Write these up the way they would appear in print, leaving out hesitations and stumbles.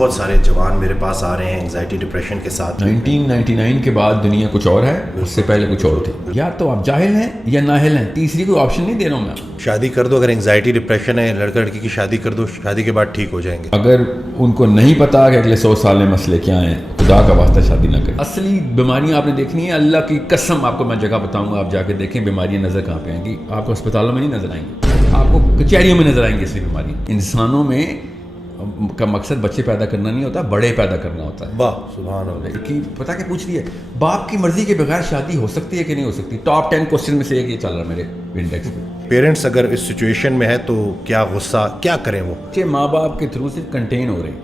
بہت سارے جوان میرے پاس آ رہے ہیں انگزائٹی ڈپریشن کے ساتھ. 1999 کے بعد دنیا کچھ اور ہے, اس سے پہلے کچھ اور تھی. یا تو آپ جاہل ہیں یا نااہل ہیں, تیسری کوئی آپشن نہیں دے رہا ہوں میں. شادی کر دو, اگر انگزائٹی ڈپریشن ہے لڑکا لڑکی کی شادی کر دو, شادی کے بعد ٹھیک ہو جائیں گے. اگر ان کو نہیں پتا کہ اگلے 100 سال میں مسئلے کیا ہیں, خدا کا واسطہ شادی نہ کریں. اصلی بیماریاں آپ نے دیکھنی ہے, اللہ کی قسم آپ کو میں جگہ بتاؤں گا, آپ جا کے دیکھیں بیماریاں نظر کہاں پہ آئیں گی. آپ کو اسپتالوں میں نہیں نظر آئیں گی, آپ کو کچہریوں میں نظر آئیں گی اصلی بیماریاں. انسانوں میں کا مقصد بچے پیدا کرنا نہیں ہوتا, بڑے پیدا کرنا ہوتا ہے. واہ سبحان اللہ. کہ پتہ کہ پوچھ رہی ہے, باپ کی مرضی کے بغیر شادی ہو سکتی ہے کہ نہیں ہو سکتی؟ ٹاپ 10 کوسچن میں سے ایک یہ چل رہا ہے میرے انڈیکس پہ. پیرنٹس اگر اس سچویشن میں ہے تو کیا غصہ, کیا کریں وہ؟ بچے ماں باپ کے تھرو سے کنٹین ہو رہے ہیں,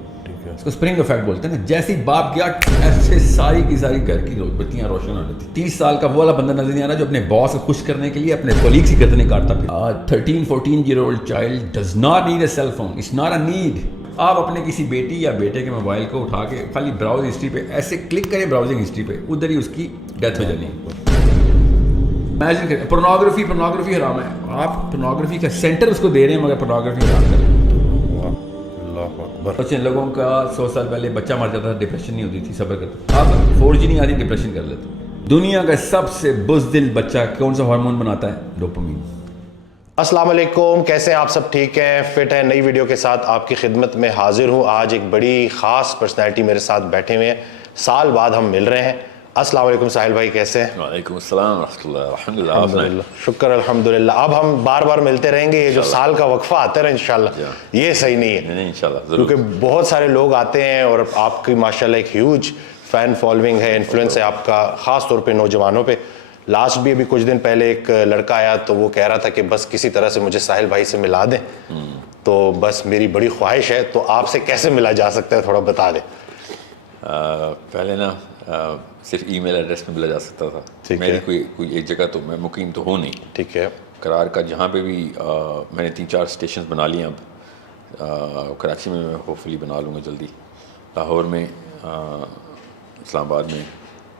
اس کو اسپرنگ افیکٹ بولتے ہیں نا. جیسے ہی باپ گیا ایسے ساری کی ساری گھر کی بتیاں روشن ہو رہی تھی. 30 سال کا وہ والا بندہ نظر نہیں آ رہا جو اپنے باس کو خوش کرنے کے لیے اپنے کولیگس کی گردنیں کاٹتا پھر. 13-14-year-old child does not need a cell phone. It's not a need. آپ اپنے کسی بیٹی یا بیٹے کے موبائل کو اٹھا کے خالی براؤز ہسٹری پہ ایسے کلک کریں, براؤزنگ ہسٹری پہ, ادھر ہی اس کی ڈیتھ ہو جانی. امیجن کریں, پورنوگرافی حرام ہے, آپ پورنوگرافی کا سینٹر اس کو دے رہے ہیں مگر پورنوگرافی حرام کر رہے ہیں. اللہ اکبر. بچے لوگوں کا 100 سال پہلے بچہ مر جاتا تھا, ڈپریشن نہیں ہوتی تھی, صبر کرتے. اب 4G نہیں آتی, ڈپریشن کر لیتے. دنیا کا سب سے بزدل بچہ کون سا ہارمون بناتا ہے؟ ڈوپامین. السلام علیکم, کیسے ہیں آپ سب؟ ٹھیک ہیں, فٹ ہیں؟ نئی ویڈیو کے ساتھ آپ کی خدمت میں حاضر ہوں. آج ایک بڑی خاص پرسنالٹی میرے ساتھ بیٹھے ہوئے ہیں, سال بعد ہم مل رہے ہیں. السلام علیکم ساحل بھائی, کیسے ہیں؟ وعلیکم السلام ورحمۃ اللہ. الحمدللہ, شکر الحمدللہ. اب ہم بار بار ملتے رہیں گے, یہ جو سال کا وقفہ آتا ہے نا انشاءاللہ یہ صحیح نہیں ہے انشاءاللہ, کیونکہ بہت سارے لوگ آتے ہیں اور آپ کی ماشاءاللہ ایک ہیوج فین فالوئنگ ہے, انفلوئنس ہے آپ کا, خاص طور پہ نوجوانوں پہ. لاسٹ بھی ابھی کچھ دن پہلے ایک لڑکا آیا تو وہ کہہ رہا تھا کہ بس کسی طرح سے مجھے ساحل بھائی سے ملا دیں, تو بس میری بڑی خواہش ہے, تو آپ سے کیسے ملا جا سکتا ہے تھوڑا بتا دیں. پہلے نا صرف ای میل ایڈریس میں ملا جا سکتا تھا. میری کوئی ایک جگہ تو میں مقیم تو ہوں نہیں, ٹھیک ہے, قرار کا جہاں پہ بھی میں نے 3-4 اسٹیشنز بنا لیے. اب کراچی میں ہوپفلی بنا لوں گا جلدی, لاہور میں, اسلام آباد میں,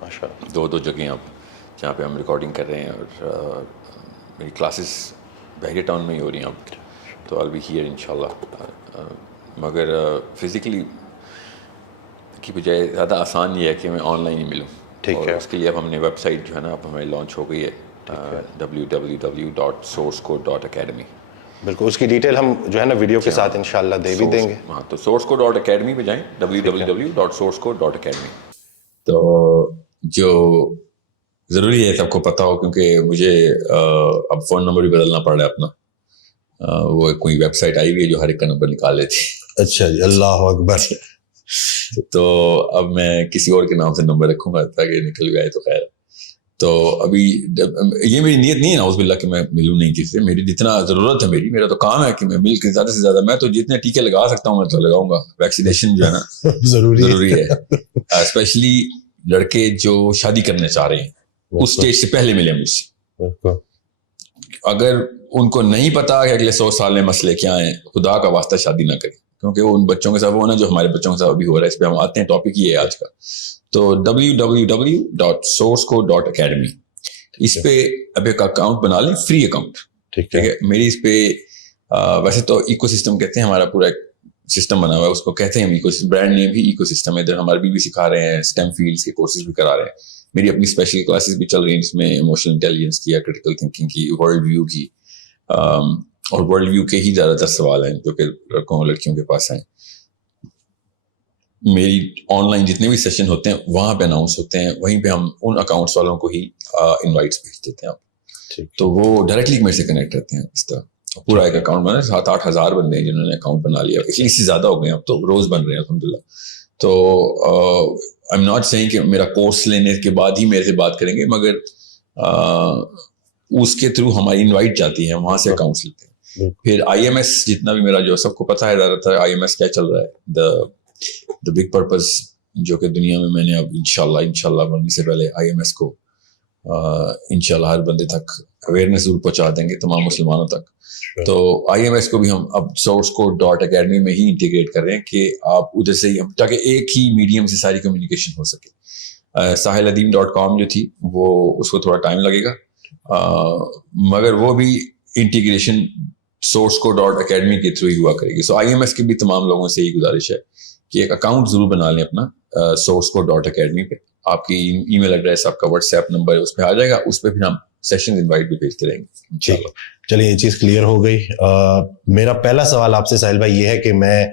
ماشاء اللہ 2 جگہیں اب جہاں پہ ہم ریکارڈنگ کر رہے ہیں. اور میری کلاسز بحریہ ٹاؤن میں ہی ہو رہی ہیں اب, تو آل بی ہیئر انشاءاللہ. مگر فزیکلی کی بجائے زیادہ آسان یہ ہے کہ میں آن لائن ہی ملوں. ٹھیک ہے, اس کے لیے اب ہم نے ویب سائٹ جو ہے نا اب ہماری لانچ ہو گئی ہے, www.sourcecode.academy. بالکل, اس کی ڈیٹیل ہم جو ہے نا ویڈیو کے ساتھ انشاءاللہ دے بھی دیں گے. ہاں, تو sourcecode.academy پہ جائیں, www.sourcecode.academy. تو جو ضروری ہے سب کو پتہ ہو, کیونکہ مجھے اب فون نمبر بھی بدلنا پڑ رہا ہے اپنا. وہ کوئی ویب سائٹ آئی ہوئی ہے جو ہر ایک کا نمبر نکال لیتی. اچھا جی, اللہ اکبر. تو اب میں کسی اور کے نام سے نمبر رکھوں گا تاکہ نکل بھی آئے تو خیر. تو ابھی یہ میری نیت نہیں ہے نعوذ باللہ کہ میں ملوں نہیں کسی سے. میری جتنا ضرورت ہے, میرا تو کام ہے کہ میں مل کے زیادہ سے زیادہ, میں تو جتنے ٹیکے لگا سکتا ہوں میں تو لگاؤں گا. ویکسینیشن جو ہے نا ضروری ہے, اسپیشلی لڑکے جو شادی کرنا چاہ رہے ہیں اس سٹیج سے پہلے ملے مجھ سے. اگر ان کو نہیں پتا کہ اگلے 100 سال میں مسئلے کیا ہیں, خدا کا واسطہ شادی نہ کریں, کیونکہ وہ ان بچوں کے ساتھ وہ نا جو ہمارے بچوں کے ساتھ ابھی ہو رہا ہے. اس پہ ہم آتے ہیں, ٹاپک یہ ہے آج کا. تو www.sourcecode.academy, اس پہ اب ایک اکاؤنٹ بنا لیں, فری اکاؤنٹ. ٹھیک ہے, میری اس پہ ویسے تو ایکو سسٹم کہتے ہیں, ہمارا پورا ایک سسٹم بنا ہوا ہے, اس کو کہتے ہیں ہم ایکو سسٹم. برانڈ نیم بھی ایکو سسٹم ہے. ادھر ہمارے بھی سکھا رہے ہیں, اسٹیم فیلڈس کے کورسز بھی کرا رہے ہیں. میری اپنی اسپیشل کلاسز بھی چل رہی ہیں جس میں ایموشنل انٹیلیجنس کی, کریٹیکل تھنکنگ کی, ورلڈ ویو کی, اور ورلڈ ویو کے ہی زیادہ تر سوال ہیں جو کہ لڑکوں اور لڑکیوں کے پاس ہیں. میری آن لائن جتنے بھی سیشن ہوتے ہیں وہاں پہ اناؤنس ہوتے ہیں, وہیں پہ ہم ان اکاؤنٹس والوں کو ہی انوائٹس بھیج دیتے ہیں. تو وہ ڈائریکٹلی میرے سے کنیکٹ رہتے ہیں. اس طرح پورا ایک اکاؤنٹ بنا, 7-8 ہزار بندے ہیں جنہوں نے اکاؤنٹ بنا لیا. اس سے زیادہ ہو گئے ہیں اب تو, روز بن رہے ہیں الحمدللہ. تو آئی ایم ناٹ سیئنگ کہ میرا کورس لینے کے بعد ہی میرے سے بات کریں گے, مگر اس کے تھرو ہماری انوائٹ جاتی ہے, وہاں سے اکاؤنٹس لیتے ہیں. پھر آئی ایم ایس جتنا بھی میرا جو سب کو پتہ ہے زیادہ تر آئی ایم ایس کیا چل رہا ہے, دا بگ پرپز, جو کہ دنیا میں نے اب انشاءاللہ بننے سے پہلے آئی ایم ایس کو انشاءاللہ ہر بندے تک اویئرنیس ضرور پہنچا دیں گے, تمام مسلمانوں تک. تو آئی ایم ایس کو بھی ہم اب sourcecode.academy میں ہی انٹیگریٹ کر رہے ہیں کہ آپ ادھر سے ہی ہم, تاکہ ایک ہی میڈیم سے ساری کمیونیکیشن ہو سکے. sahiladeen.com جو تھی وہ اس کو تھوڑا ٹائم لگے گا, مگر وہ بھی انٹیگریشن sourcecode.academy کے تھرو ہی ہوا کرے گی. سو آئی ایم ایس کی بھی تمام لوگوں سے یہی گزارش ہے کہ ایک اکاؤنٹ ضرور بنا لیں اپنا sourcecode.academy پہ. آپ کی ای میل ایڈریس, آپ کا واٹس ایپ نمبر اس پہ آ جائے گا, اس پہ پھر ہم سیشن انوائٹ بھی بھیجتے رہیں گے. ٹھیک, چلیے یہ چیز کلیئر ہو گئی. میرا پہلا سوال آپ سے ساحل بھائی یہ ہے کہ میں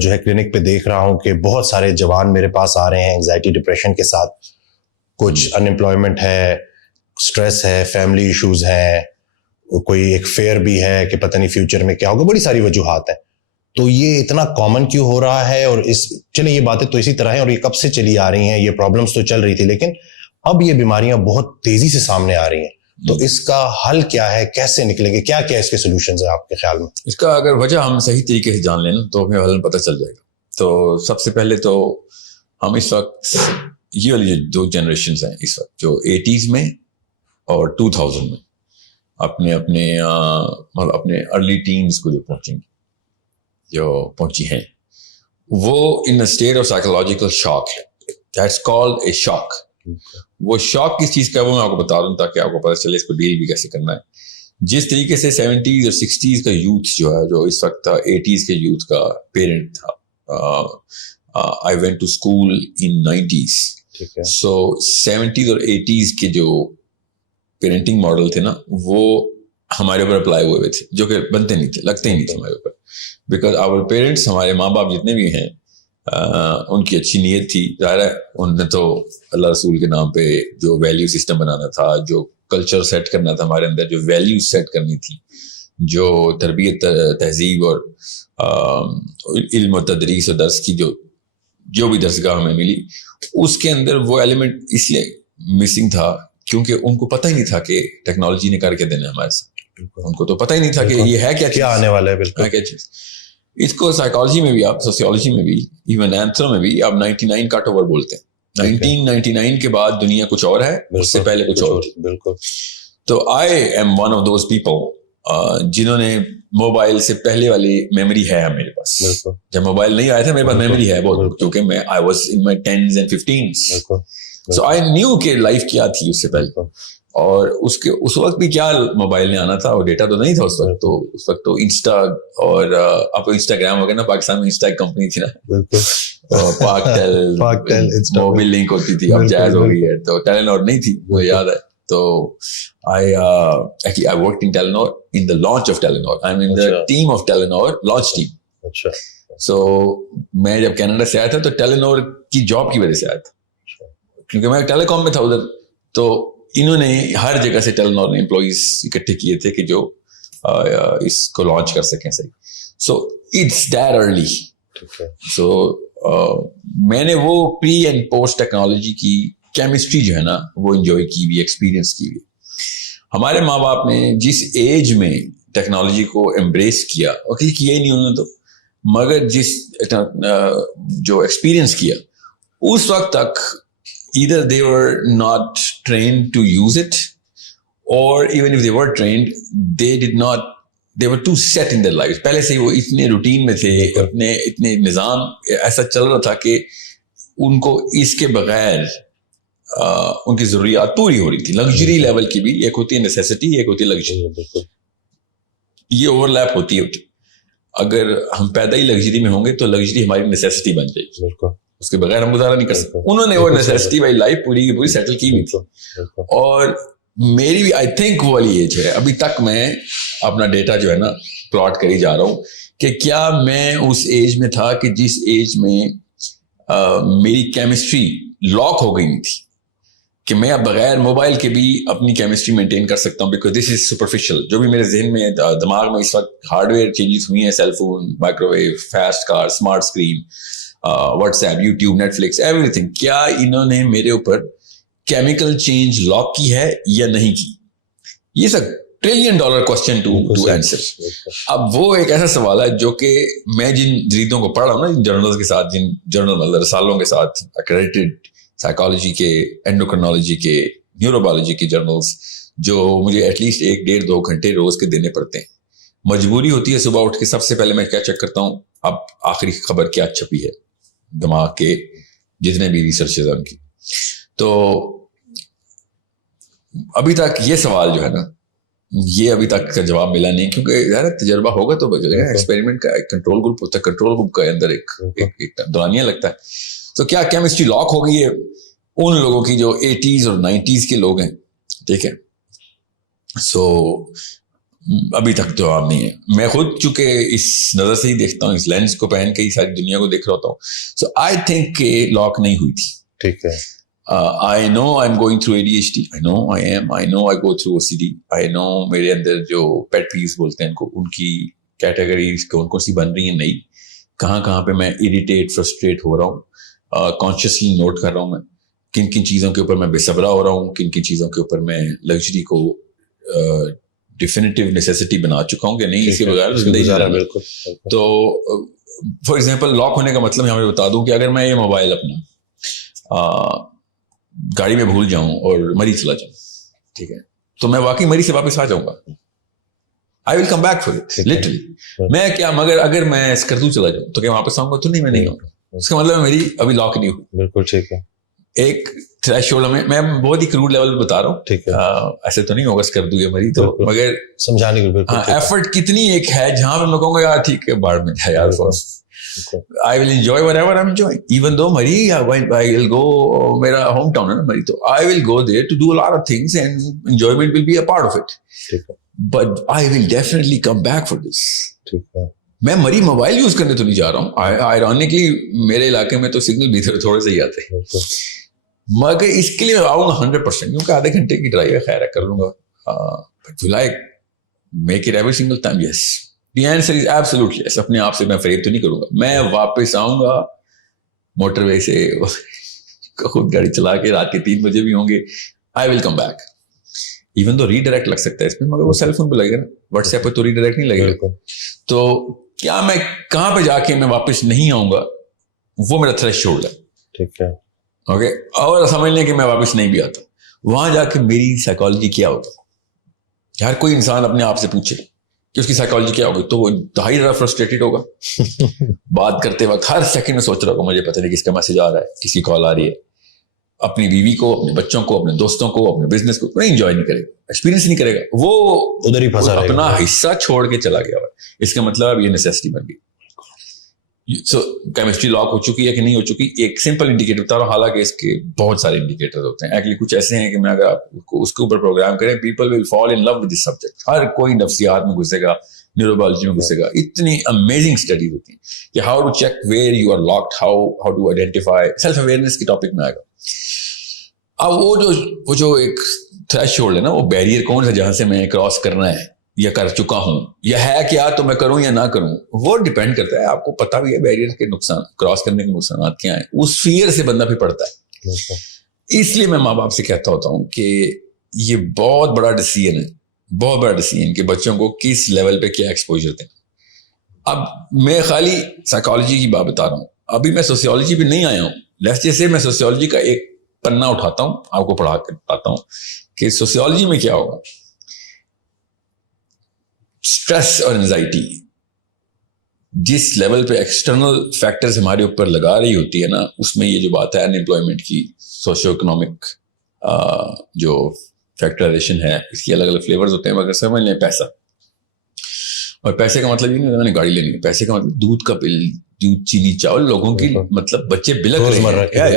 جو ہے کلینک پہ دیکھ رہا ہوں کہ بہت سارے جوان میرے پاس آ رہے ہیں انگزائٹی ڈپریشن کے ساتھ. کچھ ان امپلائمنٹ ہے, اسٹریس ہے, فیملی ایشوز ہیں, کوئی ایک فیئر بھی ہے کہ پتہ نہیں فیوچر میں کیا ہوگا, بڑی ساری وجوہات ہیں. تو یہ اتنا کامن کیوں ہو رہا ہے؟ اور چلیں یہ باتیں تو اسی طرح ہیں اور یہ کب سے چلی آ رہی ہیں, یہ پرابلمس تو چل رہی تھی, لیکن اب یہ بیماریاں بہت تیزی سے سامنے آ رہی ہیں. تو اس کا حل کیا ہے, کیسے نکلیں گے, کیا کیا اس کے سولوشنز ہیں آپ کے خیال میں؟ اس کا اگر وجہ ہم صحیح طریقے سے جان لیں نا تو ہمیں حل پتہ چل جائے گا. تو سب سے پہلے تو ہم اس وقت یہ والی جو 2 جنریشنز ہیں اس وقت, جو 80s میں اور 2000 میں اپنے ارلی ٹینز کو جو پہنچی ہیں, وہ ان اسٹیٹ آف سائیکولوجیکل شاک ہے. دیٹس کالڈ اے شاک. وہ شاک کس چیز کا ہے وہ میں آپ کو بتا دوں تاکہ آپ کو پتہ چلے اس کو ڈیل بھی کیسے کرنا ہے. جس طریقے سے 70s اور 60s کا یوتھ جو ہے, جو اس وقت 80s کے یوتھ کا پیرنٹ تھا, I went to school in 90s. So 70s اور 80s کے جو پیرنٹنگ ماڈل تھے نا, وہ ہمارے اوپر اپلائی ہوئے تھے, جو کہ بنتے نہیں تھے, لگتے ہی نہیں تھے ہمارے اوپر. بیکاز آور پیرنٹس, ہمارے ماں باپ جتنے بھی ہیں, ان کی اچھی نیت تھی, ظاہر ہے ان نے تو اللہ رسول کے نام پہ جو ویلیو سسٹم بنانا تھا, جو کلچر سیٹ کرنا تھا ہمارے اندر, جو ویلیو سیٹ کرنی تھی, جو تربیت تہذیب اور علم و تدریس و درس کی جو بھی درسگاہ ہمیں ملی, اس کے اندر وہ ایلیمنٹ اس لیے مسنگ تھا کیونکہ ان کو پتہ ہی نہیں تھا کہ ٹیکنالوجی نے کر کے دینا ہے ہمارے ساتھ. ان کو تو پتہ ہی نہیں تھا کہ یہ ہے کیا آنے والا ہے. بالکل کیا چیز. اس کو سائیکالوجی میں بھی, آپ سوسیولوجی میں بھی, ایون اینتھرو میں بھی آپ 99 کٹ اوور بولتے ہیں. 1999 کے بعد دنیا کچھ اور ہے, اس سے پہلے کچھ اور. بالکل. تو I am one of those people جنہوں نے موبائل سے پہلے والی میموری ہے میرے پاس. جب موبائل نہیں آیا تھا میرے پاس میموری ہے بہت, کیونکہ میں I was in my 10s and 15s. So I knew کہ لائف کیا تھی اس سے پہلے, اور اس وقت بھی کیا موبائل نے آنا تھا اور ڈیٹا تو نہیں تھا اس وقت. تو اس وقت تو انسٹا, اور آپ کو انسٹاگرام ہو گیا نا, پاکستان میں انسٹا ایک کمپنی تھی نا, پاک ٹیل, موبائل لنک ہوتی تھی, اب جائز ہو گئی ہے. تو ٹیلینور نہیں تھی, مجھے یاد ہے. تو I worked in Telenor in the launch of Telenor. I'm in the team of Telenor, launch team. So میں جب کینیڈا سے آیا تھا تو ٹیلینور کی جاب کی وجہ سے آیا تھا, کیونکہ میں ٹیلی کام میں تھا ادھر. تو انہوں نے ہر جگہ سے ٹیلینور نے امپلائیز اکٹھے کیے تھے کہ جو اس کو لانچ کر سکیں صحیح. So it's that early. So میں نے وہ پری اینڈ پوسٹ ٹیکنالوجی کی کیمسٹری جو ہے نا وہ انجوائے کی بھی, ایکسپیرینس کی بھی. ہمارے ماں باپ نے جس ایج میں ٹیکنالوجی کو ایمبریس کیا, اور کیا ہی نہیں انہوں نے تو, مگر جس جو ایکسپیرینس کیا اس وقت تک either they were not trained to use it, or even if they were trained, they were too set in their lives. پہلے سے وہ اتنے روٹین میں تھے, اتنے نظام ایسا چل رہا تھا کہ ان کو اس کے بغیر ان کی ضروریات پوری ہو رہی تھی. لگژری لیول کی بھی, ایک ہوتی ہے نیسیسٹی, ایک ہوتی ہے لگژری. یہ اوور لیپ ہوتی ہے. اگر ہم پیدا ہی لگژری میں ہوں گے تو لگژری ہماری نیسیسٹی بن جائے گی, اس کے بغیر ہم گزارا نہیں کر سکتے. انہوں نے وہ نیسیسٹی والی لائف پوری کی پوری سیٹل کی ہوئی تھی. اور میری بھی آئی تھنک وہ والی ایج ہے. ابھی تک میں اپنا ڈیٹا جو ہے نا پلاٹ کری جا رہا ہوں کہ کیا میں اس ایج میں تھا کہ جس ایج میں میری کیمسٹری لاک ہو گئی نہیں تھی, کہ میں اب بغیر موبائل کے بھی اپنی کیمسٹری مینٹین کر سکتا ہوں, بیکاز دس از سپرفیشل. جو بھی میرے ذہن میں دماغ میں اس وقت ہارڈ ویئر چینجز ہوئی ہیں, cell phone, microwave, fast car, smart screen, WhatsApp, YouTube, Netflix, everything, کیا انہوں نے میرے اوپر کیمیکل چینج لاک کی ہے یا نہیں کی؟ یہ سب $1 ٹریلین کوسچن ٹو آنسر. اب وہ ایک ایسا سوال ہے جو کہ میں جن جریدوں کو پڑھ رہا ہوں نا, جن جرنلز کے ساتھ, جن جرنل مطلب رسالوں کے ساتھ اکریڈیٹڈ سائیکالوجی کے, اینڈوکرنالوجی کے, نیوروبیولوجی کے جرنلز, جو مجھے ایٹ لیسٹ 1-1.5-2 گھنٹے روز کے دینے پڑتے ہیں. مجبوری ہوتی ہے صبح اٹھ کے سب سے پہلے میں کیا چیک کرتا ہوں, اب آخری خبر کیا چھپی ہے دماغ کے جتنے بھی ریسرچز ہیں ان کی. تو ابھی تک یہ سوال جو ہے نا یہ ابھی تک کا جواب ملا نہیں, کیونکہ یار تجربہ ہوگا تو بچے گا. ایکسپیریمنٹ کا ایک کنٹرول گروپ ہوتا ہے, کنٹرول گروپ کے اندر ایک دورانیہ لگتا ہے. تو کیا کیمسٹری لاک ہو گئی ہے ان لوگوں کی جو 80s اور 90s کے لوگ ہیں, ٹھیک ہے. سو ابھی تک جواب نہیں ہے. میں خود چونکہ اس نظر سے ہی دیکھتا ہوں, اس لینس کو پہن کے ہی ساری دنیا کو دیکھ رہا ہوتا ہوں. سو آئی تھنک کہ لاک نہیں ہوئی تھی. ٹھیک ہے. I know I'm going through ADHD. I know I am. I know I go through OCD. I know میرے اندر جو pet peeves بولتے ہیں ان کی کیٹیگریز کون کون سی بن رہی ہیں نہیں, کہاں پہ میں اریٹیٹ فرسٹریٹ ہو رہا ہوں, کانشیسلی نوٹ کر رہا ہوں میں کن کن چیزوں کے اوپر میں بے صبرا ہو رہا ہوں, کن کن چیزوں کے اوپر میں لگژری کو ڈیفینیٹیو نیسیسٹی بنا چکا ہوں کہ نہیں اس کے بغیر زندگی. تو فار ایگزامپل لاک ہونے کا مطلب یہاں پہ بتا دوں کہ اگر میں یہ موبائل اپنا گاڑی میں بھول جاؤں اور مری چلا جاؤں, ٹھیک ہے, تو میں واقعی مری سے واپس آ جاؤں گا. I will come back for it literally. میں کیا مگر اگر میں اسکردو چلا جاؤں تو کیا واپس آؤں گا؟ تو نہیں, میں نہیں آؤں گا. اس کا مطلب میری ابھی لاک نہیں ہوئی. بالکل ٹھیک ہے. ایک تھریش ہولڈ میں بہت ہی کروڈ لیول پہ بتا رہا ہوں, ٹھیک ہے, ایسے تو نہیں ہوگا اسکردو یا مری, تو مگر سمجھانے کے بالکل ایفرٹ کتنی ایک ہے جہاں پہ میں کہوں گا یار ٹھیک ہے باڑ میں ہے یار, I will enjoy whatever I'm enjoying. Even though Mari, I will go, میرا ہوم ٹاؤن ہے نا Mari, تو I will go there to do a lot of things and enjoyment will be a part of it. But I will definitely come back for this. میں Mari mobile use کرنے تو نہیں جا رہا ہوں. Ironically میرے علاقے میں تو سگنل بھی تھوڑے سے ہی آتے ہیں, مگر اس کے لیے میں آؤں گا 100%, کیونکہ آدھے گھنٹے کی ڈرائیو ہے, خیر ہے کر لوں گا. But will I make it every single time? Yes. The answer is absolutely yes. اپنے آپ سے میں فریب تو نہیں کروں گا. میں واپس آؤں گا موٹر وے سے خود گاڑی چلا کے, رات کے 3 بجے بھی ہوں گے. I will come back. Even though redirect لگ سکتا ہے اس میں, مگر وہ سیل فون پہ لگے گا نا, واٹس ایپ پہ تو ریڈائریکٹ نہیں لگے گا. تو کیا میں کہاں پہ جا کے میں واپس نہیں آؤں گا, وہ میرا تھریش ہولڈ ہے. ٹھیک ہے, اوکے. اور سمجھ لیں کہ میں واپس نہیں بھی آتا, وہاں جا کے میری سائیکالوجی کیا ہوگا. ہر کوئی انسان اپنے آپ سے پوچھے کہ اس کی سائیکالوجی کیا ہوگی, تو وہ انتہائی زیادہ فرسٹریٹڈ ہوگا. بات کرتے وقت ہر سیکنڈ میں سوچ رہا ہوگا مجھے پتہ نہیں کس کا میسج آ رہا ہے, کس کی کال آ رہی ہے. اپنی بیوی کو, اپنے بچوں کو, اپنے دوستوں کو, اپنے بزنس کو کوئی انجوائے نہیں کرے گا, ایکسپیرینس نہیں کرے گا, وہ ادھر ہی پھنسا رہے گا, اپنا حصہ چھوڑ کے چلا گیا. اس کا مطلب اب یہ نیسیسٹی بن گئی. سو کیمسٹری لاک ہو چکی ہے کہ نہیں ہو چکی, ایک سمپل انڈیکیٹر بتا رہا ہوں, حالانکہ اس کے بہت سارے انڈیکیٹر ہوتے ہیں. ایکچولی کچھ ایسے ہیں کہ میں اگر آپ کو اس کے اوپر پروگرام کریں, people will fall in love with this subject. ہر کوئی نفسیات میں گھسے گا, نیوروبیولوجی میں گھسے گا. اتنی امیزنگ اسٹڈی ہوتی ہیں کہ how to check where you are locked, how to identify. Self awareness کے ٹاپک میں آئے گا. اب وہ جو ایک تھریش ہولڈ ہے نا, وہ بیریئر کون سا جہاں سے میں کراس کرنا ہے یا کر چکا ہوں, یا ہے کیا تو میں کروں یا نہ کروں, وہ ڈیپینڈ کرتا ہے. آپ کو پتا بھی ہے بیریئر کے نقصان, کراس کرنے کے نقصانات کیا ہیں. اس فیئر سے بندہ پھر پڑتا ہے. اس لیے میں ماں باپ سے کہتا ہوتا ہوں کہ یہ بہت بڑا ڈیسیژن ہے, بہت بڑا ڈیسیژن کہ بچوں کو کس لیول پہ کیا ایکسپوجر دیں. اب میں خالی سائیکالوجی کی بات بتا رہا ہوں, ابھی میں سوسیولوجی پہ نہیں آیا ہوں. جیسے میں سوسیولوجی کا ایک پنا اٹھاتا ہوں, آپ کو پڑھا کے بتاتا ہوں کہ سوسیولوجی میں کیا ہوگا. اسٹریس اور انزائٹی جس لیول پہ ایکسٹرنل فیکٹرز ہمارے اوپر لگا رہی ہوتی ہے نا, اس میں یہ جو بات ہے انمپلائمنٹ کی, سوشیو اکنامک جو فیکٹرائزیشن ہے, اس کی الگ الگ فلیورز ہوتے ہیں. مگر سمجھ لیں پیسہ, اور پیسے کا مطلب یہ نہیں میں نے گاڑی لینی ہے, پیسے کا مطلب دودھ کا بل, دودھ, چینی, چاول, لوگوں کی مطلب بچے بلک رہے ہیں.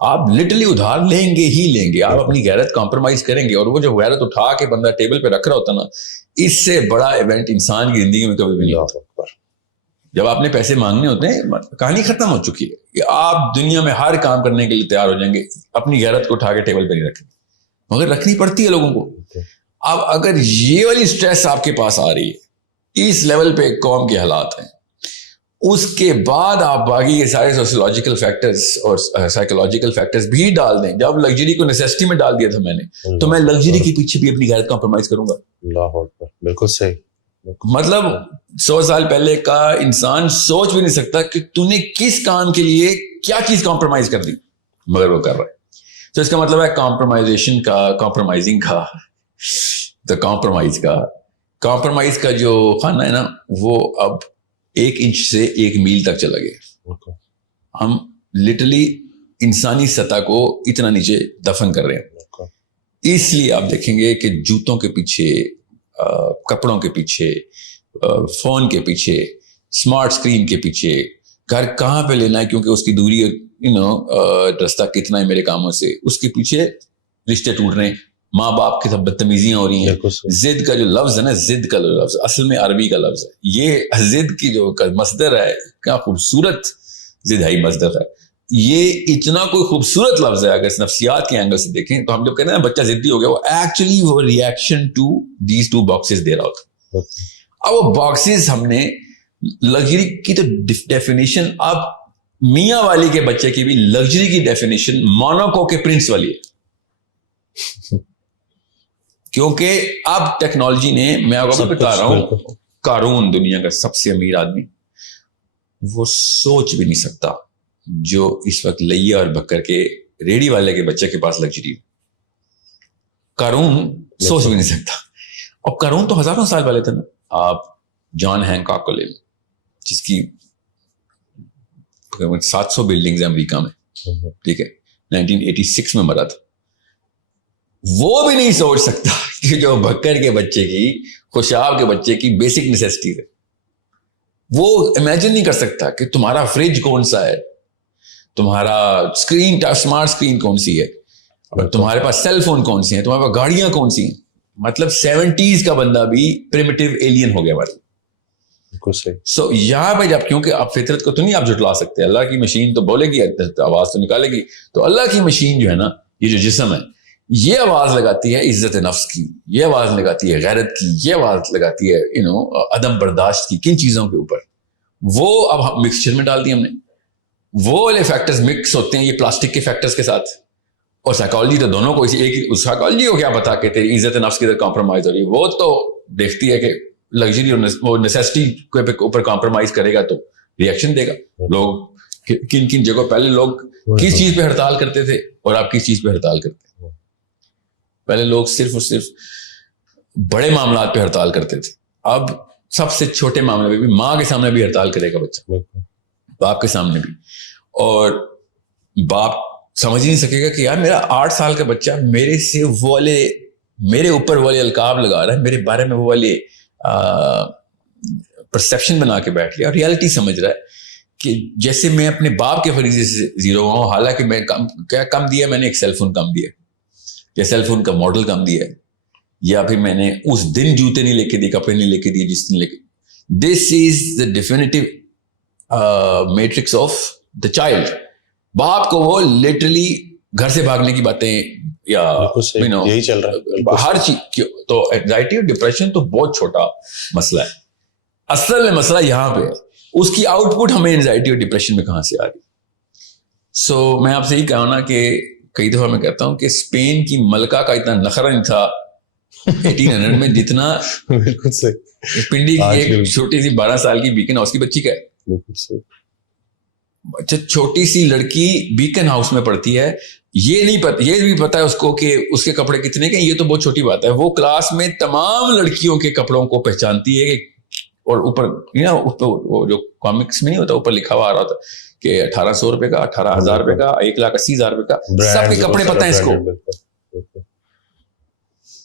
آپ لٹرلی ادھار لیں گے ہی لیں گے, آپ اپنی غیرت کمپرومائز کریں گے. اور وہ جو غیرت اٹھا کے بندہ ٹیبل پہ رکھ رہا ہوتا نا, اس سے بڑا ایونٹ انسان کی زندگی میں کبھی بھی نہیں ہوتا. جب آپ نے پیسے مانگنے ہوتے ہیں, کہانی ختم ہو چکی ہے کہ آپ دنیا میں ہر کام کرنے کے لیے تیار ہو جائیں گے, اپنی غیرت کو اٹھا کے ٹیبل پہ نہیں رکھیں گے, مگر رکھنی پڑتی ہے لوگوں کو. اب اگر یہ والی اسٹریس آپ کے پاس آ رہی ہے, اس لیول پہ قوم کے حالات ہیں, اس کے بعد آپ باقی کے سارے سوشیولوجیکل فیکٹرز اور سائیکولوجیکل فیکٹرز بھی ڈال دیں. جب لگژری کو نیسیسٹی میں ڈال دیا تھا میں نے, تو میں لگژری کے پیچھے بھی اپنی غیرت کمپرومائز کروں گا. اللہ اکبر, بالکل صحیح. مطلب 100 سال پہلے کا انسان سوچ بھی نہیں سکتا کہ تو نے کس کام کے لیے کیا چیز کمپرومائز کر دی, مگر وہ کر رہا ہے. تو اس کا مطلب ہے کمپرومائزیشن کا, کمپرومائزنگ کا, تو کمپرومائز کا جو خانہ ہے نا, وہ اب 1 انچ سے 1 میل تک چلا گیا. ہم لٹرلی انسانی سطح کو اتنا نیچے دفن کر رہے ہیں. اس لیے آپ دیکھیں گے کہ جوتوں کے پیچھے، کپڑوں کے پیچھے، فون کے پیچھے، اسمارٹ اسکرین کے پیچھے، گھر کہاں پہ لینا ہے کیونکہ اس کی دوری رستہ کتنا ہے میرے کاموں سے، اس کے پیچھے رشتے ٹوٹ رہے ہیں، ماں باپ کی سب بدتمیزیاں ہو رہی ہیں. ضد کا جو لفظ ہے نا، ضد کا لفظ اصل میں عربی کا لفظ ہے. یہ ضد کی جو مصدر ہے، کیا خوبصورت ضد ہے مصدر ہے. یہ اتنا کوئی خوبصورت لفظ ہے. اگر نفسیات کے اینگل سے دیکھیں تو ہم جب کہتے ہیں نا بچہ ضدی ہو گیا، وہ ایکچولی وہ reaction to these two boxes دے رہا ہوتا. اب وہ باکسز ہم نے لگژری کی تو ڈیفینیشن، اب میاں والی کے بچے کی بھی لگژری کی ڈیفینیشن موناکو کے پرنس والی ہے. کیونکہ اب ٹیکنالوجی نے، میں آپ کو بتا رہا ہوں، قارون دنیا کا سب سے امیر آدمی، وہ سوچ بھی نہیں سکتا جو اس وقت لیا اور بکر کے ریڑی والے کے بچے کے پاس لگژری. قارون سوچ بھی نہیں سکتا. اور قارون تو ہزاروں سال والے تھے نا. آپ جان ہینکاک کو لے لیں، جس کی 700 بلڈنگز ہیں امریکہ میں، ٹھیک ہے، 1986 میں مرا تھا. وہ بھی نہیں سوچ سکتا کہ جو بکر کے بچے کی، خوشاب کے بچے کی بیسک نیسیسٹی ہے، وہ امیجن نہیں کر سکتا کہ تمہارا فریج کون سا ہے، تمہارا اسکرین اسمارٹ اسکرین کون سی ہے، تمہارے پاس سیل فون کون سی ہیں، تمہارے پاس گاڑیاں کون سی ہیں. مطلب 70s کا بندہ بھی پریمیٹیو ایلین ہو گیا ہمارے. سو یہاں پہ جب، کیونکہ آپ فطرت کو تو نہیں آپ جھٹلا سکتے، اللہ کی مشین تو بولے گی، آواز تو نکالے گی. تو اللہ کی مشین جو ہے نا، یہ جو جسم ہے، یہ آواز لگاتی ہے عزت نفس کی، یہ آواز لگاتی ہے غیرت کی، یہ آواز لگاتی ہے عدم برداشت کی. کن چیزوں کے اوپر؟ وہ اب مکسچر میں ڈال دی ہم نے. وہ والے فیکٹرز مکس ہوتے ہیں یہ پلاسٹک کے فیکٹرز کے ساتھ. اور سائیکالوجی تو دونوں کو ایک، سائیکالوجی کو کیا پتا کہ تیری عزت نفس کی طرف کمپرومائز ہو رہی ہے. وہ تو دیکھتی ہے کہ لگژری اور نیسیسٹی کے اوپر کمپرومائز کرے گا تو ریئیکشن دے گا. لوگ کن کن جگہوں، پہلے لوگ کس چیز پہ ہڑتال کرتے تھے اور آپ کس چیز پہ ہڑتال کرتے ہیں؟ پہلے لوگ صرف اور صرف بڑے معاملات پہ ہڑتال کرتے تھے. اب سب سے چھوٹے معاملے پہ بھی، ماں کے سامنے بھی ہڑتال کرے گا بچہ، باپ کے سامنے بھی. اور باپ سمجھ ہی نہیں سکے گا کہ یار میرا 8 سال کا بچہ میرے سے وہ والے، میرے اوپر والے القاب لگا رہا ہے، میرے بارے میں وہ والے پرسیپشن بنا کے بیٹھ لیا، اور ریالٹی سمجھ رہا ہے کہ جیسے میں اپنے باپ کے فریضے سے زیرو ہوا ہوں، حالانکہ میں کیا کم دیا، میں نے ایک سیل فون کم دیا، یا سیل فون کا ماڈل کم دیا ہے، یا پھر میں نے اس دن جوتے نہیں لے کے دیے، کپڑے نہیں لے کے دیے جس دن لے کے. This is the definitive matrix of the child. باپ کو وہ لٹرلی گھر سے بھاگنے کی باتیں، یا یہی چل رہا ہے ہر چیز. تو اینگزائٹی اور ڈپریشن تو بہت چھوٹا مسئلہ ہے. اصل میں مسئلہ یہاں پہ ہے، اس کی آؤٹ پٹ ہمیں اینگزائٹی اور ڈپریشن میں کہاں سے آ رہی. سو میں آپ سے یہی کہا نا کہ کئی دفعہ میں کہتا ہوں کہ اسپین کی ملکہ کا اتنا نخرہ نہیں تھا 1800 میں جتنا بالکل صحیح پنڈی کی ایک چھوٹی سی 12 سال کی بیکن ہاؤس کی بچی کا ہے. بالکل صحیح. چھوٹی سی لڑکی بیکن ہاؤس میں پڑھتی ہے، یہ نہیں پتا، یہ بھی پتا ہے اس کو کہ اس کے کپڑے کتنے کے، یہ تو بہت چھوٹی بات ہے. وہ کلاس میں تمام لڑکیوں کے کپڑوں کو پہچانتی ہے کہ، اور اوپر وہ جو کامکس میں نہیں ہوتا، اوپر لکھا ہوا آ رہا ہوتا کہ 1800 روپے کا، 18,000 روپے کا، 1,80,000 روپے کا، سب کے کپڑے پتہ ہیں اس کو.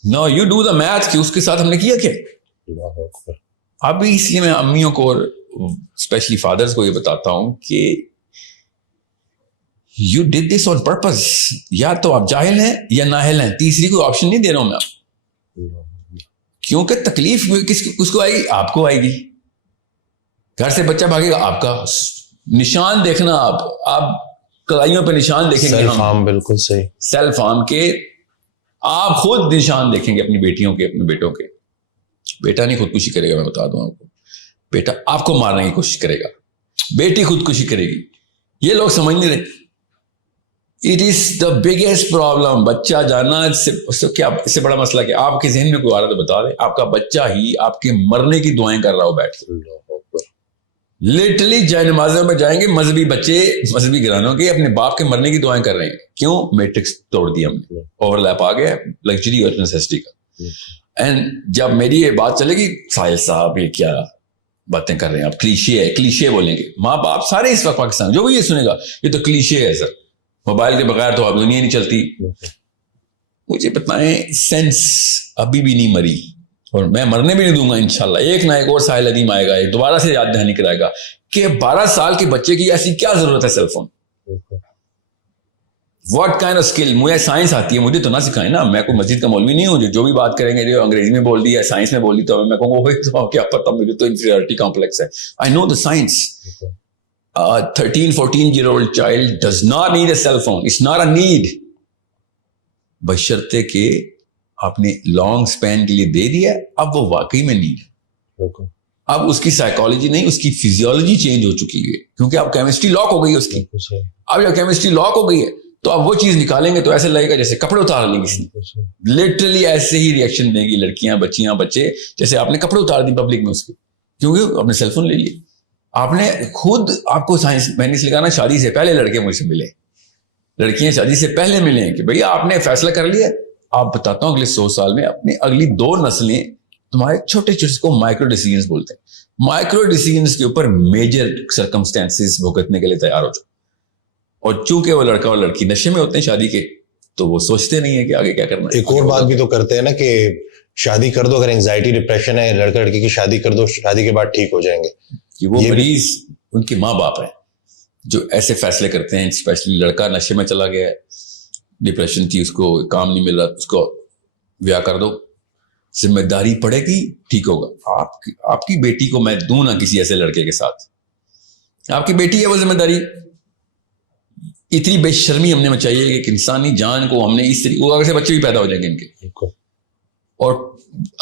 نو یو ڈو دا میتھ کہ اس کے ساتھ ہم نے کیا کیا. ابھی اس لیے میں امیوں کو اور اسپیشلی فادرز کو یہ بتاتا ہوں کہ you did this on purpose. یا تو آپ جاہل ہیں یا نااہل ہیں، تیسری کوئی آپشن نہیں دے رہا ہوں میں آپ. کیونکہ تکلیف کس کو آئے گی؟ آپ کو آئے گی. گھر سے بچہ بھاگے گا، آپ کا نشان دیکھنا، آپ کلائیوں پہ نشان دیکھیں گے. سیلف ہارم، بالکل صحیح. سیلف ہارم کے آپ خود نشان دیکھیں گے اپنی بیٹیوں کے، اپنے بیٹوں کے. بیٹا نہیں خودکشی کرے گا، میں بتا دوں آپ کو. بیٹا آپ کو مارنے کی کوشش کرے گا، بیٹی خودکشی کرے گی. یہ لوگ سمجھ نہیں رہے. It is the biggest problem. بچہ جانا اس سے بڑا مسئلہ کیا؟ آپ کے ذہن میں کوئی آ رہا تو بتا دیں. آپ کا بچہ ہی آپ کے مرنے کی دعائیں کر رہا ہو بیٹھ کے. لٹرلی جائے نمازوں میں جائیں گے مذہبی بچے، مذہبی گھرانوں کے، اپنے باپ کے مرنے کی دعائیں کر رہے ہیں. کیوں؟ میٹرکس توڑ دیا ہم نے، اوور لیپ آ گیا لگژری اور نیسیسٹی کا. اینڈ جب میری یہ بات چلے گی، ساحل صاحب یہ کیا باتیں کر رہے ہیں آپ، کلیشے ہے، کلیشے بولیں گے. ماں باپ سارے اس وقت پاکستان جو بھی یہ سنے گا، یہ تو کلیشے ہے سر، موبائل کے بغیر تو اب دنیا نہیں چلتی. مجھے بتائیں سینس ابھی بھی نہیں مری اور میں مرنے بھی نہیں دوں گا انشاءاللہ. ایک نہ ایک اور ساحل ندیم آئے گا, ایک دوبارہ سے یاد دہانی کرائے گا کہ 12 سال کے بچے کی ایسی کیا ضرورت ہے cell phone. What kind of skill. مجھے سائنس آتی ہے, مجھے تو نہ سکھائیں نا. میں کوئی مسجد کا مولوی نہیں ہوں جو بھی بات کریں گے جو انگریزی میں بول دی ہے سائنس میں بول دی تو میں کہوں گا کیا پتا, مجھے تو انفیریورٹی کمپلیکس ہے. آئی نو دا science. 13-14-year-old child does not need a cell phone. It's not a need. بشرطے کہ آپ نے لانگ سپین کے لیے دے دیا, اب وہ واقعی میں نیڈ ہے. اب اس کی سائیکالوجی نہیں, اس کی فزیولوجی چینج ہو چکی ہے کیونکہ اب کیمسٹری لاک ہو گئی ہے اس کی. اب جب کیمسٹری لاک ہو گئی ہے تو اب وہ چیز نکالیں گے تو ایسے لگے گا جیسے کپڑے اتار لیں کسی نے. لٹرلی ایسے ہی ریئیکشن دیں گی لڑکیاں, بچیاں, بچے, جیسے آپ نے کپڑے اتار دی پبلک میں اس کے, کیونکہ آپ نے سیل فون لے لیے. آپ نے خود, آپ کو سائنس میں نے اس لیے کہا نا شادی سے پہلے لڑکے مجھ سے ملے, لڑکیاں شادی سے پہلے ملیں کہ بھئی آپ نے فیصلہ کر لیا. آپ بتاتا ہوں اگلے 100 سال میں اپنی اگلی 2 نسلیں تمہارے چھوٹے چھوٹے کو مائکرو ڈیسیجنز بولتے ہیں. مائکرو ڈیسیجنز کے اوپر میجر سرکمسٹانسز بھگتنے کے لیے تیار ہو جاؤ. اور چونکہ وہ لڑکا اور لڑکی نشے میں ہوتے ہیں شادی کے تو وہ سوچتے نہیں ہیں کہ آگے کیا کرنا ہے. ایک اور بات بھی تو کرتے ہیں نا کہ شادی کر دو, اگر انگزائٹی ڈپریشن ہے لڑکا لڑکی کی شادی کر دو, شادی کے بعد ٹھیک ہو جائیں گے. کہ وہ مریض ان کے ماں باپ ہیں جو ایسے فیصلے کرتے ہیں. اسپیشلی لڑکا نشے میں چلا گیا ہے, ڈپریشن تھی, اس کو کام نہیں مل رہا, اس کو بیاہ کر دو, ذمہ داری پڑے گی, ٹھیک ہوگا. آپ کی بیٹی کو میں دوں نہ کسی ایسے لڑکے کے ساتھ, آپ کی بیٹی ہے وہ ذمہ داری. اتنی بے شرمی ہم نے مچائی ہے کہ ایک انسانی جان کو ہم نے اس طریقے سے بچے بھی پیدا ہو جائیں گے ان کے. اور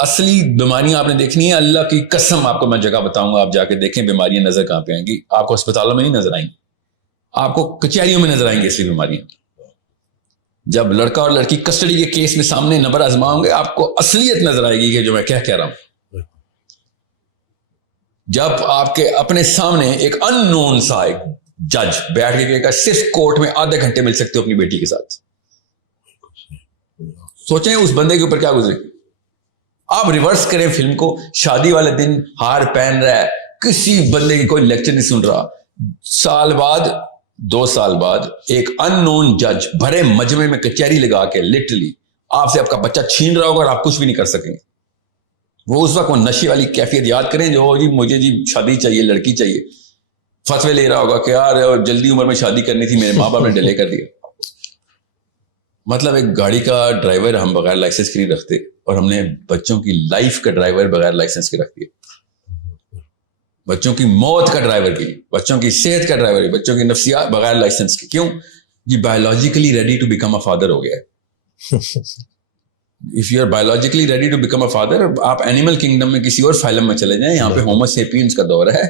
اصلی بیماریاں آپ نے دیکھنی ہے, اللہ کی قسم آپ کو میں جگہ بتاؤں گا, آپ جا کے دیکھیں بیماریاں نظر کہاں پہ آئیں گی. آپ کو اسپتالوں میں نہیں نظر آئیں گی, آپ کو کچہریوں میں نظر آئیں گی اصلی بیماریاں. جب لڑکا اور لڑکی کسٹڈی کے کیس میں سامنے نبر آزما ہوں گے آپ کو اصلیت نظر آئے گی کہ جو میں کہہ رہا ہوں. جب آپ کے اپنے سامنے ایک ان نون سا ایک جج بیٹھ کے کہے گا صرف کورٹ میں آدھے گھنٹے مل سکتے ہو اپنی بیٹی کے ساتھ, سوچیں اس بندے کے اوپر کیا گزرے. آپ ریورس کریں فلم کو, شادی والے دن ہار پہن رہا ہے, کسی بندے کی کوئی لیکچر نہیں سن رہا, سال بعد 2 سال بعد ایک ان نون جج بھرے مجمع میں کچہری لگا کے لٹرلی آپ سے آپ کا بچہ چھین رہا ہوگا اور آپ کچھ بھی نہیں کر سکیں گے. وہ اس وقت وہ نشے والی کیفیت یاد کریں جو جی مجھے جی شادی چاہیے, لڑکی چاہیے, فتوے لے رہا ہوگا کہ یار جلدی عمر میں شادی کرنی تھی, میرے ماں باپ نے ڈیلے کر دیا. مطلب ایک گاڑی کا ڈرائیور ہم بغیر لائسنس کے نہیں رکھتے اور ہم نے بچوں کی لائف کا ڈرائیور بغیر لائسنس کے رکھ دیا. بچوں کی موت کا ڈرائیور کی, بچوں کی صحت کا ڈرائیور, بچوں کی نفسیات بغیر لائسنس کے. کیوں؟ یہ biologically ready to become a father ہو گیا ہے. If you are biologically ready to become a father, آپ اینیمل کنگڈم میں کسی اور فائلم میں چلے جائیں, یہاں پہ ہومو سیپینز کا دور ہے.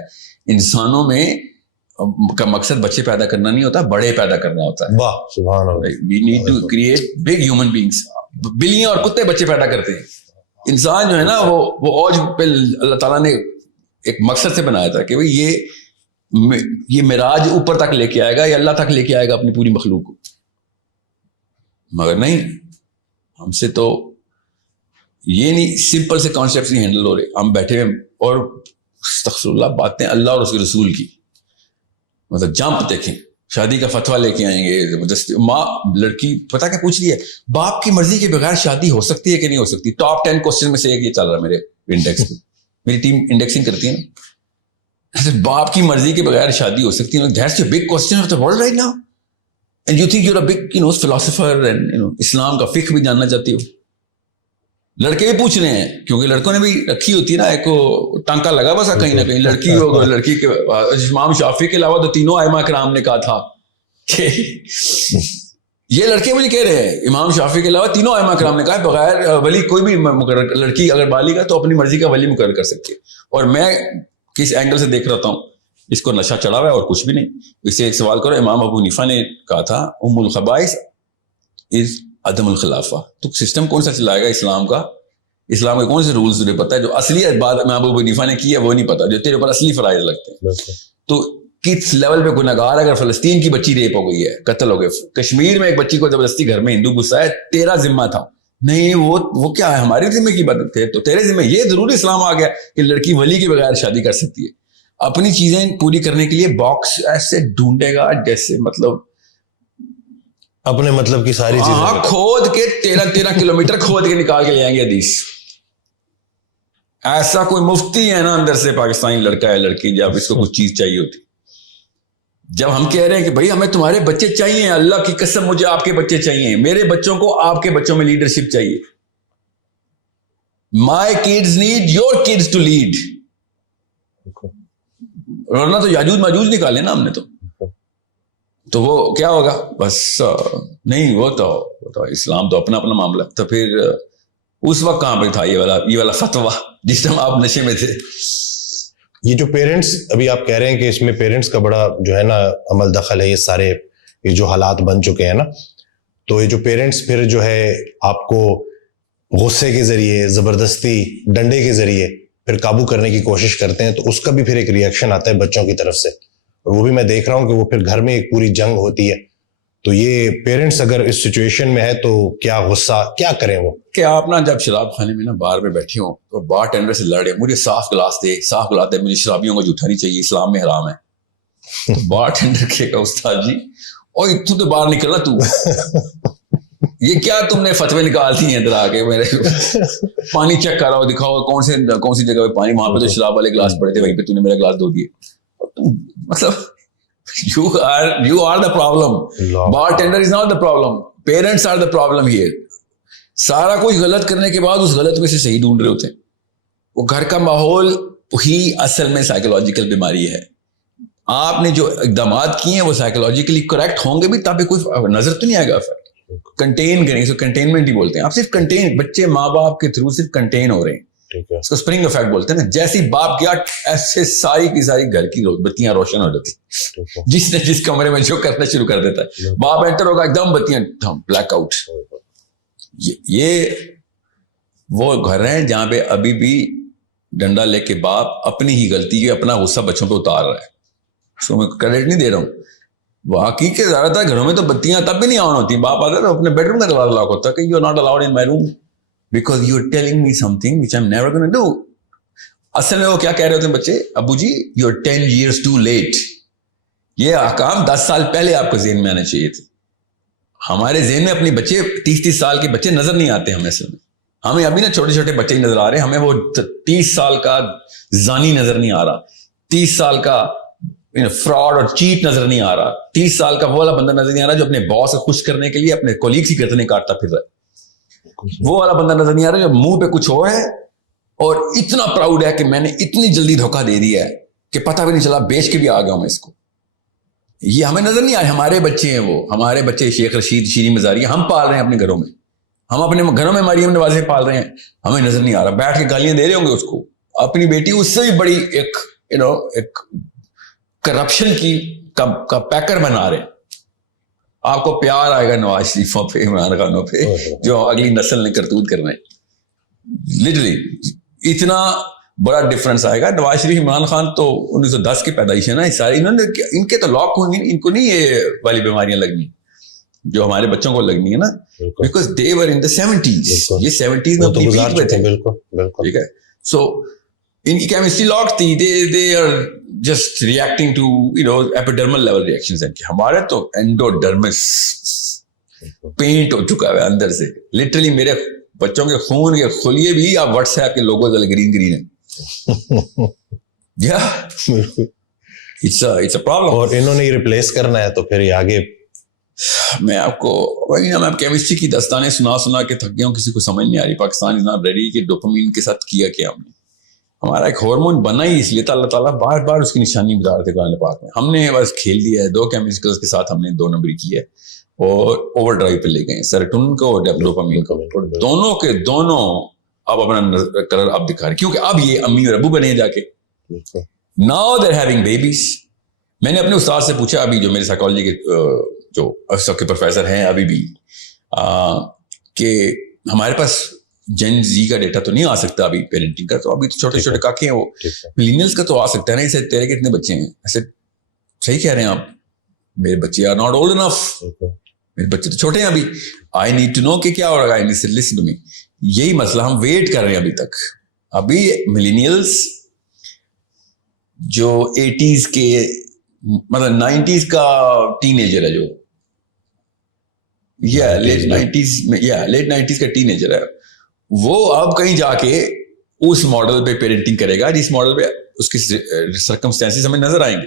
انسانوں میں کا مقصد بچے پیدا کرنا نہیں ہوتا, بڑے پیدا کرنا ہوتا ہے. واہ سبحان اللہ. We need to create big human beings. بلیاں اور کتے بچے پیدا کرتے ہیں, انسان جو ہے نا وہ اوج پہ اللہ تعالیٰ نے ایک مقصد سے بنایا تھا کہ یہ معراج اوپر تک لے کے آئے گا, یہ اللہ تک لے کے آئے گا اپنی پوری مخلوق کو. مگر نہیں, ہم سے تو یہ نہیں, سمپل سے کانسیپٹس نہیں ہینڈل ہو رہے. ہم بیٹھے ہوئے اور استغفر اللہ باتیں اللہ اور اس کے رسول کی, مطلب جمپ دیکھیں, شادی کا فتویٰ لے کے آئیں گے. ماں لڑکی پتا کیا پوچھ رہی ہے, باپ کی مرضی کے بغیر شادی ہو سکتی ہے کہ نہیں ہو سکتی. ٹاپ 10 کوسچن میں سے ایک یہ چل رہا ہے میرے انڈیکس پہ, میری ٹیم انڈیکسنگ کرتی ہے نا. باپ کی مرضی کے بغیر شادی ہو سکتی ہے, that's the big question of the world right now. And you think you are a big philosopher and Islam کا فقہ بھی جاننا چاہتی ہو. لڑکے بھی پوچھ رہے ہیں کیونکہ لڑکوں نے بھی رکھی ہوتی ہے نا ایک ٹانکا لگا بسا کہیں نہ کہیں. لڑکی ہو لڑکی کے امام شافعی کے علاوہ تو تینوں ائمہ کرام نے کہا تھا کہ یہ لڑکے مجھے کہہ رہے ہیں امام شافعی کے علاوہ تینوں ائمہ کرام نے کہا بغیر ولی کوئی بھی مقرر, لڑکی اگر بالغ ہے تو اپنی مرضی کا ولی مقرر کر سکتی ہے. اور میں کس اینگل سے دیکھ رہا ہوں, اس کو نشہ چڑھا ہوا ہے اور کچھ بھی نہیں. اس سے ایک سوال کرو, امام ابو حنیفہ نے کہا تھا ام الخبائث از عدم الخلافہ. تو سسٹم کون سا چلائے گا اسلام کا؟ اسلام کے کون سے رولز تجھے پتہ ہے؟ جو اصلی بات امام ابو حنیفہ نے کی ہے وہ نہیں پتا, جو تیرے اوپر اصلی فرائض لگتے ہیں. تو کس لیول پہ گناہگار, اگر فلسطین کی بچی ریپ ہو گئی ہے, قتل ہو گئے, کشمیر میں ایک بچی کو زبردستی گھر میں ہندو گھسا ہے, تیرا ذمہ تھا نہیں, وہ کیا ہے ہمارے ذمہ کی بات تھے, تو تیرے ذمہ یہ ضروری اسلام آ گیا کہ لڑکی ولی کے بغیر شادی کر سکتی ہے. اپنی چیزیں پوری کرنے کے لیے باکس ایسے ڈھونڈے گا جیسے مطلب اپنے مطلب کی ساری چیزیں ہاں کھود کے 13 کلومیٹر کھود کے نکال کے لے آئیں گے حدیث. ایسا کوئی مفتی ہے نا اندر سے پاکستانی لڑکا ہے لڑکی جب اس کو کچھ چیز چاہیے ہوتی, جب ہم کہہ رہے ہیں کہ بھائی ہمیں تمہارے بچے چاہیے, اللہ کی قسم مجھے آپ کے بچے چاہیے, میرے بچوں کو آپ کے بچوں میں لیڈرشپ چاہیے. My kids need your kids to lead. ورنہ تو یاجوج ماجوج نکالے نا ہم نے تو وہ کیا ہوگا بس نہیں. وہ تو اسلام تو اپنا اپنا معاملہ. تو پھر اس وقت کہاں پہ تھا یہ والا فتویٰ جس ٹائم آپ نشے میں تھے؟ یہ جو پیرنٹس ابھی آپ کہہ رہے ہیں کہ اس میں پیرنٹس کا بڑا جو ہے نا عمل دخل ہے, یہ سارے یہ جو حالات بن چکے ہیں نا, تو یہ جو پیرنٹس پھر جو ہے آپ کو غصے کے ذریعے, زبردستی ڈنڈے کے ذریعے پھر قابو کرنے کی کوشش کرتے ہیں, تو اس کا بھی پھر ایک ریئیکشن آتا ہے بچوں کی طرف سے, اور وہ بھی میں دیکھ رہا ہوں کہ وہ پھر گھر میں ایک پوری جنگ ہوتی ہے. تو یہ پیرنٹس اگر اس سچویشن میں ہے تو کیا غصہ کیا کریں وہ کہ آپ نا جب شراب خانے میں نا بار میں بیٹھے ہوں تو بار ٹینڈر سے لڑے, مجھے صاف گلاس دے, مجھے شرابیوں کو جھوٹا نہیں چاہیے, اسلام میں حرام ہے. تو بار ٹینڈر کہے گا استاد جی اور تو تو باہر نکلنا, تو یہ کیا تم نے فتوے نکال دی ہیں ادھر آ کے, میرے پانی چیک کر رہا ہو, دکھاؤ کون سی جگہ پہ پانی, وہاں پہ تو شراب والے گلاس پڑے تھے, وہیں پہ تو نے میرا گلاس دھو دیے. مطلب you are the problem. Bartender is not the problem. Parents are the problem here. سارا کوئی غلط کرنے کے بعد اس غلط میں سے صحیح ڈھونڈ رہے ہوتے ہیں. وہ گھر کا ماحول ہی اصل میں سائیکولوجیکل بیماری ہے. آپ نے جو اقدامات کیے ہیں وہ سائیکولوجیکلی کریکٹ ہوں گے بھی, تاکہ کوئی نظر تو نہیں آئے گا. کنٹین کریں, اس کو کنٹینمنٹ ہی بولتے ہیں. آپ صرف کنٹین, بچے ماں باپ کے تھرو صرف کنٹین ہو رہے ہیں, اس کو اسپرنگ افیکٹ بولتے ہیں نا. جیسے باپ گیا ایسے ساری کی ساری گھر کی بتیاں روشن ہو جاتی, جس نے جس کمرے میں جو کرنا شروع کر دیتا ہے. باپ انٹر ہوگا ایک دم بتیاں بلیک آؤٹ. یہ وہ گھر ہیں جہاں پہ ابھی بھی ڈنڈا لے کے باپ اپنی ہی غلطی کے اپنا غصہ بچوں پہ اتار رہا ہے. اس کو میں کریڈٹ نہیں دے رہا ہوں. باقی کے زیادہ تر گھروں میں تو بتیاں تب بھی نہیں آن ہوتی. باپ آتا تو اپنے بیڈ روم کا دروازہ لاک ہوتا ہے کہ you are not allowed in my room because you are telling me something which I'm never going to do. اصل میں وہ کیا کہہ رہے ہوتے ہیں بچے, ابو جی you are 10 years too late. یہ احکام 10 سال پہلے آپ کو ذہن میں آنے چاہیے تھے. ہمارے ذہن میں اپنے بچے 30 سال کے بچے نظر نہیں آتے ہمیں. اصل میں ہمیں ابھی نا چھوٹے چھوٹے بچے ہی نظر آ رہے ہیں, ہمیں وہ 30 سال کا زانی نظر نہیں آ رہا, 30 سال کا فراڈ اور چیٹ نظر نہیں آ رہا, 30 سال کا وہ والا بندہ نظر نہیں آ رہا جو اپنے باس کو خوش کرنے کے لیے اپنے کولیگز کی گردنیں کاٹتا پھر رہا ہے. وہ والا بندہ نظر نہیں آ رہا جو منہ پہ کچھ ہو ہے اور اتنا پراؤڈ ہے کہ میں نے اتنی جلدی دھوکہ دے دیا ہے کہ پتہ بھی نہیں چلا, بیچ کے بھی آ گیا ہوں میں اس کو. یہ ہمیں نظر نہیں آئے. ہمارے بچے ہیں وہ, ہمارے بچے شیخ رشید, شیریں مزاری ہم پال رہے ہیں اپنے گھروں میں, ہم اپنے گھروں میں مریم نوازیں پال رہے ہیں, ہمیں نظر نہیں آ رہا. بیٹھ کے گالیاں دے رہے ہوں گے اس کو. اپنی بیٹی اس سے بھی بڑی ایک کرپشن کی کا پیکر بنا رہے ہیں. آپ کو پیار آئے گا نواز شریفوں پہ, عمران خانوں پہ, جو اگلی نسل نے کرتوت کرنا ہے. لٹرلی اتنا بڑا ڈفرنس آئے گا. نواز شریف, عمران خان تو 1910 کی پیدائش ہے نا, ساری انہوں نے, ان کے تو لاک ہوں گے, ان کو نہیں یہ والی بیماریاں لگنی جو ہمارے بچوں کو لگنی ہے نا, because they were in the 70s. یہ 70s میں اپنی پیک پہ تھے. ٹھیک ہے, سو ان کی کیمسٹری لاک تھی. They are just reacting to epidermal level reactions. ہمارے تو اینڈوڈرمس پینٹ ہو چکا ہے اندر سے. لٹرلی میرے بچوں کے خون کے خلیے بھی آپ واٹس ایپ کے لوگوز والے گرین گرین ہیں. It's a problem. اور انہوں نے ریپلیس کرنا ہے تو پھر یہ آگے میں آپ کو وہی نا, میں کیمسٹری کی داستانیں سنا کے تھک گیا ہوں. کسی کو سمجھ نہیں آ رہی. پاکستان از ناٹ ریڈی کہ ڈوپامین کے ساتھ کیا ہم نے. ہمارا ایک ہارمون بنا ہی اس لیے تھا, اللہ تعالیٰ بار بار اس کی نشانی بتا رہے تھے قرآن پاک میں. ہم نے بس کھیل دیا ہے. 2 کیمیکلز کے ساتھ ہم نے 2 نمبر کی ہے اور اوور ڈرائیو پہ لے گئے, سیروٹونن کو اور ڈوپامین کو. دونوں کے دونوں اب اپنا کلر اب دکھا رہے, کیونکہ اب یہ امی اور ابو بنے ہیں جا کے. Now they are having babies. میں نے اپنے استاد سے پوچھا, ابھی جو میرے سائیکالوجی کے جو سب کے پروفیسر ہیں ابھی بھی, کہ ہمارے پاس جن زی کا ڈیٹا تو نہیں آ سکتا ابھی پیرنٹنگ کا, تو ابھی تو چھوٹے چھوٹے کاکے ہیں وہ. ملینیلز کا تو آ سکتا ہے نا. اسے تیرے کتنے بچے ہیں؟ ایسے صحیح کہہ رہے ہیں آپ, میرے بچے آر ناٹ اولڈ انف. میرے بچے تو چھوٹے ہیں ابھی. آئی نیڈ ٹو نو کہ کیا ہو رہا ہے. Listen to me. یہی مسئلہ ہم ویٹ کر رہے ہیں ابھی تک. ابھی ملینیلز جو 80s کے مطلب 90s کا ٹین ایجر ہے, جو لیٹ 90s میں لیٹ 90s کا ٹین ایجر ہے وہ. اب کہیں جا کے اس ماڈل پہ پیرنٹنگ کرے گا جس ماڈل پہ اس کی سرکمسٹانسز ہمیں نظر آئیں گے.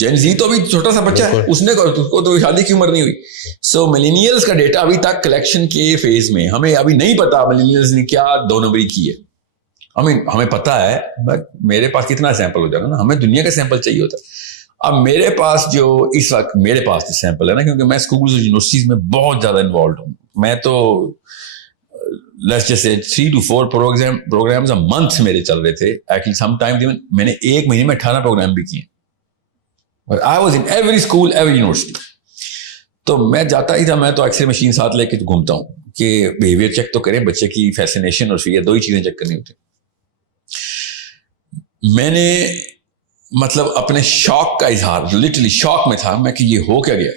جین زی تو ابھی چھوٹا سا بچہ ہے, اس کو تو شادی کی عمر نہیں ہوئی. سو ملینیلز کا ڈیٹا ابھی تک کلیکشن کے فیز میں, ہمیں ابھی نہیں پتا ملینیلز نے کیا 2 نمبری کی ہے. ہمیں پتا ہے بٹ میرے پاس کتنا سیمپل ہو جائے گا نا, ہمیں دنیا کا سیمپل چاہیے ہوتا ہے. اب میرے پاس جو اس وقت میرے پاس جو سیمپل ہے نا, کیونکہ میں اسکولز اور یونیورسٹیز میں بہت زیادہ انوالوڈ ہوں, میں تو let's just say 3 to 4 programmes a month میرے چل رہے تھے. ایکچولی سم ٹائم میں نے 1 مہینے میں 18 پروگرام بھی کیے. I was in every school, every university. تو میں جاتا ہی تھا, میں تو ایکس رے مشین ساتھ لے کے گھومتا ہوں کہ بیہیویئر چیک تو کریں, بچے کی فیسینیشن اور فیئر 2 ہی چیزیں چیک کرنی ہوتی. میں نے مطلب اپنے شوق کا اظہار, لٹرلی شوق میں تھا میں کہ یہ ہو کیا گیا.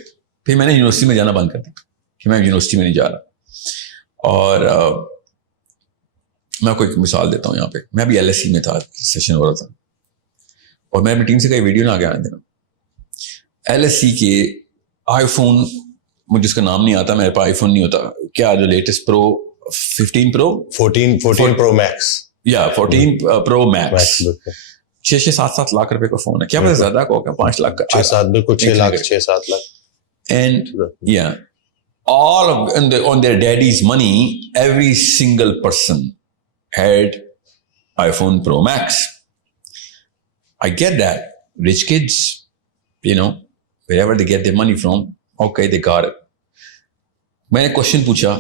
پھر میں نے یونیورسٹی میں جانا بند کر دیا کہ میں یونیورسٹی میں نہیں جا رہا. اور میں آپ کو ایک مثال دیتا ہوں یہاں پہ. میں ابھی LSE میں تھا, سیشن ہو رہا تھا, اور میں اپنی ٹیم سے کئی ویڈیو نہ آگے آنے دینا. LSE کے آئی فون, مجھے اس کا نام نہیں آتا, میرے پاس آئی فون نہیں ہوتا, کیا جو لیٹسٹ پرو 15 پرو 14 پرو میکس, 14 پرو میکس 6-7 لاکھ روپے کا فون ہے. کیا پتا زیادہ کا ہوگا, 5 لاکھ کا, 6-7 بالکل 6-7 lakh. And yeah, all on their daddy's money, every single person had iPhone Pro Max. I get that. Rich kids, wherever they get their money from, okay, they got it. میں نے کوشچن پوچھا,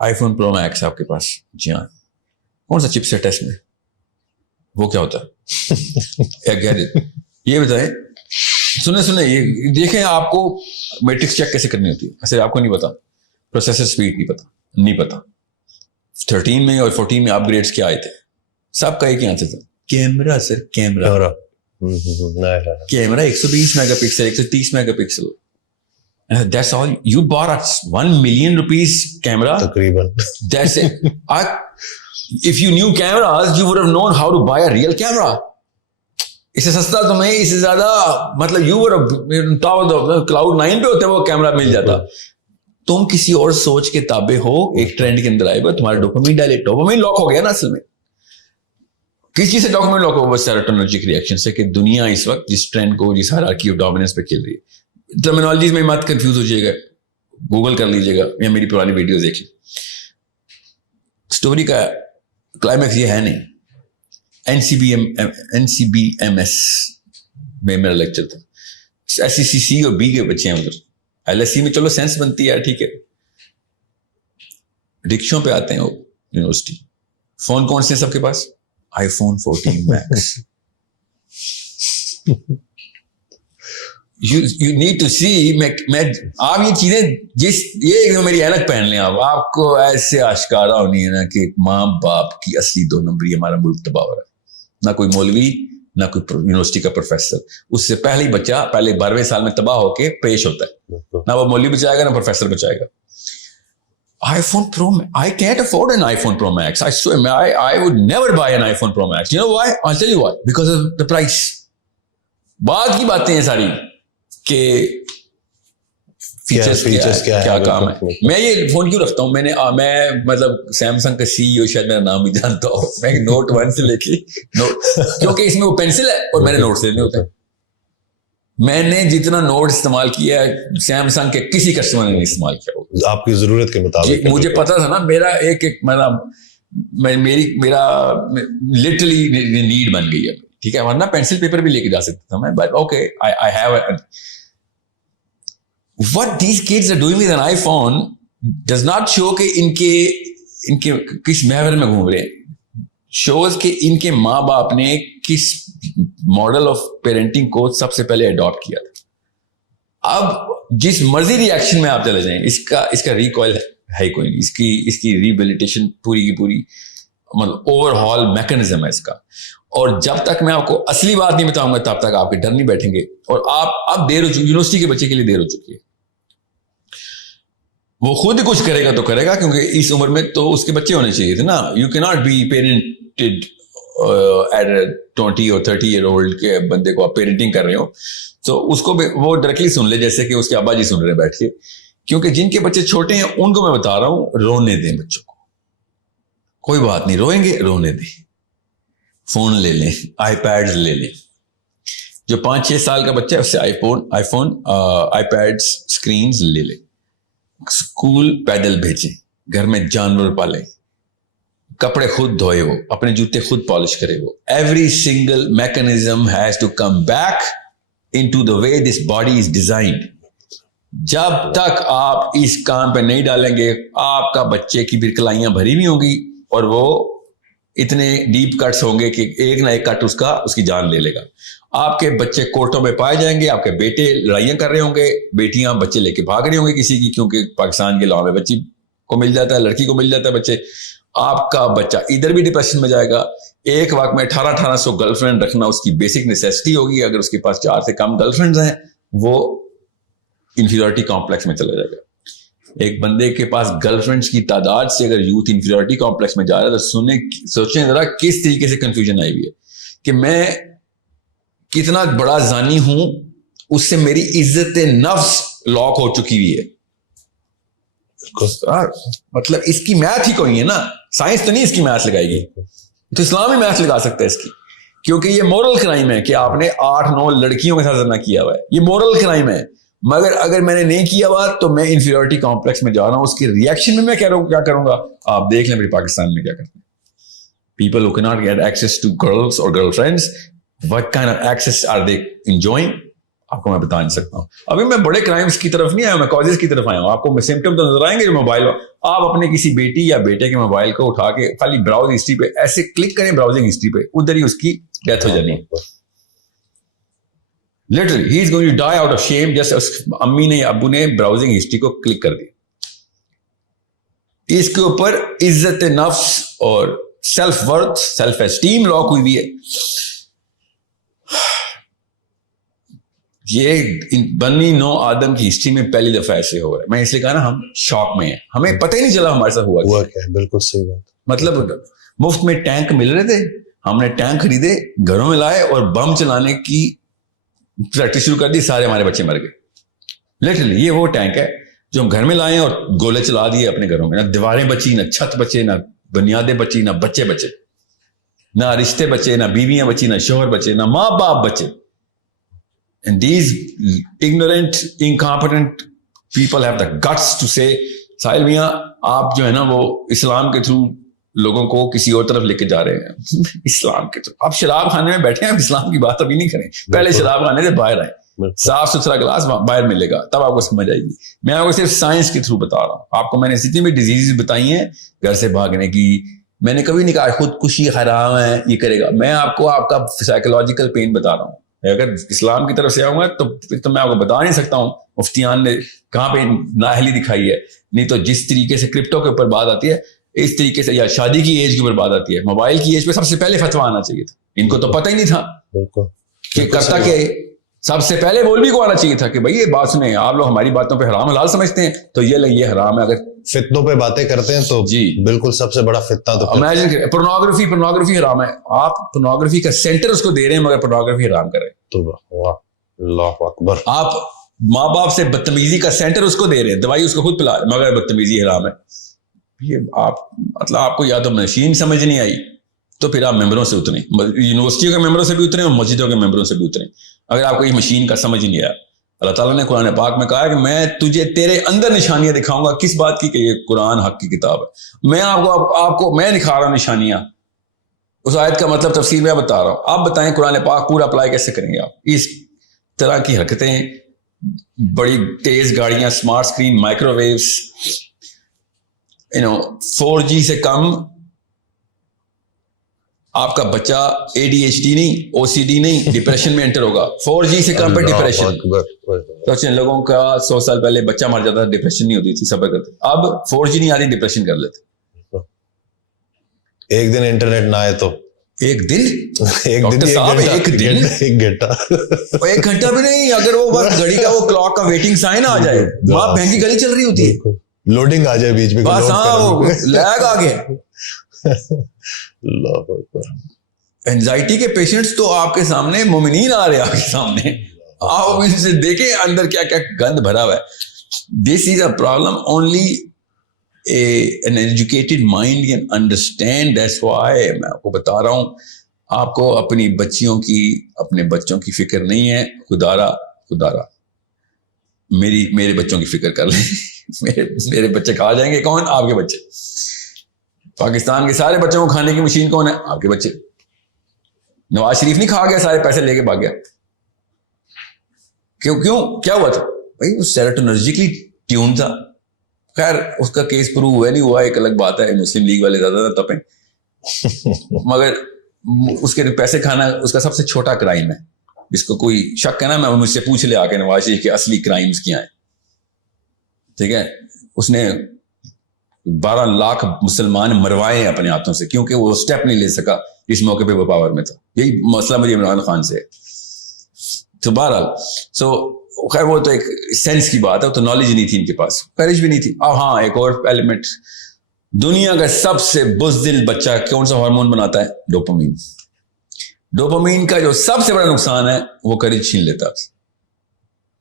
iPhone Pro Max آپ کے پاس؟ جی ہاں. کون سا چپ set ہے اس میں؟ وہ کیا ہوتا ہے؟ یہ بتائیں, سنیں یہ دیکھیں, آپ کو میٹرکس چیک کیسے کرنی ہوتی ہے. صرف آپ کو نہیں پتا, پروسیسر اسپیڈ نہیں پتا. 13 میں اور 14 میں اپ گریڈس کیا آئے تھے, سب کا ایک ہی آنسر تھا, camera sir, camera 120 mega pixel, 130 mega pixel. That's all. You bought $1 million camera? تقریباً. That's it. If you knew cameras, you would have known how to buy a real camera. اس سے سستا تمہیں, اس سے زیادہ مطلب you would have Cloud 9 پہ ہوتے وہ کیمرہ مل جاتا. تم کسی اور سوچ کے تابع ہو, ایک ٹرینڈ کے اندر آئے گا, تمہارا ڈوپامین ڈائلیٹ, ڈوپامین لاک ہو گیا نا. اصل میں کس چیز سے ڈوپامین لاک ہو؟ بس سیروٹونرجک ریئیکشن سے, کہ دنیا اس وقت جس ٹرینڈ کو, جس ہائرارکی آف ڈومیننس پہ کھیل رہی ہے. ٹرمینالوجیز میں مت کنفیوز ہو جائے گا, گوگل کر لیجیے گا یا میری پرانی ویڈیوز دیکھ لیں. اسٹوری کا کلائمیکس یہ ہے نہیں. NCBMS میں میرا لیکچر تھا. SECC اور B کے بچے ہیں ادھر. LSE میں چلو سینس بنتی ہے, ٹھیک ہے. رکشوں پہ آتے ہیں وہ یونیورسٹی. فون کون سے سب کے پاس؟ iPhone 14 Max. You need to see, میں آپ یہ چیزیں یہ میری اینک پہن لیں, آپ کو ایسے آشکارا ہونی ہے نا کہ ماں باپ کی اصلی 2 نمبری ہمارا ملک تباہ ہو رہا ہے. نہ کوئی مولوی, نہ کوئی یونیورسٹی کا پروفیسر. اس سے پہلے ہی بچہ پہلے 12ویں سال میں تباہ ہو کے پیش ہوتا ہے. نہ وہ مولوی بچائے گا, نہ پروفیسر بچائے گا. iPhone Pro, I can't afford an iPhone Pro Max. I swear, I would never buy an iPhone Pro Max. You know why? I'll tell you why. Because of the price. بعد کی باتیں ہیں ساری کہ features کیا کام ہے. میں یہ فون کیوں رکھتا ہوں, میں مطلب سیمسنگ کا CEO شاید میرا نام بھی جانتا ہوں. میں نوٹ 1 سے لے کے کیونکہ اس میں وہ پینسل ہے اور میں نے نوٹس لینے ہوتے ہیں. میں نے جتنا نوٹ استعمال کیا ہے سیمسنگ کے کسی کسٹمر نے نہیں استعمال کیا. آپ کی ضرورت کے مطابق مجھے پتا تھا نا, میرا ایک میرا لٹرلی نیڈ بن گئی ہے, ٹھیک ہے. ورنہ پینسل پیپر بھی لے کے جا سکتا تھا میں, but okay I have what these kids are doing with an iPhone does not show کہ ان کے کس محور میں گھوم رہے ہیں. شوز کہ ان کے ماں باپ نے کس ماڈل آف پیرنٹنگ کو سب سے پہلے اڈاپٹ کیا تھا. اب جس مرضی ریئیکشن میں آپ چلے جائیں, اس کا ریکوائل ہے کوئی نہیں. اس کی ریبیلیٹیشن پوری کی پوری مطلب اوور ہال میکنزم ہے اس کا. اور جب تک میں آپ کو اصلی بات نہیں بتاؤں گا تب تک آپ کے ڈر نہیں بیٹھیں گے. اور آپ اب دیر ہو چکی, یونیورسٹی کے بچے کے لیے دیر ہو چکی ہے. وہ خود کچھ کرے گا تو کرے گا, کیونکہ اس عمر میں تو اس کے بچے ہونے چاہیے تھے نا. یو کی ناٹ بی پیرنٹڈ ایٹ 20 اور 30 ایئر اولڈ کے بندے کو آپ پیرنٹنگ کر رہے ہو تو اس کو وہ ڈائریکٹلی سن لے, جیسے کہ اس کے ابا جی سن رہے بیٹھ کے کیونکہ جن کے بچے چھوٹے ہیں ان کو میں بتا رہا ہوں رونے دیں بچوں کو, کوئی بات نہیں, روئیں گے رونے دیں, فون لے لیں, آئی پیڈ لے لیں. جو 5-6 سال کا بچہ ہے اس سے آئی فون آئی پیڈ اسکرینز لے لیں. اسکول پیدل بھیجیں, گھر میں جانور پالیں, کپڑے خود دھوئے, وہ اپنے جوتے خود پالش کرے. وہ every single mechanism has to come back into the way this body is designed. جب تک آپ اس کام پہ نہیں ڈالیں گے آپ کا بچے کی بھی کلائیاں بھری ہوئی ہوں گی اور وہ اتنے ڈیپ کٹس ہوں گے کہ ایک نہ ایک کٹ اس کی جان لے لے گا. آپ کے بچے کورٹوں میں پائے جائیں گے, آپ کے بیٹے لڑائیاں کر رہے ہوں گے, بیٹیاں بچے لے کے بھاگ رہی ہوں گے کسی کی, کیونکہ پاکستان کے لاء میں بچی کو مل جاتا ہے, لڑکی کو مل جاتا ہے بچے. آپ کا بچہ ادھر بھی ڈپریشن میں جائے گا. ایک وقت میں 1800 گرل فرینڈ رکھنا اس کی بیسک نیسیسٹی ہوگی. اگر اس کے پاس 4 سے کم گرل فرینڈز ہیں وہ انفیریورٹی کمپلیکس میں چلا جائے گا. ایک بندے کے پاس گرل فرینڈز کی تعداد سے اگر یوتھ انفیریورٹی کمپلیکس میں جا رہا ہے تو سوچیں ذرا کس طریقے سے کنفیوژن آئی ہوئی ہے کہ میں کتنا بڑا زانی ہوں, اس سے میری عزت نفس لاک ہو چکی ہوئی ہے. مطلب اس کی میتھ ہی کوئی ہے نا, سائنس تو نہیں اس کی میتھ لگائے گی, تو اسلام ہی میتھ لگا سکتا ہے اس کی, کیونکہ یہ مورل کرائم ہے کہ آپ نے 8-9 لڑکیوں کے ساتھ زنا کیا ہوا ہے. یہ مورل کرائم ہے. مگر اگر میں نے نہیں کیا ہوا تو میں انفیریورٹی کمپلیکس میں جا رہا ہوں. اس کے ریئیکشن میں کیا کروں گا آپ دیکھ لیں میرے پاکستان میں کیا کرتے ہیں. People who cannot get access to girls or girlfriends, what kind of access are they enjoying? آپ کو میں بتا نہیں سکتا ہوں. ابھی میں بڑے کرائمز کی طرف نہیں آیا, میں کازز کی طرف آیا ہوں. آپ کو سمپٹم تو نظر آئیں گے جو موبائل, آپ اپنے کسی بیٹی یا بیٹے کے موبائل کو اٹھا کے خالی براؤز ہسٹری پہ ایسے کلک کریں, براؤزنگ ہسٹری پہ, ادھر ہی اس کی ڈیتھ ہو جانی ہے. Literally he is going to die out of shame. جیسے امی نے ابو نے براؤزنگ ہسٹری کو کلک کر دی. اس کے اوپر عزت نفس اور self worth, self esteem lock ہوئی ہے. یہ بنی نو آدم کی ہسٹری میں پہلی دفعہ ایسے ہو رہا ہے. میں اس لیے کہا نا ہم شاک میں ہیں, ہمیں پتہ ہی نہیں چلا ہمارے ساتھ ہوا کیا. بالکل صحیح بات. مطلب مفت میں ٹینک مل رہے تھے, ہم نے ٹینک خریدے, گھروں میں لائے اور بم چلانے کی پریکٹس شروع کر دی, سارے ہمارے بچے مر گئے. لٹرلی یہ وہ ٹینک ہے جو ہم گھر میں لائے اور گولے چلا دیے اپنے گھروں میں. نہ دیواریں بچی, نہ چھت بچے, نہ بنیادیں بچی, نہ بچے بچے, نہ رشتے بچے, نہ بیویاں بچی, نہ شوہر بچے, نہ ماں باپ بچے. And these ignorant, incompetent people have the guts to say, ساحل میاں آپ جو ہے نا وہ اسلام کے تھرو لوگوں کو کسی اور طرف لے کے جا رہے ہیں. اسلام کے تھرو آپ شراب خانے میں بیٹھے ہیں, اسلام کی بات ابھی نہیں کریں, پہلے شراب خانے سے باہر آئیں, صاف ستھرا گلاس باہر ملے گا تب آپ کو سمجھ آئے گی. میں آپ کو صرف سائنس کے تھرو بتا رہا ہوں. آپ کو میں نے جتنی بھی ڈیزیز بتائی ہیں گھر سے بھاگنے کی, میں نے کبھی نہیں کہا خودکشی حرام ہے یہ کرے گا. میں آپ کو آپ کا سائیکولوجیکل پین بتا رہا ہوں. اگر اسلام کی طرف سے آؤں گا تو میں آپ کو بتا نہیں سکتا ہوں مفتیان نے کہاں پہ نااہلی دکھائی ہے. نہیں تو جس طریقے سے کرپٹو کے اوپر بات آتی ہے اس طریقے سے, یا شادی کی ایج کے اوپر بات آتی ہے, موبائل کی ایج پہ سب سے پہلے فتویٰ آنا چاہیے تھا. ان کو تو پتہ ہی نہیں تھا کہ کرتا کہ سب سے پہلے مولوی کو آنا چاہیے تھا کہ بھائی یہ بات سنیں, آپ لوگ ہماری باتوں پہ حرام حلال سمجھتے ہیں تو یہ حرام ہے. اگر فتنوں پہ باتیں کرتے ہیں تو جی بالکل سب سے بڑا فتنہ تو امیجن کریں پورنوگرافی حرام ہے. آپ پورنوگرافی کا سینٹر اس کو دے رہے ہیں مگر پورنوگرافی حرام کر رہے ہیں. تو اللہ اکبر. آپ ماں باپ سے بدتمیزی کا سینٹر اس کو دے رہے ہیں, دوائی اس کو خود پلا مگر بدتمیزی حرام ہے. یہ آپ مطلب آپ کو یا تو مشین سمجھ نہیں آئی تو پھر آپ ممبروں سے اتریں, یونیورسٹیوں کے ممبروں سے بھی اتریں اور مسجدوں کے ممبروں سے بھی اتریں. اگر آپ کو یہ مشین کا سمجھ نہیں آیا, اللہ تعالیٰ نے قرآن پاک میں کہا کہ میں تجھے تیرے اندر نشانیاں دکھاؤں گا. کس بات کی کہ یہ قرآن حق کی کتاب ہے. میں آپ کو میں دکھا رہا ہوں نشانیاں. اس آیت کا مطلب تفسیر میں بتا رہا ہوں. آپ بتائیں قرآن پاک پورا اپلائی کیسے کریں گے آپ. اس طرح کی حرکتیں, بڑی تیز گاڑیاں, smart screen, micro views, 4G سے کم آپ کا بچہ ADHD نہیں, OCD نہیں, ڈپریشن میں انٹر ہوگا. 4G سے کم پہ ڈپریشن. سوچیں لوگوں کا 100 سال پہلے بچہ مر جاتا تھا, ڈپریشن نہیں ہوتی تھی, صبر کرتے. اب 4G نہیں آتی, ڈپریشن کر لیتے. ایک دن انٹرنیٹ نہ آئے تو ایک دن ایک گھنٹہ بھی نہیں. اگر وہ بس گھڑی کا وہ کلاک کا ویٹنگ سائن آ جائے, وہاں بہن کی گلی چل رہی ہوتی ہے, لوڈنگ آ جائے بیچ میں, بس ہاں لیگ آ گیا. اینزائٹی کے پیشنٹس تو آپ کے سامنے, مومنین آ رہے ہیں آپ کے سامنے, آپ ان سے دیکھیں اندر کیا کیا گند بھرا ہوا ہے. This is a problem only an educated mind can understand. That's why میں آپ کو بتا رہا ہوں, آپ کو اپنی بچیوں کی, اپنے بچوں کی فکر نہیں ہے. خدارا میرے بچوں کی فکر کر لیں. میرے بچے کھا جائیں گے. کون؟ آپ کے بچے. پاکستان کے سارے بچوں کو کھانے کی مشین کون ہے؟ آپ کے بچے. نواز شریف نہیں کھا گیا, سارے پیسے لے کے بھاگ گیا. کیوں کیا ہوا تھا بھائی؟ وہ سیروٹونرجیکلی ٹیون تھا. خیر اس کا کیس پروو ہوا نہیں ہوا, ایک الگ بات ہے. مسلم لیگ والے زیادہ نہ تپیں, مگر اس کے پیسے کھانا اس کا سب سے چھوٹا کرائم ہے. جس کو کوئی شک ہے نا, میں مجھ سے پوچھ لے آ کے نواز شریف کے اصلی کرائمز کیا ہیں. ٹھیک ہے, اس نے 12 لاکھ مسلمان مروائے اپنے ہاتھوں سے, کیونکہ وہ سٹیپ نہیں لے سکا اس موقع پہ وہ پاور میں تھا. یہی مسئلہ مجھے عمران خان سے ہے. تو بہرحال خیر وہ تو ایک سینس کی بات ہے, تو نالج نہیں تھی ان کے پاس, کرج بھی نہیں تھی. اب ہاں ایک اور ایلیمنٹ, دنیا کا سب سے بزدل بچہ کون سا ہارمون بناتا ہے؟ ڈوپامین. ڈوپامین کا جو سب سے بڑا نقصان ہے وہ کرج چھین لیتا ہے.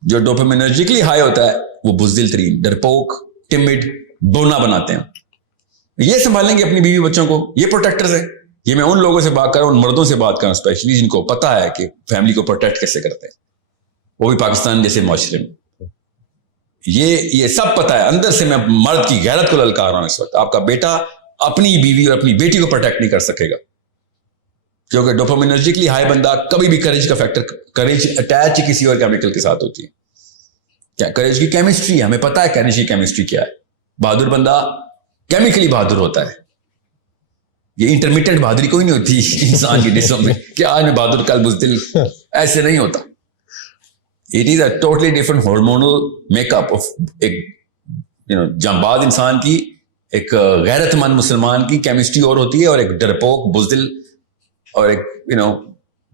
جو ڈوپامینرجیکلی ہائی ہوتا ہے وہ بزدل ترین, ڈرپوک, ٹمڈ, بونا بناتے ہیں. یہ سنبھالیں گے اپنی بیوی بچوں کو, یہ پروٹیکٹرز ہیں. یہ میں ان لوگوں سے بات کر رہا ہوں, ان مردوں سے بات کر رہا ہوں اسپیشلی, جن کو پتا ہے کہ فیملی کو پروٹیکٹ کیسے کرتے ہیں, وہ بھی پاکستان جیسے معاشرے میں. یہ سب پتا ہے. اندر سے میں مرد کی غیرت کو للکار رہا ہوں اس وقت. آپ کا بیٹا اپنی بیوی اور اپنی بیٹی کو پروٹیکٹ نہیں کر سکے گا, کیونکہ ڈوپامینرجیکلی ہائی بندہ کبھی بھی کریج کا فیکٹر, کریج اٹیچ کسی اور کیمیکل کے ساتھ ہوتی ہے. کیا کریج کی کیمسٹری ہے, ہمیں پتا ہے کریج کی کیمسٹری کیا ہے. بہادر بندہ کیمیکلی بہادر ہوتا ہے. یہ انٹرمیٹنٹ بہادری کوئی نہیں ہوتی انسان کی جسم میں کہ آج میں بہادر کل بزدل, ایسے نہیں ہوتا. It is a totally different hormonal makeup of ایک جانباز انسان کی, ایک غیرت مند مسلمان کی کیمسٹری اور ہوتی ہے, اور ایک ڈرپوک بزدل اور ایک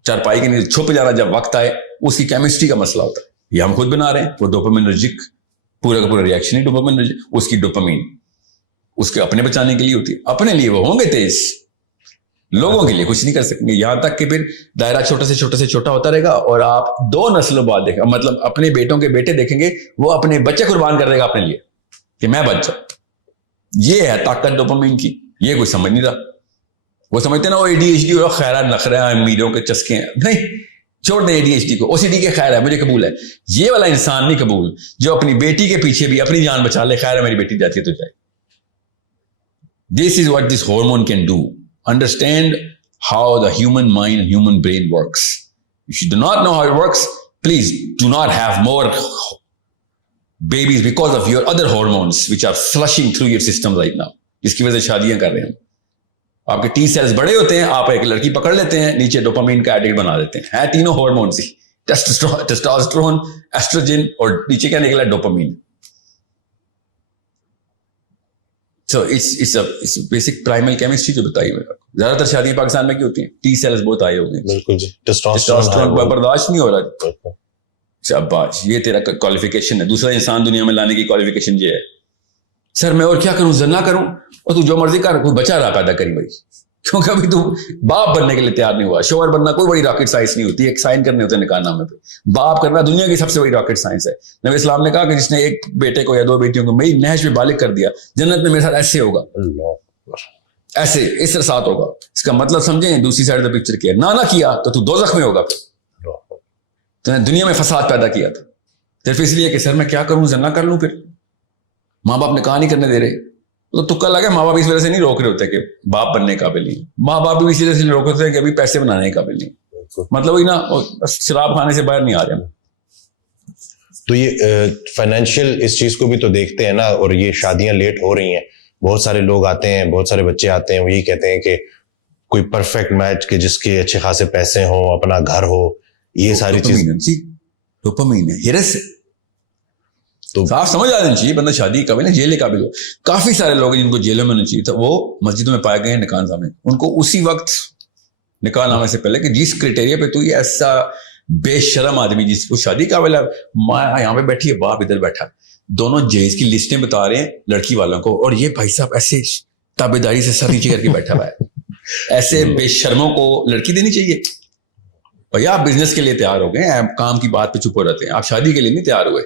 چارپائی کے نیچے چھپ جانا جب وقت آئے, اس کی کیمسٹری کا مسئلہ ہوتا ہے. یہ ہم خود بنا رہے ہیں. وہ ڈوپامینرجک پورا کا پورا ریئیکشن ہی ڈوپامینرجک. اس کی ڈوپامین اس کے اپنے بچانے کے لیے ہوتی ہے. اپنے لیے وہ ہوں گے تیز, لوگوں کے لیے کچھ نہیں کر سکیں گے. یہاں تک کہ پھر دائرہ چھوٹے سے چھوٹا ہوتا رہے گا, اور آپ 2 نسلوں بعد دیکھیں, مطلب اپنے بیٹوں کے بیٹے دیکھیں گے, وہ اپنے بچے قربان کر دے گا اپنے لیے کہ میں بچ جاؤں. یہ ہے طاقت ڈوپامین کی. یہ کوئی سمجھ نہیں رہا. وہ سمجھتے نا وہ ADHD اور خیر نخرے امیروں کے چسکے ہیں. نہیں, چھوڑ دیں ADHD کو. OCD کے خیر ہے, مجھے قبول ہے. یہ والا انسان نہیں قبول جو اپنی بیٹی کے پیچھے بھی اپنی جان بچا لے. خیر ہے میری بیٹی جاتی ہے تو جائے. This is what this hormone can do. Understand how the human mind and human brain works. If you do not know how it works, please do not have more babies because of your other hormones which are flushing through your system right now. جس کی وجہ سے شادیاں کر رہے ہیں. آپ کے T سیلز بڑے ہوتے ہیں, آپ ایک لڑکی پکڑ لیتے ہیں, نیچے ڈوپامین کا ایڈکٹ بنا دیتے ہیں. ہے تینوں ہارمونز ہی, ٹیسٹوسٹیرون, ایسٹروجن, اور نیچے کیا نکلا؟ Dopamine. So it's basic primal chemistry جو بتائی میں. زیادہ تر شادیاں پاکستان میں کی ہوتی ہیں, T سیلز بہت آئے ہوئے ہیں. بالکل جی, ٹیسٹوسٹیرون برداشت نہیں ہو رہا. شاباش, یہ تیرا کوالیفیکیشن ہے. دوسرا انسان دنیا میں لانے کی کوالیفیکیشن یہ ہے. سر میں اور کیا کروں, زنا کروں, اور تو جو مرضی کر, کوئی بچہ رہا پیدا کری بھائی, کیونکہ ابھی تو باپ بننے کے لیے تیار نہیں ہوا. شوہر بننا کوئی بڑی راکٹ سائنس نہیں ہوتی. ایک سائن کرنے ہوتے ہیں نکاح نامے پہ. باپ کرنا دنیا کی سب سے بڑی راکٹ سائنس ہے. نبی اسلام نے کہا کہ جس نے ایک بیٹے کو یا 2 بیٹیوں کو میری نہج پہ بالغ کر دیا, جنت میں میرے ساتھ ایسے ہوگا, ایسے اس کے ساتھ ہوگا. اس کا مطلب سمجھیں دوسری سائڈ آف پکچر کیا ہے. نہ کیا تو دوزخ میں ہوگا. تو نے دنیا میں فساد پیدا کیا تھا صرف اس لیے کہ سر میں کیا کروں, زنا کر لوں. پھر ماں باپ نے کہا نہیں کرنے دے رہے, تو تکا لگا. ماں باپ اس وجہ سے نہیں روک رہے ہوتے کہ باپ بننے کے قابل نہیں. ماں باپ بھی اسی وجہ سے نہیں روک ہوتے کہ ابھی پیسے بنانے کے قابل نہیں. مطلب وہی نا, شراب کھانے سے باہر نہیں آ رہے. تو یہ فائنینشیل اس چیز کو بھی تو دیکھتے ہیں نا, اور یہ شادیاں لیٹ ہو رہی ہیں. بہت سارے لوگ آتے ہیں, بہت سارے بچے آتے ہیں, وہ یہی کہتے ہیں کہ کوئی پرفیکٹ میچ کہ جس کے اچھے خاصے پیسے ہوں, اپنا گھر ہو, یہ ساری چیز ڈوپامین ہے, ہرس. تو صاف سمجھ آ جانی چاہیے بندہ شادی کے قابل ہے, جیل کے قابل ہو. کافی سارے لوگ ہیں جن کو جیلوں میں ہونا چاہیے تھا, وہ مسجدوں میں پائے گئے ہیں نکاح نامے. ان کو اسی وقت نکاح نامے سے پہلے کہ جس کرائٹیریا پہ تو یہ ایسا بے شرم آدمی جس کو شادی قابل ہے, ماں یہاں پہ بیٹھی ہے, باپ ادھر بیٹھا, دونوں جہیز کی لسٹیں بتا رہے ہیں لڑکی والوں کو, اور یہ بھائی صاحب ایسے تابے داری سے سر نیچے کر کے بیٹھا ہوا ہے. ایسے بے شرموں کو لڑکی دینی چاہیے. بھیا آپ بزنس کے لیے تیار ہو گئے, آپ کام کی بات پہ چپ ہو رہتے ہیں, آپ شادی کے لیے نہیں تیار ہوئے.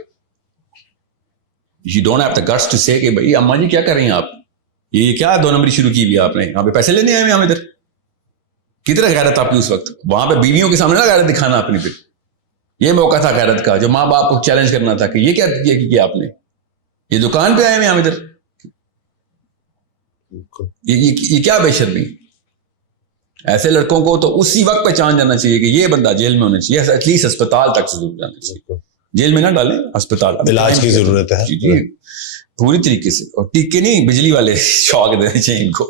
You don't have the guts to say کہ بھائی اماں جی کیا کر رہی ہیں آپ, یہ کیا 2 نمبری شروع کی ہوئی آپ نے, یہاں پہ پیسے لینے آئے ہیں ہم ادھر. کتنا غیرت آپ کی اس وقت, وہاں پہ بیویوں کے سامنے نہ غیرت دکھانا اپنی. پھر یہ موقع تھا غیرت کا جو ماں باپ کو چیلنج کرنا تھا کہ یہ کیا آپ نے, یہ دکان پہ آئے ہیں ہم ادھر, یہ کیا بے شرمی. ایسے لڑکوں کو تو اسی وقت پہچان جانا چاہیے کہ یہ بندہ جیل میں ہونا چاہیے, ایٹ لیسٹ اسپتال تک ضرور جانا چاہیے, جیل میں نہ ڈالیں, اسپتال علاج کی ضرورت ہے جی پوری طریقے سے. اور ٹیکے نہیں, بجلی والے شوق دینے چاہیے ان کو.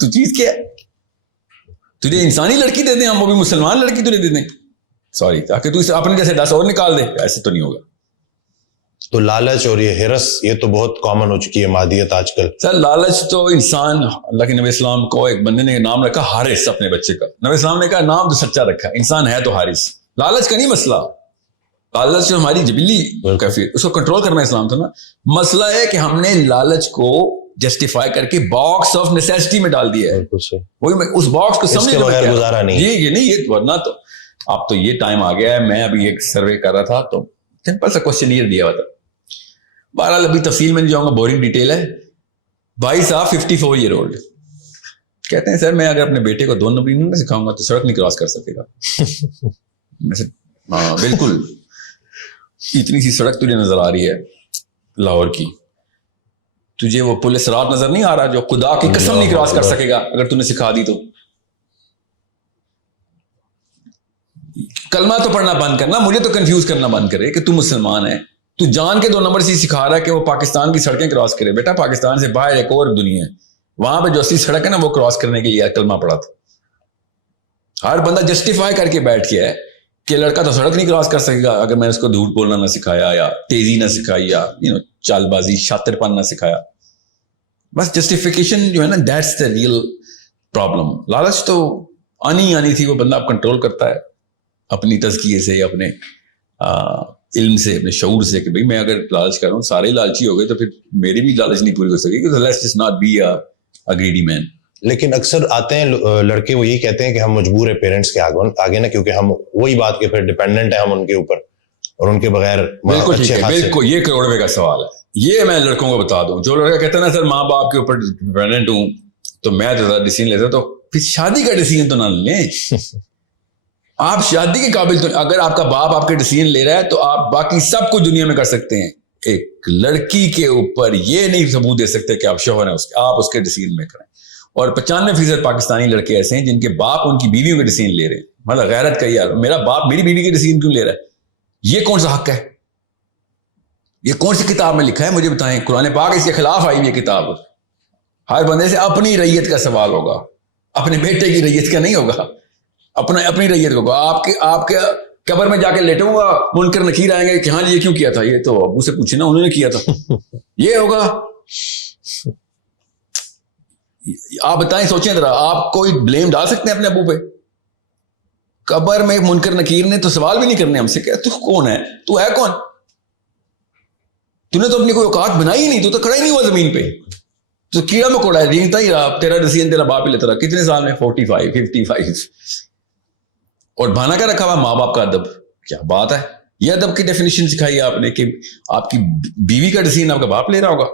تو چیز کیا ہے, تجھے انسانی لڑکی دے دیں ہم, وہ بھی مسلمان لڑکی تجھے دے دیں, سوری, تاکہ تو اپنے جیسے 10 اور نکال دے. ایسے تو نہیں ہوگا. تو لالچ اور یہ ہرس یہ تو بہت کامن ہو چکی ہے مادیت آج کل. سر لالچ تو انسان, اللہ کے نبی اسلام کو ایک بندے نے نام رکھا حارث اپنے بچے کا. نبی اسلام نے کہا نام تو سچا رکھا, انسان ہے تو حارث. لالچ کا نہیں مسئلہ, لالچ جو ہماری جبلی کیفیت اس کو کنٹرول کرنا اسلام تھا نا. مسئلہ ہے کہ ہم نے لالچ کو جسٹیفائی کر کے باکس آف نیسیسٹی میں ڈال دیا ہے. وہی اس باکس کو سمجھنے بغیر گزارا نہیں. یہ نہیں, یہ ورنہ تو اب تو یہ ٹائم آ گیا ہے. میں ابھی ایک سروے کر رہا تھا تو سمپل سا کوشچنئر دیا ہوا تھا. بہرحال ابھی تفصیل میں نہیں جاؤں گا, بورنگ ڈیٹیل ہے. بھائی صاحب 54 ایئر اولڈ کہتے ہیں سر میں اگر اپنے بیٹے کو 2 نمبری نہیں سکھاؤں گا تو سڑک نہیں کراس کر سکے گا. ہاں بالکل, اتنی سی سڑک تجھے نظر آ رہی ہے لاہور کی, تجھے وہ پل صراط نظر نہیں آ رہا جو خدا کی قسم نہیں کراس کر سکے گا اگر تم نے سکھا دی تو. کلمہ تو پڑھنا بند کرنا, مجھے تو کنفیوز کرنا بند کرے کہ تو مسلمان ہے. تو جان کے 2 نمبر سے سکھا رہا ہے کہ وہ پاکستان کی سڑکیں کراس کرے. بیٹا پاکستان سے باہر ایک اور دنیا ہے, وہاں پہ جو اصلی سڑک ہے نا وہ کراس کرنے کے لیے کلمہ پڑا تھا. ہر بندہ جسٹیفائی کر کے بیٹھ گیا ہے کہ لڑکا تو سڑک نہیں کراس کر سکے گا اگر میں نے اس کو جھوٹ بولنا نہ سکھایا یا تیزی نہ سکھائی یا چال بازی شاطر پن نہ سکھایا. بس جسٹیفیکیشن جو ہے نا, دیٹس دا ریئل پرابلم. لالچ تو آنی تھی, وہ بندہ اب کنٹرول کرتا ہے اپنی تزکیے سے, اپنے علم سے, اپنے شعور سے کہ بھئی میں اگر لالچ کر رہا ہوں, سارے لالچی ہو گئے تو پھر میری بھی لالچ نہیں پوری ہو سکے گی. Let's just not be a greedy man. لیکن اکثر آتے ہیں لڑکے وہ یہی کہتے ہیں کہ ہم مجبور ہیں پیرنٹس کے آگے نا, کیونکہ ہم وہی بات کے پھر ڈیپینڈنٹ ہیں ہم ان کے اوپر, اور ان کے بغیر بالکل یہ کروڑ روپے کا سوال ہے. یہ میں لڑکوں کو بتا دوں, جو لڑکا کہتا ہے نا سر ماں باپ کے اوپر ڈیپینڈنٹ ہوں تو میں تو زیادہ ڈیسیژن لیتا, تو پھر شادی کا ڈیسیژن تو نہ لیں. آپ شادی کے قابل تو, اگر آپ کا باپ آپ کے ڈیسیژن لے رہا ہے تو آپ باقی سب کچھ دنیا میں کر سکتے ہیں. ایک لڑکی کے اوپر یہ نہیں ثبوت دے سکتے کہ آپ شوہر ہیں اس کے, آپ اس کے ڈیسیژن میں کریں. اور 95% پاکستانی لڑکے ایسے ہیں جن کے باپ ان کی بیویوں کے ڈیسیژن لے رہے ہیں. مطلب غیرت کا یار, میرا باپ میری بیوی کے ڈیسیژن کیوں لے رہا ہے؟ یہ کون سا حق ہے؟ یہ کون سی کتاب میں لکھا ہے مجھے بتائیں. قرآن پاک اس کے خلاف آئی یہ کتاب. ہر بندے سے اپنی ریت کا سوال ہوگا, اپنے بیٹے کی ریت کا نہیں ہوگا, اپنی ریت ہوگا. آپ کے قبر میں جا کے لیٹوں گا, منکر نکیر آئیں گے کہ ہاں یہ کیوں کیا تھا, یہ تو ابو سے پوچھے نا انہوں نے کیا تھا. یہ ہوگا. آپ بتائیں, سوچیں ذرا, آپ کوئی بلیم ڈال سکتے ہیں اپنے ابو پہ؟ قبر میں منکر نکیر نے تو سوال بھی نہیں کرنے ہم سے کہ تو کون ہے, تو ہے کون, تو نے تو اپنی کوئی اوقات بنائی ہی نہیں, تو کھڑا ہی نہیں ہوا زمین پہ, تو کیڑا مکوڑا ہے, رینگتا ہی رہا. تیرا ڈیسیژن تیرا باپ ہی لیتا رہا. کتنے سال میں؟ 45 55. اور بہانا کیا رکھا ہوا ماں باپ کا ادب. کیا بات ہے, یہ ادب کی ڈیفینیشن سکھائی آپ نے کہ آپ کی بیوی کا ڈیسیژن آپ کا باپ لے رہا ہوگا.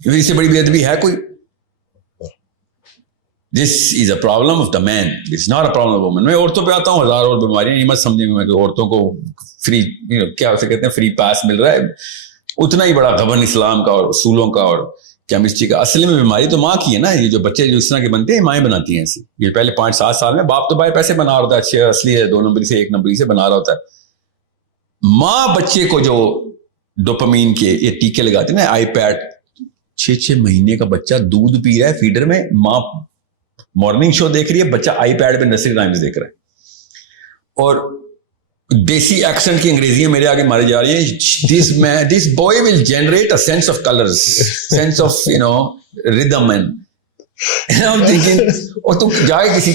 اس سے بڑی بے ادبی ہے کوئی؟ This is a problem of the man. It's not a problem of woman. میں عورتوں پہ آتا ہوں, ہزار اور بیماریاں, یہ مت سمجھیں گے کہ عورتوں کو فری کیا اسے کہتے ہیں فری پاس مل رہا ہے. اتنا ہی بڑا غبن اسلام کا اور اصولوں کا اور کیمسٹری کا. اصل میں بیماری تو ماں کی ہے نا. یہ جو بچے جو اس طرح کے بنتے ہیں مائیں بناتی ہیں ایسی. یہ پہلے 5-7 سال میں باپ تو باہر پیسے بنا رہا ہوتا ہے, اچھے اصلی ہے 2 نمبری سے 1 نمبری سے بنا رہا ہوتا ہے. ماں بچے کو جو ڈوپامین کے یہ ٹیکے لگاتے ہیں نا, آئی پیڈ, 6 مہینے کا بچہ دودھ پی رہا ہے فیڈر میں, ماں مارننگ شو دیکھ رہی ہے, بچہ آئی پیڈ پہ نرسری رائمز دیکھ رہا ہے, اور دیسی ایکسنٹ کی انگریزیاں میرے آگے ماری جا رہی ہیں. This boy will generate a sense of colours, sense of rhythm and I'm thinking, اور تم جا کے کسی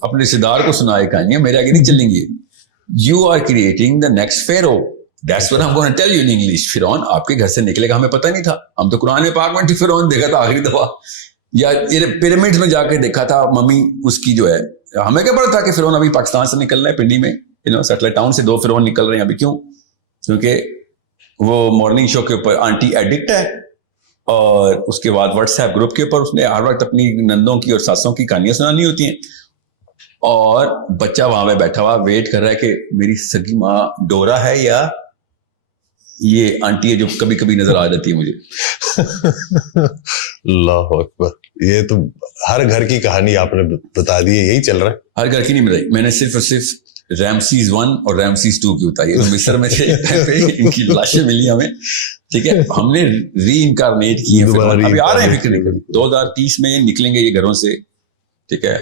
اپنے رشتے دار کو سنائے کہانیاں, میرے آگے نہیں چلیں گی. You are creating the next Pharaoh. That's what I'm going to tell you in English. فرعون آپ کے گھر سے نکلے گا, ہمیں پتہ نہیں تھا. ہم تو قرآن پاک میں فرعون دیکھا تھا آخری دفعہ, یا پیرامڈ میں جا کے دیکھا تھا ممی اس کی جو ہے. ہمیں کیا پتا تھا کہ فرعون ابھی پاکستان سے نکل رہا ہے, پنڈی میں سیٹلائٹ ٹاؤن سے 2 فرعون نکل رہے ہیں ابھی. کیوں؟ کیونکہ وہ مارننگ شو کے اوپر آنٹی ایڈکٹ ہے, اور اس کے بعد واٹس ایپ گروپ کے اوپر اس نے ہر وقت اپنی نندوں کی اور ساسوں کی کہانیاں سنانی ہوتی ہیں, اور بچہ وہاں پہ بیٹھا ہوا ویٹ کر رہا ہے کہ میری سگی ماں ڈورا ہے یا یہ آنٹی ہے جو کبھی کبھی نظر آ جاتی ہے مجھے. اللہ اکبر, یہ تو ہر گھر کی کہانی آپ نے بتا دی ہے, یہی چل رہا ہے. ہر گھر کی نہیں بتائی میں نے, صرف اور صرف رامسیز 1 اور رامسیز 2 کی بتائی ہے. مصر میں تھے ان کی لاشیں ملی ہمیں, ٹھیک ہے, ہم نے ری انکارنیٹ کی ہیں, ابھی آ رہے ہیں فکر نہیں, 2030 میں نکلیں گے یہ گھروں سے, ٹھیک ہے,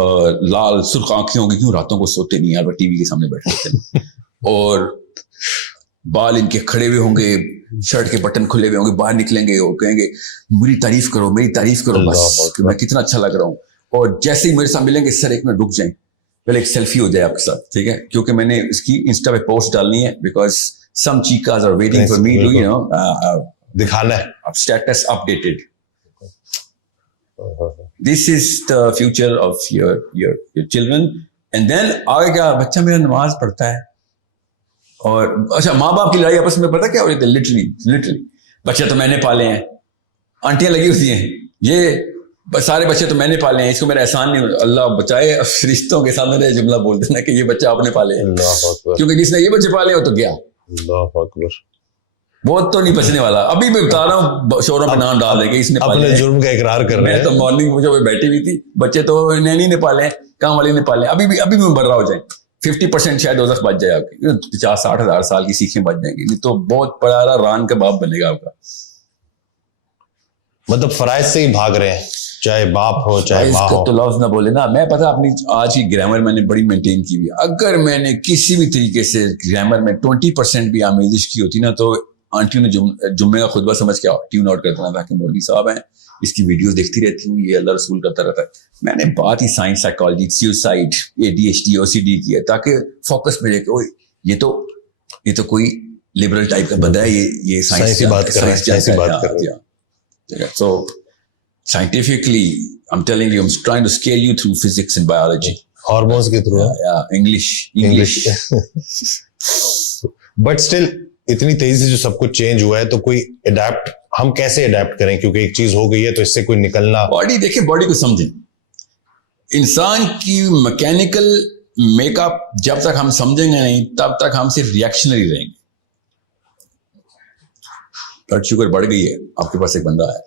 اور لال سرخ آنکھیں ہوں گی, کیوں راتوں کو سوتے نہیں یار, ٹی وی کے سامنے بیٹھے ہوتے ہیں, اور بال ان کے کھڑے ہوئے ہوں گے, شرٹ کے بٹن کھلے ہوئے ہوں گے, باہر نکلیں گے اور کہیں گے میری تعریف کرو, میری تعریف کرو بس کہ میں کتنا اچھا لگ رہا ہوں, اور جیسے ہی میرے ساتھ ملیں گے سر ایک منٹ رک جائیں, پہلے ایک سیلفی ہو جائے آپ کے ساتھ, ٹھیک ہے, کیونکہ میں نے اس کی انسٹا پہ پوسٹ ڈالنی ہے, because some chicks are waiting for me to you know دکھانا ہے status updated. This is the future of your children. And then آگے کیا, بچہ میرا نماز پڑھتا ہے, اور اچھا ماں باپ کی لڑائی آپس میں پتہ کیا ہو رہی ہے, لٹرلی بچے تو میں نے پالے ہیں, آنٹیاں لگی ہوتی ہیں, یہ سارے بچے تو میں نے پالے ہیں, اس کو میرا احسان نہیں, اللہ بچائے فرشتوں کے سامنے جملہ بول دینا کہ یہ بچہ آپ نے پالے ہیں, کیونکہ جس نے یہ بچے پالے ہو تو گیا. اللہ اکبر, بہت تو نہیں بچنے والا, ابھی میں بتا رہا ہوں شوروں پہ نام ڈال دے گا اس نے اپنے جرم کا اقرار کر رہے ہیں. میں تو مارننگ مجھے بیٹھی ہوئی تھی, بچے تو نینی نے پالے ہیں, کام والی نے پالے ہیں, ابھی بھی بڑھ رہا ہو جائے, 50% شاید دوزخ بچ جائے آپ کی, 50-60 ہزار سال کی سیکھیں بچ جائیں گی, نہیں تو بہت بڑا ران کا باپ بنے گا آپ کا. مطلب فرائض سے ہی بھاگ رہے ہیں, چاہے باپ ہو چاہے ماں ہو. تو لفظ نہ بولے نا, میں پتا اپنی آج کی گرامر میں نے بڑی مینٹین کی ہوئی, اگر میں نے کسی بھی طریقے سے گرامر میں 20% بھی آمیزش کی ہوتی نا, تو آنٹیوں نے جمعے کا خطبہ سمجھ کے ٹیون آؤٹ کر دینا تھا کہ مولوی صاحب ہیں, اس کی ویڈیوز دیکھتی رہتی ہوں, یہ اللہ رسول کرتا رہتا ہے. میں نے بات ہی science, psychology, suicide, ADHD, OCD کی ہے, تاکہ فوکس میں رہے کہ یہ تو کوئی لبرل ٹائپ کا بندہ ہے, یہ سائنس کی بات کر رہا ہے. So scientifically I'm telling you, I'm trying to scale you through physics and biology, hormones کے تھرو, English. بٹ اسٹل اتنی تیزی سے جو سب کچھ چینج ہوا ہے, تو کوئی اڈیپٹ, ہم کیسے اڈیپٹ کریں, کیونکہ ایک چیز ہو گئی ہے تو اس سے کوئی نکلنا. باڈی دیکھیں, باڈی کو سمجھیں, انسان کی میکینیکل میک اپ جب تک ہم سمجھیں گے نہیں تب تک ہم صرف ریئیکشنری رہیں گے. بلڈ شوگر بڑھ گئی ہے, آپ کے پاس ایک بندہ ہے,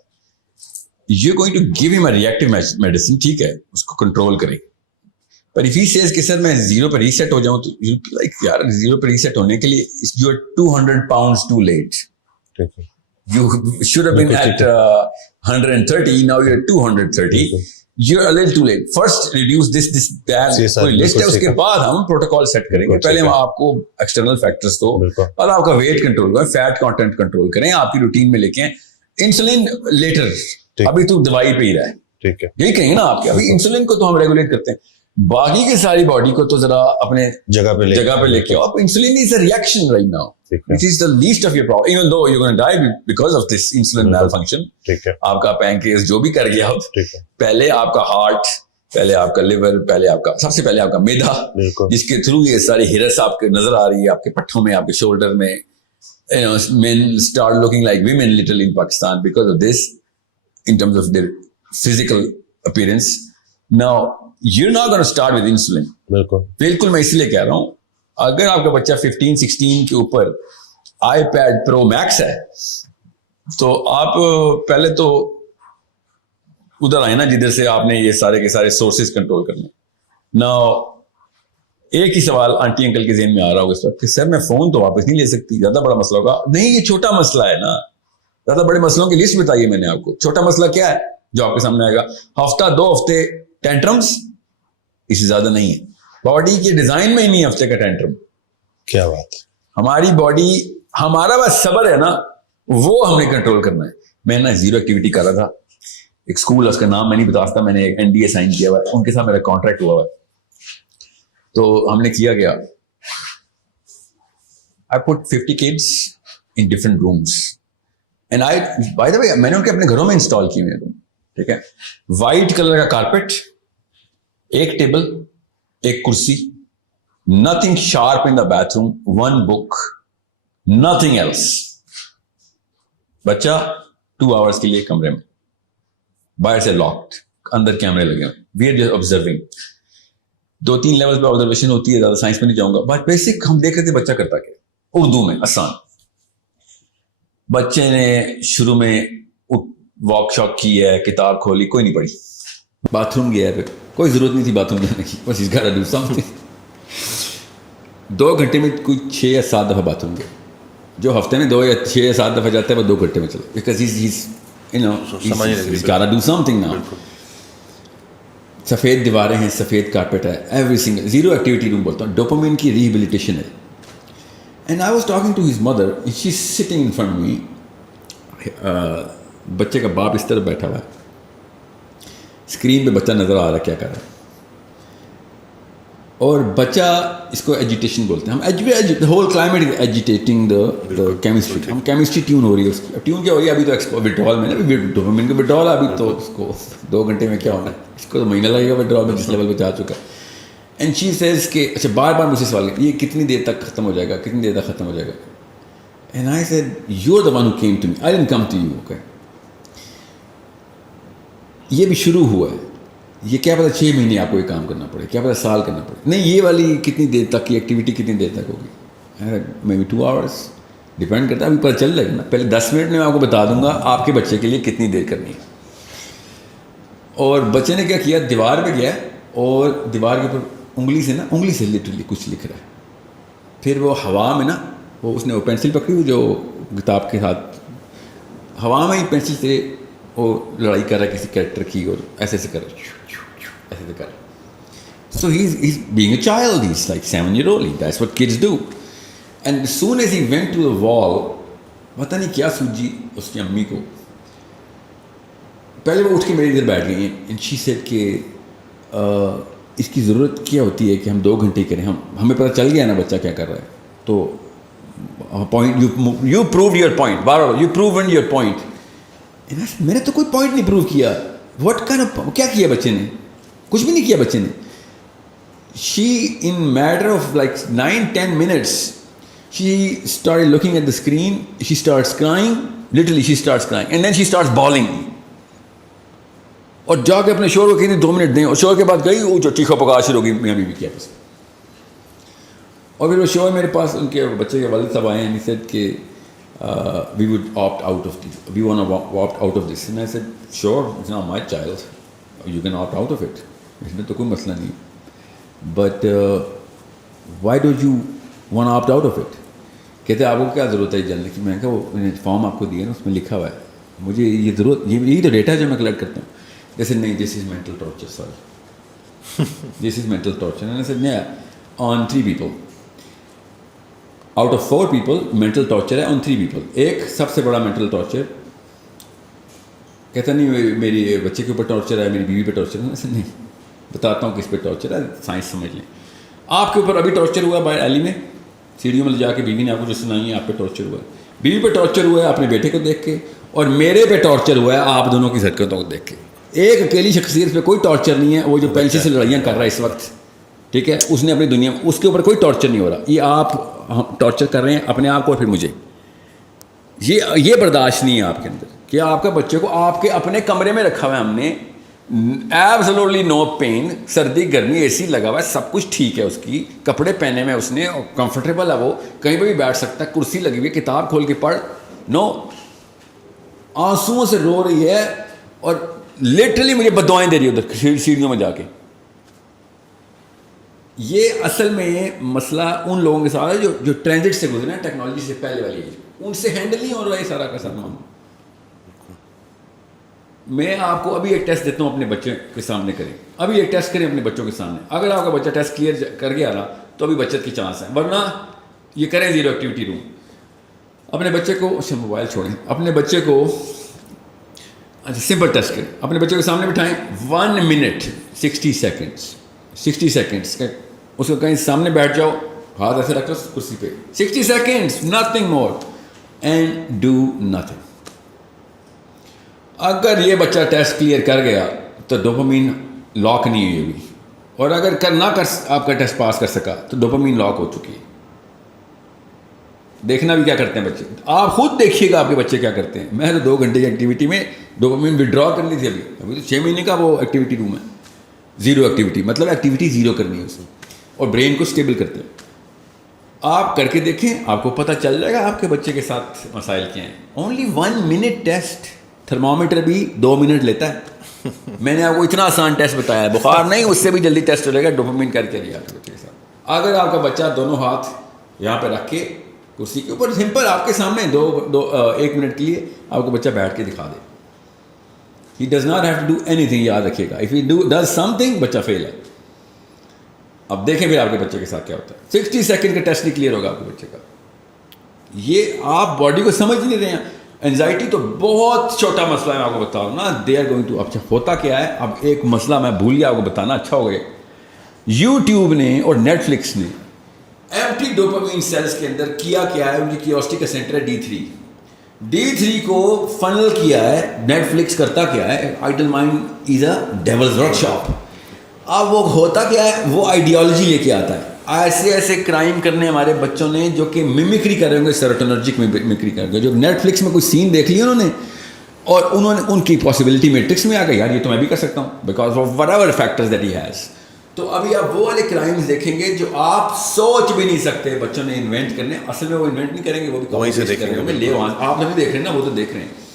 یو گوئنگ ٹو گیو ہم اے ریئیکٹیو میڈیسن, ٹھیک ہے, اس کو کنٹرول کریں. پر if he says کہ سر میں 0 پہ ریسیٹ ہو جاؤں, تو لائک یار 0 پہ ریسیٹ ہونے کے لیے you are 200 pounds too late. You should have been at 130, now you're 230. You're a little too late. First reduce this that, کوئی لسٹ ہے, اس کے بعد ہم پروٹوکول سیٹ کریں گے. پہلے ہم آپ کو ایکسٹرنل فیکٹرز کو, اور آپ کا ویٹ کنٹرول کریں, فیٹ کانٹینٹ کنٹرول کریں, آپ کی روٹین میں لے کے انسولین لیٹر, ابھی تو دوائی پہ ہی رہا ہے, ٹھیک ہے, یہی کہیں نا آپ کے, ابھی انسولین کو تو ہم ریگولیٹ کرتے ہیں, باقی کی ساری باڈی کو تو ذرا اپنے جگہ پہ لے کے آؤ. Insulin is a reaction right now, it is the least of your problem, even though you're going to die because of this insulin malfunction. آپ کا پینکریاس جو بھی کر گیا, پہلے آپ کا ہارٹ, پہلے آپ کا لیور, پہلے آپ کا سب سے پہلے آپ کا میدا, جس کے تھرو یہ ساری ہرس آپ کے نظر آ رہی ہے, آپ کے پٹھوں میں, آپ کے شولڈر میں. Men start looking like women little in Pakistan because of this, in terms of their physical appearance. Now you're not going to start with insulin. بالکل میں اس لیے کہہ رہا ہوں, اگر آپ کا بچہ 15-16 کے اوپر آئی پیڈ پرو میکس ہے, تو آپ پہلے تو ادھر آئے نا جدھر سے آپ نے یہ سارے کے سارے سورسز کنٹرول کرنے. نا ایک ہی سوال آنٹی انکل کے ذہن میں آ رہا ہوگا اس وقت کہ سر میں فون تو واپس نہیں لے سکتی, زیادہ بڑا مسئلہ ہوگا. نہیں, یہ چھوٹا مسئلہ ہے نا, زیادہ بڑے مسئلوں کی لسٹ بتائیے میں نے آپ کو. چھوٹا مسئلہ کیا ہے جو آپ کے سامنے آئے گا؟ ہفتہ 2 ہفتے ٹینٹرمز, اس سے زیادہ نہیں ہے. باڈی کے ڈیزائن میں ہی نہیں ہفتے کا ٹینٹرم. کیا بات, ہماری باڈی, ہمارا بس صبر ہے نا, وہ ہم نے کنٹرول کرنا ہے. میں نا 0 ایکٹیویٹی کر رہا تھا, ایک اسکول ہے, اس کا نام میں نہیں بتا سکتا, میں نے ایک NDA سائن کیا ہوا ہے, ان کے ساتھ میرا کانٹریکٹ ہوا ہوا ہے. تو ہم نے کیا گیا, I put 50 kids in different rooms and by the way میں نے ان کے اپنے گھروں میں انسٹال کیے ہوئے, ٹھیک ہے, وائٹ کلر کا کارپیٹ, ایک ٹیبل, ایک کرسی, nothing sharp in the bathroom, one book, nothing else. بچہ 2 hours کے لیے کمرے میں, باہر سے لاکڈ, اندر کیمرے لگے ہوئے, we are just observing. 2-3 level پہ آبزرویشن ہوتی ہے, زیادہ سائنس میں نہیں جاؤں گا, بٹ بیسک ہم دیکھ رہے تھے بچہ کرتا کیا. اردو میں آسان, بچے نے شروع میں واک شاک کی ہے, کتاب کھولی, کوئی نہیں پڑھی, باتھ روم گیا, پھر کوئی ضرورت نہیں تھی باتھ روم جانے کی, بس اس گھر ڈو سمتھنگ. 2 گھنٹے میں کوئی 6 یا 7 دفعہ باتھ روم گیا. جو ہفتے میں 2 یا 6 یا 7 دفعہ جاتا ہے وہ 2 گھنٹے میں چلا, because he's gotta do something now. سفید دیواریں ہیں, سفید کارپیٹ ہے, every single, zero activity room بولتا ہوں, ڈوپامین کی ریہیبلیٹیشن ہے. And I was talking to his mother, she is sitting in front me. بچے کا باپ اس طرف بیٹھا ہوا ہے, اسکرین پہ بچہ نظر آ رہا ہے کیا کر رہا ہے, اور بچہ اس کو ایجیٹیشن بولتے ہیں ہم. ہول کلائمیٹ از ایجیٹیٹنگ دا کیمسٹری. ہم کیمسٹری ٹیون ہو رہی ہے اس کی. ٹیون کیا ہو رہی ہے ابھی تو وڈرال میں نا, ڈوپامین کا وڈرال. ابھی تو اس کو 2 گھنٹے میں کیا ہونا ہے, اس کو تو مہینہ لگے گا وڈرال میں جس لیول پہ جا چکا ہے. اینڈ شی سیز کہ اچھا بار بار مجھ سے سوال کیا, یہ کتنی دیر تک ختم ہو جائے گا, کتنی دیر تک ختم ہو جائے گا. And I said you are the one who came to me, I didn't come to you. Okay, یہ بھی شروع ہوا ہے, یہ کیا پتہ 6 مہینے آپ کو یہ کام کرنا پڑے, کیا پتہ سال کرنا پڑے. نہیں, یہ والی کتنی دیر تک کی ایکٹیویٹی کتنی دیر تک ہوگی, مے بی 2 hours, ڈپینڈ کرتا ہے. ابھی پتہ چل جائے گا نا, پہلے 10 منٹ میں آپ کو بتا دوں گا آپ کے بچے کے لیے کتنی دیر کرنی ہے. اور بچے نے کیا کیا, دیوار پہ گیا اور دیوار کے اوپر انگلی سے لٹرلی کچھ لکھ رہا ہے. پھر وہ ہوا میں نا, وہ اس نے وہ پینسل پکڑی ہوئی جو کتاب کے ساتھ, ہوا میں ہی پینسل سے وہ لڑائی کر رہا ہے کسی کریکٹر کی, اور ایسے ایسے کر رہا ہے, ایسے ایسے کر رہا ہے. So he's being a child, he's like 7-year-old, that's what kids do. And as soon as he went to the wall, پتہ نہیں کیا سوجی اس کی امی کو, پہلے وہ اٹھ کے میری ادھر بیٹھ گئی ہیں. And she said کہ اس کی ضرورت کیا ہوتی ہے کہ ہم 2 گھنٹے کریں, ہمیں پتہ چل گیا نا بچہ کیا کر رہا ہے, تو point you proved your point, bar you proven your point. میں نے تو کوئی پوائنٹ نہیں پروو کیا. واٹ کائنڈ آف, کیا کیا بچے نے, کچھ بھی نہیں کیا بچے نے. She in matter of like 9-10 minutes she started looking at the screen, she starts crying, literally she starts crying, and then she starts bawling. اور جا کے اپنے شوہر کو کہتی 2 منٹ دیں, اور شوہر کے بعد گئی وہ جو چیخا پکار شروع ہو گئی میاں بیوی کی آپس میں. اور پھر وہ شوہر میرے پاس, ان کے بچے کے والد صاحب آئے ہیں, he said کہ we would opt out of this, we want to opt out of this. And I said sure, it's not my child, you can opt out of it, اس میں تو کوئی مسئلہ نہیں. But why don't you want to opt out of it? کہتے آپ کو کیا ضرورت ہے جاننے کی. میں نے کہا وہ فارم آپ کو دیا نا, اس میں لکھا ہوا ہے, مجھے یہ ضرورت, یہی تو ڈیٹا ہے جو میں کلیکٹ کرتا ہوں. جیسے نہیں, this is mental torture, sorry, this is mental torture. میں نے said yeah, on 3 people. Out of 4 people mental torture ہے on 3 people. ایک سب سے بڑا mental torture, کہتا نہیں میری بچے کے اوپر ٹارچر ہے, میری بیوی پہ ٹارچر ہے. ایسے نہیں, بتاتا ہوں کس پہ ٹارچر ہے, سائنس سمجھ لیں. آپ کے اوپر ابھی ٹارچر ہوا باہر ایلی میں, سیڑھیوں میں لے جا کے بیوی نے آپ کو جو سنائی ہے, آپ پہ ٹارچر ہوا ہے. بیوی پہ ٹارچر ہوا ہے اپنے بیٹے کو دیکھ کے, اور میرے پہ ٹارچر ہوا ہے آپ دونوں کی حرکتوں کو دیکھ کے. ایک اکیلی شخصیت پہ کوئی ٹارچر نہیں ہے, وہ جو پینسل سے لڑائیاں کر رہا ہے اس وقت, ٹھیک ہے, اس نے اپنی دنیا میں, اس کے اوپر کوئی ٹارچر نہیں ہو رہا. یہ آپ ٹارچر کر رہے ہیں اپنے آپ کو اور پھر مجھے. یہ برداشت نہیں ہے آپ کے اندر کہ آپ کے بچے کو آپ کے اپنے کمرے میں رکھا ہوا ہے ہم نے, ایبسولوٹلی نو پین, سردی گرمی اے سی لگا ہوا ہے, سب کچھ ٹھیک ہے, اس کی کپڑے پہنے میں اس نے, کمفرٹیبل ہے, وہ کہیں پہ بھی بیٹھ سکتا ہے, کرسی لگی ہوئی ہے, کتاب کھول کے پڑھ. نو, آنسوؤں سے رو رہی ہے اور لٹرلی مجھے بدوائیں دے رہی ہے ادھر سیڑھیوں میں جا کے. یہ اصل میں مسئلہ ان لوگوں کے ساتھ ہے جو ٹرانزٹ سے گزرے ہیں, ٹیکنالوجی سے پہلے والی ایج, ان سے ہینڈل نہیں ہو رہا ہے سارا کا سارا معاملہ. میں آپ کو ابھی ایک ٹیسٹ دیتا ہوں, اپنے بچے کے سامنے کریں, ابھی ایک ٹیسٹ کریں اپنے بچوں کے سامنے. اگر آپ کا بچہ ٹیسٹ کلیئر کر گیا نا تو ابھی بچت کی چانس ہے, ورنہ یہ کریں زیرو ایکٹیویٹی روم. اپنے بچے کو, اچھا موبائل چھوڑیں, اپنے بچے کو اچھا سمپل ٹیسٹ کریں, اپنے بچے کے سامنے بٹھائیں 1 minute 60 seconds, 60 seconds, اس کو کہیں سامنے بیٹھ جاؤ, ہاتھ ایسے رکھ لو کرسی پہ, 60 seconds, nothing more, and do nothing. اگر یہ بچہ ٹیسٹ کلیئر کر گیا تو ڈوپامین لاک نہیں ہوئی ہوگی, اور اگر آپ کا ٹیسٹ پاس کر سکا تو ڈوپامین لاک ہو چکی ہے. دیکھنا بھی کیا کرتے ہیں بچے. آپ خود دیکھیے گا آپ کے بچے کیا کرتے ہیں. میں تو 2 گھنٹے کی ایکٹیویٹی میں ڈوپامین ودرا کرنی تھی ابھی تو 6 مہینے کا وہ ایکٹیویٹی روم ہے. زیرو ایکٹیویٹی مطلب ایکٹیویٹی زیرو کرنی ہے اسے, اور برین کو اسٹیبل کرتے ہیں. آپ کر کے دیکھیں, آپ کو پتہ چل جائے گا آپ کے بچے کے ساتھ مسائل کیا ہیں. اونلی 1 منٹ ٹیسٹ, تھرمامیٹر بھی 2 منٹ لیتا ہے. میں نے آپ کو اتنا آسان ٹیسٹ بتایا ہے, بخار نہیں اس سے بھی جلدی ٹیسٹ ہو جائے گا. ڈوپامین کر کے لیا آپ کے بچے کے ساتھ. اگر آپ کا بچہ دونوں ہاتھ یہاں پہ رکھ کے کرسی کے اوپر سمپل آپ کے سامنے 1 منٹ کے لیے آپ کو بچہ بیٹھ کے دکھا دے, he does not have to do anything. یاد رکھیے گا, if he does something بچہ فیل ہے. اب دیکھیں پھر آپ کے بچے کے ساتھ کیا ہوتا ہے. 60 سیکنڈ کا ٹیسٹ نہیں کلیئر ہوگا آپ کے بچے کا. یہ آپ باڈی کو سمجھ نہیں رہے ہیں. اینزائٹی تو بہت چھوٹا مسئلہ ہے, میں آپ کو بتا رہا ہوں نا. دے آر گوئنگ ٹو, اب ہوتا کیا ہے, اب ایک مسئلہ میں بھول گیا آپ کو بتانا, اچھا ہو گیا. یوٹیوب نے اور نیٹ فلکس نے ایمٹی ڈوپامین سیلز کے اندر کیا ہے, ان کی کیوریوسٹی کا سینٹر ہے D3 کو فنل کیا ہے. نیٹ فلکس کرتا کیا ہے, idle mind is a devil's workshop. اب وہ ہوتا کیا ہے, وہ آئیڈیالوجی لے کے آتا ہے. ایسے کرائم کرنے ہمارے بچوں نے جو کہ میمکری کر رہے ہوں گے, سیروٹونرجک میمکری کر رہے ہیں. جو نیٹ فلکس میں کوئی سین دیکھ لیا انہوں نے, اور انہوں نے ان کی پاسبلٹی میٹرکس میں آ گئی, یار یہ تو میں بھی کر سکتا ہوں because of what ever factors that he has. تو ابھی آپ وہ والے کرائمز دیکھیں گے جو آپ سوچ بھی نہیں سکتے بچوں نے انوینٹ کرنے. اصل میں وہ انوینٹ نہیں کریں گے, وہ بھی وہیں سے دیکھیں گے. لے آپ نہیں دیکھ رہے ہیں نا, وہ تو دیکھ رہے ہیں.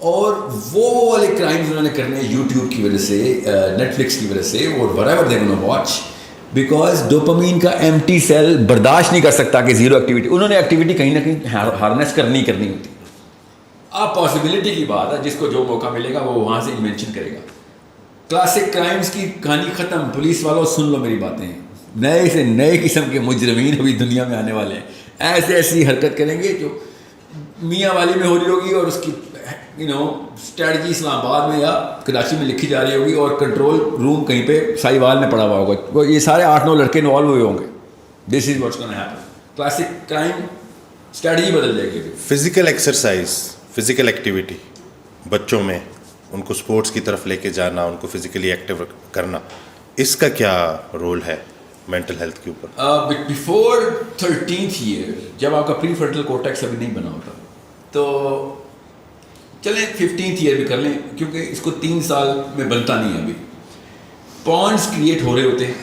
اور وہ والے کرائمز انہوں نے کرنے ہیں یوٹیوب کی وجہ سے, نیٹ فلکس کی وجہ سے, اور whatever they gonna watch, because dopamine کا ایمٹی سیل برداشت نہیں کر سکتا کہ زیرو ایکٹیویٹی. انہوں نے ایکٹیویٹی کہیں نہ کہیں ہارنیس کرنی ہوتی. اب پاسبلٹی کی بات ہے, جس کو جو موقع ملے گا وہ وہاں سے انوینشن کرے گا. کلاسک کرائمز کی کہانی ختم. پولیس والوں سن لو میری باتیں, نئے سے نئے قسم کے مجرمین ابھی دنیا میں آنے والے ہیں. ایسی حرکت کریں گے جو میاں والی میں ہو رہی ہوگی, اور اس کی اسٹریٹجی اسلام آباد میں یا کراچی میں لکھی جا رہی ہوگی, اور کنٹرول روم کہیں پہ سائی وال میں پڑا ہوا ہوگا. وہ یہ سارے 8-9 لڑکے انوالو ہوئے ہوں گے. This is what's gonna happen. Classic crime strategy بدل جائے گی. فزیکل ایکسرسائز, فزیکل ایکٹیویٹی بچوں میں, ان کو اسپورٹس کی طرف لے کے جانا, ان کو فزیکلی ایکٹیو کرنا, اس کا کیا رول ہے مینٹل ہیلتھ کے اوپر؟ بیفور 13th ایئر, جب آپ کا پری فرٹل کورٹیکس ابھی نہیں بنا ہوتا, تو چلیں 15th ایئر بھی کر لیں, کیونکہ اس کو 3 سال میں بنتا نہیں ہے. ابھی پونڈس کریٹ ہو رہے ہوتے ہیں.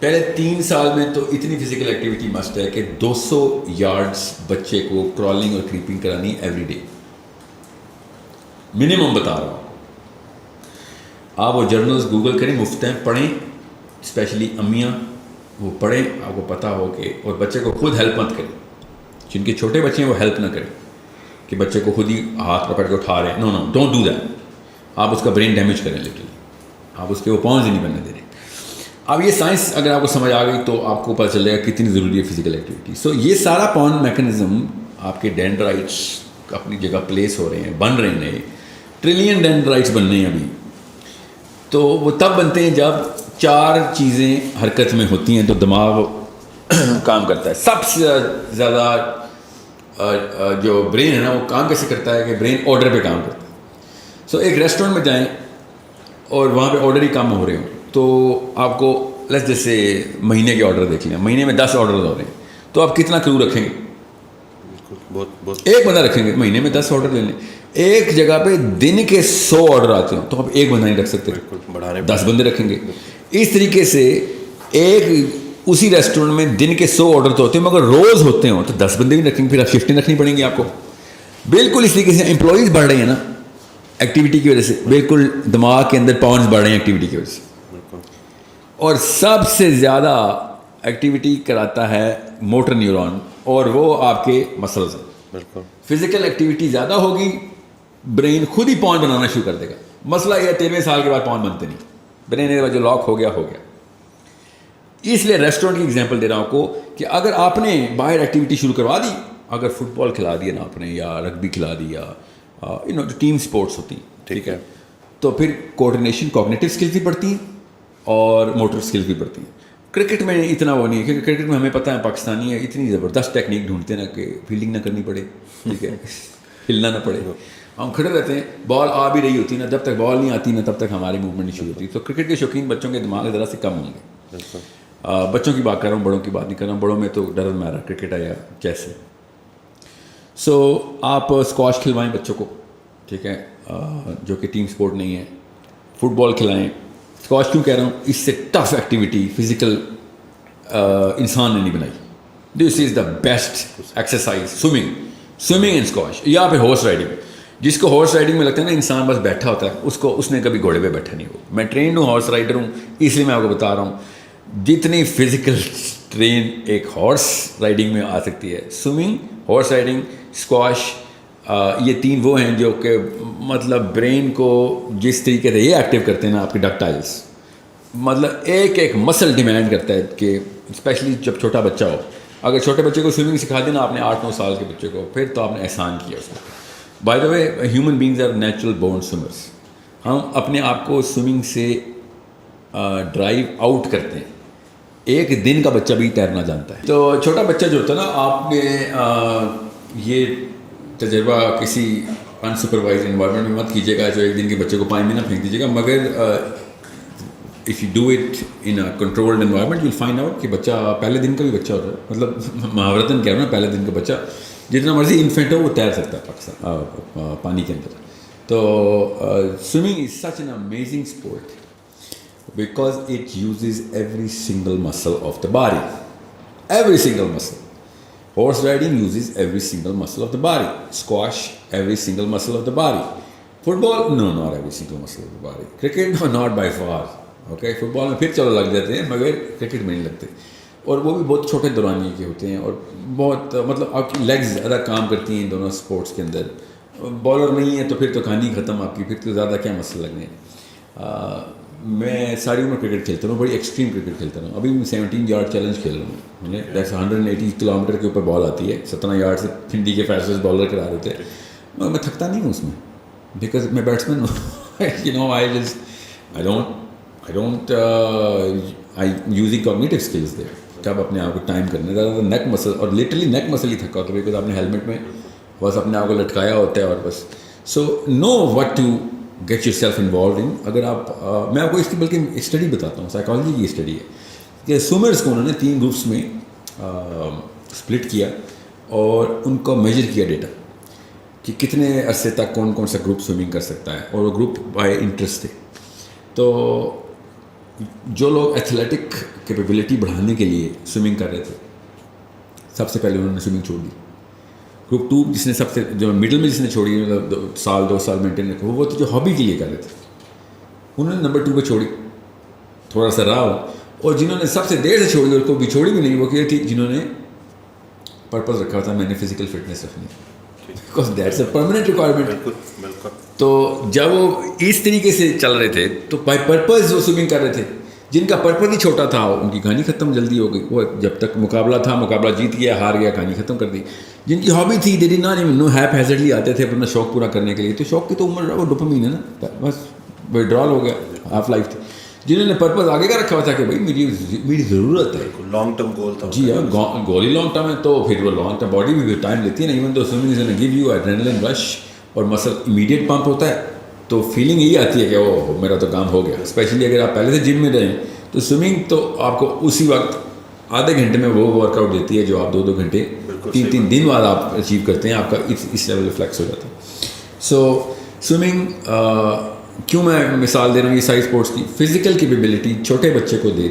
پہلے 3 سال میں تو اتنی فزیکل ایکٹیویٹی مسٹ ہے کہ 200 یارڈس بچے کو کرالنگ اور کریپنگ کرانی ایوری ڈے, منیمم بتا رہا ہوں. آپ وہ جرنلز گوگل کریں, مفت ہیں, پڑھیں, اسپیشلی امیاں وہ پڑھیں, آپ کو پتہ ہو کہ, اور بچے کو خود ہیلپ مت کریں. جن کے چھوٹے بچے ہیں وہ ہیلپ نہ کریں کہ بچے کو خود ہی ہاتھ پکڑ کے اٹھا رہے ہیں. نو ڈونٹ ڈو دیٹ. آپ اس کا برین ڈیمیج کریں لٹرلی, آپ اس کے وہ پاؤنز ہی نہیں بننے دے رہے. اب یہ سائنس اگر آپ کو سمجھ آ گئی تو آپ کو پتہ چل جائے گا کتنی ضروری ہے فزیکل ایکٹیویٹی. سو یہ سارا پاؤنڈ میکانزم آپ کے ڈینڈرائٹس اپنی جگہ پلیس ہو رہے ہیں, بن رہے ہیں, ٹریلین ڈینڈرائٹس بننے ہیں ابھی. تو وہ تب بنتے ہیں جب 4 چیزیں حرکت میں ہوتی ہیں تو دماغ کام کرتا ہے. سب سے زیادہ جو برین ہے نا, وہ کام کیسے کرتا ہے کہ برین آرڈر پہ کام کرتا ہے. سو ایک ریسٹورینٹ میں جائیں اور وہاں پہ آرڈر ہی کام ہو رہے ہوں, تو آپ کو جیسے مہینے کے آرڈر دیکھ لیں, مہینے میں 10 آرڈر ہو رہے ہیں, تو آپ کتنا کرو رکھیں گے؟ ایک بندہ رکھیں گے. مہینے میں 10 آرڈر لے لیں. ایک جگہ پہ دن کے 100 آرڈر آتے ہوں تو آپ ایک بندہ نہیں رکھ سکتے, 10 بندے رکھیں گے. اس طریقے سے ایک اسی ریسٹورینٹ میں دن کے 100 آرڈر تو ہوتے ہیں, مگر روز ہوتے ہوں تو 10 بندے بھی رکھیں گے. پھر آپ شفٹیں رکھنی پڑیں گی آپ کو. بالکل اس طریقے سے امپلائیز بڑھ رہے ہیں نا ایکٹیویٹی کی وجہ سے, بالکل دماغ کے اندر پاؤنڈز بڑھ رہے ہیں ایکٹیویٹی کی وجہ سے. اور سب سے زیادہ ایکٹیویٹی کراتا ہے موٹر نیورون, اور وہ آپ کے مسلز ہیں. بالکل فزیکل ایکٹیویٹی زیادہ ہوگی, برین خود ہی پاؤنڈ بنانا شروع کر دے گا. مسئلہ یہ 13ویں سال کے بعد پاؤنڈ بنتے نہیں, برین جو لاک ہو گیا. اس لیے ریسٹورینٹ کی ایگزامپل دے رہا ہوں آپ کو کہ اگر آپ نے باہر ایکٹیویٹی شروع کروا دی, اگر فٹ بال کھلا دیا نا آپ نے, یا رگبی کھلا دیا, جو ٹیم سپورٹس ہوتی ہیں, ٹھیک ہے, تو پھر کوآرڈینیشن, کوگنیٹو اسکلز بھی بڑھتی ہیں اور موٹر اسکلز بھی بڑھتی ہیں. کرکٹ میں اتنا وہ نہیں ہے, کیونکہ کرکٹ میں ہمیں پتہ ہے پاکستانی ہے اتنی زبردست ٹیکنیک ڈھونڈتے ہیں نا کہ فیلڈنگ نہ کرنی پڑے, ٹھیک ہے, ہلنا نہ پڑے. ہم کھڑے رہتے ہیں, بال آ بھی رہی ہوتی ہے نا, جب تک بال نہیں آتی نا تب تک ہماری موومنٹ نہیں شروع ہوتی. تو کرکٹ کے شوقین بچوں کے دماغ ذرا سے کم ہوں گے. بچوں کی بات کر رہا ہوں, بڑوں کی بات نہیں کر رہا ہوں. بڑوں میں تو ڈر میرا کرکٹ ہے یا چیس ہے. سو آپ اسکواش کھلوائیں بچوں کو, ٹھیک ہے, جو کہ ٹیم سپورٹ نہیں ہے. فٹ بال کھلائیں. اسکواش کیوں کہہ رہا ہوں, اس سے ٹف ایکٹیویٹی فزیکل انسان نے نہیں بنائی. This is the best exercise swimming and squash. یا پھر ہارس رائڈنگ, جس کو ہارس رائڈنگ میں لگتا ہے نا انسان بس بیٹھا ہوتا ہے, اس نے کبھی گھوڑے پہ بیٹھا نہیں ہو. میں ٹرینڈ ہوں, ہارس رائڈر ہوں, اس لیے میں آپ کو بتا رہا ہوں جتنی فزیکل ٹرین ایک ہارس رائڈنگ میں آ سکتی ہے. سوئمنگ, ہارس رائڈنگ, اسکواش, یہ تین وہ ہیں جو کہ مطلب برین کو جس طریقے سے یہ ایکٹیو کرتے ہیں نا آپ کے ڈکٹائلس, مطلب ایک مسل ڈیمانڈ کرتا ہے کہ اسپیشلی جب چھوٹا بچہ ہو, اگر چھوٹے بچے کو سوئمنگ سکھا دینا آپ نے 8-9 سال کے بچے کو, پھر تو آپ نے احسان کیا اس کو. By the way human beings are natural born swimmers. ہم اپنے آپ کو سوئمنگ سے ڈرائیو آؤٹ کرتے ہیں. ایک دن کا بچہ بھی تیرنا جانتا ہے. تو چھوٹا بچہ جو ہوتا ہے نا, آپ نے یہ تجربہ کسی انسپروائز انوائرمنٹ میں مت کیجیے گا جو ایک دن کے بچے کو پانی میں نہ پھینک دیجیے گا, مگر if you do it in a controlled environment you will find out کہ بچہ پہلے دن کا بھی بچہ ہوتا ہے, مطلب محاورتاً کہہ رہا ہوں نا, پہلے دن کا بچہ جتنا مرضی انفینٹ ہو وہ تیر سکتا ہے پاکستان پانی کے اندر. تو swimming is such an amazing sport because it uses every single muscle of the body, every single muscle. Horse riding uses every single muscle of the body. Squash, every single muscle of the body. Football, no, not every single muscle of the body. Cricket, no, not by far. Okay, football میں پھر چلو لگ جاتے ہیں مگر cricket میں نہیں لگتے, اور وہ بھی بہت چھوٹے دورانی کے ہوتے ہیں, اور بہت مطلب آپ کی لیگز زیادہ کام کرتی ہیں ان دونوں اسپورٹس کے اندر. بالر نہیں ہے تو پھر تو کہانی ختم آپ کی, پھر تو زیادہ کیا مسئلہ لگنے ہیں. میں ساری عمر کرکٹ کھیلتا ہوں, بڑی ایکسٹریم کرکٹ کھیلتا ہوں. ابھی میں 17 یارڈ چیلنج کھیل رہا ہوں. دیٹس 180 کلومیٹر کے اوپر بال آتی ہے, 17 یارڈ سے پھنڈی کے فیصلے بالر کرا رہے تھے. میں تھکتا نہیں ہوں اس میں بیکاز میں بیٹسمین ہوں. You know I don't using cognitive skills there. کب اپنے آپ کو ٹائم کرنا, زیادہ نیک مسل, اور لٹرلی نیک مسل ہی تھکا ہوتا ہے بیکاز آپ نے ہیلمٹ میں بس اپنے آپ کو لٹکایا ہوتا ہے اور بس. So no what to get yourself involved in. اگر آپ میں آپ کو اس کی بلکہ اسٹڈی بتاتا ہوں, سائیکالوجی کی اسٹڈی ہے کہ سوئمرس کو انہوں نے 3 گروپس میں اسپلٹ کیا اور ان کو میجر کیا ڈیٹا کہ کتنے عرصے تک کون کون سا گروپ سوئمنگ کر سکتا ہے, اور وہ گروپ بائی انٹرسٹ تھے. تو جو لوگ ایتھلیٹک کیپیبلٹی بڑھانے کے لیے سوئمنگ کر رہے تھے, سب سے پہلے انہوں نے سوئمنگ چھوڑ دی. گروپ 2 جس نے سب سے جو مڈل میں جس نے چھوڑی, مطلب 2 سال مینٹین رکھا, وہ تو جو ہابی کے لیے کر رہے تھے انہوں نے نمبر 2 پہ چھوڑی, تھوڑا سا رہا. اور جنہوں نے سب سے دیر سے چھوڑی اور کو بھی چھوڑی بھی نہیں, وہ کیا تھی جنہوں نے پرپز رکھا تھا میں نے فزیکل فٹنس رکھنی, because that's a permanent requirement. تو جب وہ اس طریقے سے چل رہے تھے تو بائی پرپز وہ سوئمنگ کر رہے تھے. جن کا پرپز ہی چھوٹا تھا ان کی کہانی ختم جلدی ہو گئی. وہ جب تک مقابلہ تھا, مقابلہ جیت گیا, ہار گیا, کہانی ختم کر دی. جن کی ہابی تھی they did not even know, haphazardly آتے تھے اپنا شوق پورا کرنے کے لیے, تو شوق کی تو عمر وہ ڈوپامین ہے نا, بس وڈرال ہو گیا, ہاف لائف تھی. جنہوں نے پرپز آگے کا رکھا ہوا تھا کہ بھائی میری ضرورت ہے, لانگ ٹرم گول تھا. جی ہاں, گول ہی لانگ ٹرم ہے, تو پھر وہ لانگ ٹرم باڈی بھی ٹائم لیتی ہے نا. ایون تو swimming is give you adrenaline رش اور مسل امیڈیٹ پمپ ہوتا ہے, تو فیلنگ یہی آتی ہے کہ وہ میرا تو کام ہو گیا. اسپیشلی اگر آپ پہلے سے جم میں رہیں تو سوئمنگ تو آپ کو اسی وقت آدھے گھنٹے میں وہ ورک آؤٹ دیتی ہے جو آپ 2 گھنٹے 3 دن بعد آپ اچیو کرتے ہیں. آپ کا اس لیول فلیکس ہو جاتا ہے. سو سوئمنگ کیوں میں مثال دے رہا ہوں یہ ساری اسپورٹس کی. فزیکل کیپیبلٹی چھوٹے بچے کو دے,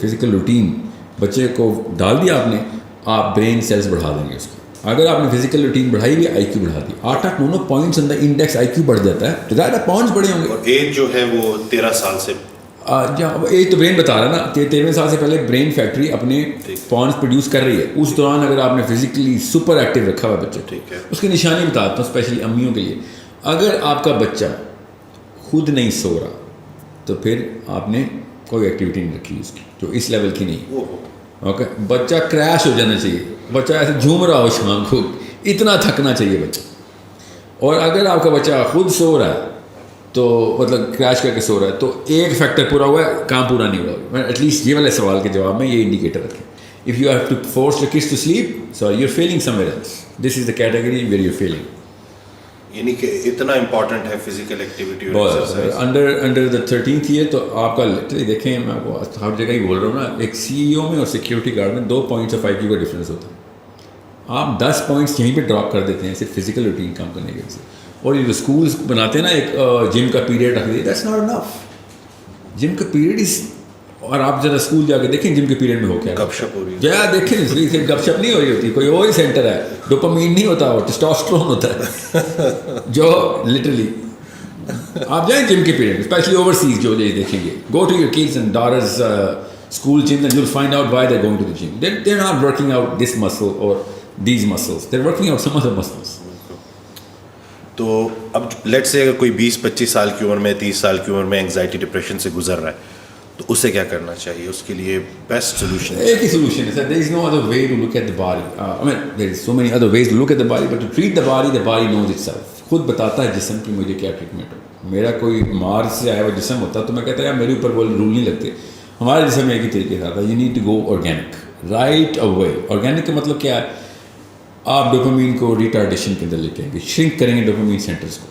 فزیکل روٹین بچے کو ڈال دیا آپ نے, آپ برین سیلز بڑھا دیں گے اس کی. اگر آپ نے فزیکل روٹین بڑھائی ہوئی, آئی کیو بڑھا دی, 8 9 پوائنٹس اندر انڈیکس آئی کیو بڑھ جاتا ہے, تو زیادہ پوائنٹس بڑے ہوں گے. اور ایج جو ہے وہ 13 سال سے, ایج تو برین بتا رہا ہے نا کہ 13 سال سے پہلے برین فیکٹری اپنے پوائنٹس پروڈیوس کر رہی ہے. اس دوران اگر آپ نے فزیکلی سپر ایکٹیو رکھا ہوا بچہ, ٹھیک ہے, اس کی نشانی بتاتا ہوں اسپیشلی امیوں کے لیے. اگر آپ کا بچہ خود نہیں سو رہا تو پھر آپ نے کوئی ایکٹیویٹی نہیں رکھی اس کی جو اس لیول کی نہیں. اوکے, بچہ کریش ہو جانا چاہیے, بچہ ایسے جھوم رہا ہو شام کو, اتنا تھکنا چاہیے بچہ. اور اگر آپ کا بچہ خود سو رہا ہے تو مطلب کریش کر کے سو رہا ہے تو ایک فیکٹر پورا ہوا ہے, کام پورا نہیں ہوا. ایٹ لیسٹ یہ والے سوال کے جواب میں یہ انڈیکیٹر رکھیں. If you have to force your kids to sleep, so you are feeling somewhere else. This is the category where you are feeling. یعنی کہ اتنا امپورٹنٹ ہے physical activity. Under the 13th year تو آپ کا دیکھیں, میں آپ کو ہر جگہ ہی بول رہا ہوں نا, ایک سی ای او میں اور سیکورٹی گارڈ میں 2 پوائنٹس آف آئی کیو کا ڈفرینس ہوتا ہے. آپ 10 پوائنٹس یہیں پہ ڈراپ کر دیتے ہیں صرف فزیکل روٹین کام کرنے کی وجہ سے. اور یہ جو اسکولس بناتے ہیں نا ایک جم کا پیریڈ رکھ دیتے, دیٹس ناٹ انف. جم کا پیریڈ از, اور آپ ذرا اسکول جا کے دیکھیں جم کے پیریڈ میں ہو کیا گپ شپ ہو رہی ہے. جا دیکھیں صرف گپ شپ نہیں ہو رہی ہوتی, کوئی اور ہی سینٹر ہے. ڈوپامین نہیں ہوتا, وہ ٹیسٹوسٹرون ہوتا ہے جو لٹرلی. آپ جائیں جم کے پیریڈ, اسپیشلی اوورسیز جو دیکھیں گے, go to your kids and daughters school gyms and you'll find out why they're going to the gym. They're not working out this muscle or these muscles. They're working out some other muscles. تو اب late سے اگر کوئی 20-25 سال کی عمر میں 30 سال کی عمر میں انگزائٹی ڈپریشن سے گزر رہا ہے تو اسے کیا کرنا چاہیے؟ اس کے لیے بیسٹ سولوشن ایک ہی سولوشن ہے سر. there is no other way to look at the body. I mean there is so many other ways to look at the body, but to treat the body knows itself. خود بتاتا ہے جسم کی مجھے کیا treatment ہو. میرا کوئی مار سے آیا ہوا جسم ہوتا تو میں کہتا یار میرے اوپر وہ رول نہیں لگتے. ہمارے جسم میں ایک ہی طریقے سے آتا ہے, you need to go organic right away. Organic کا مطلب کیا ہے؟ آپ ڈوپامین کو ریٹارڈیشن کے اندر لے کے آئیں گے, شرنک کریں گے ڈوپامین سینٹرز کو,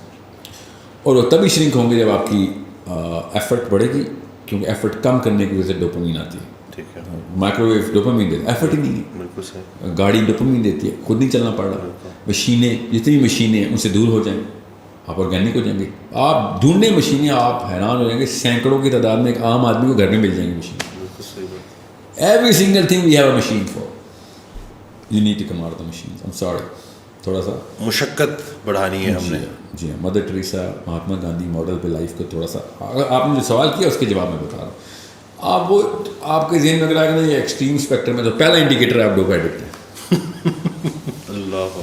اور وہ تبھی شرنک ہوں گے جب آپ کی ایفرٹ بڑھے گی, کیونکہ ایفرٹ کم کرنے کی وجہ سے ڈوپامین آتی ہے. ٹھیک ہے. مائکرو ویو ڈوپامین دیتی ہے, ایفرٹ ہی نہیں ہے. بالکل صحیح. گاڑی ڈوپامین دیتی ہے, خود نہیں چلنا پڑ رہا. مشینیں, جتنی مشینیں ہیں ان سے دور ہو جائیں, آپ آرگینک ہو جائیں گے. آپ ڈھونڈنے مشینیں, آپ حیران ہو جائیں گے, سینکڑوں کی تعداد میں ایک عام آدمی کو گھر میں مل جائیں گی machine. Every single thing we have a machine for. You need to come out of the machines. I'm sorry. تھوڑا سا مشقت بڑھانی ہے ہم نے. جی ہاں, mother Teresa, Mahatma Gandhi model پہ لائف کو تھوڑا سا, اگر آپ نے جو سوال کیا اس کے جواب میں بتا رہا ہوں. آپ وہ آپ کے ذہن میں اگر آئے گا نا یہ ایکسٹریم اسپیکٹرم میں, تو پہلا انڈیکیٹر ہے آپ ڈوپ ایڈکٹ ہیں.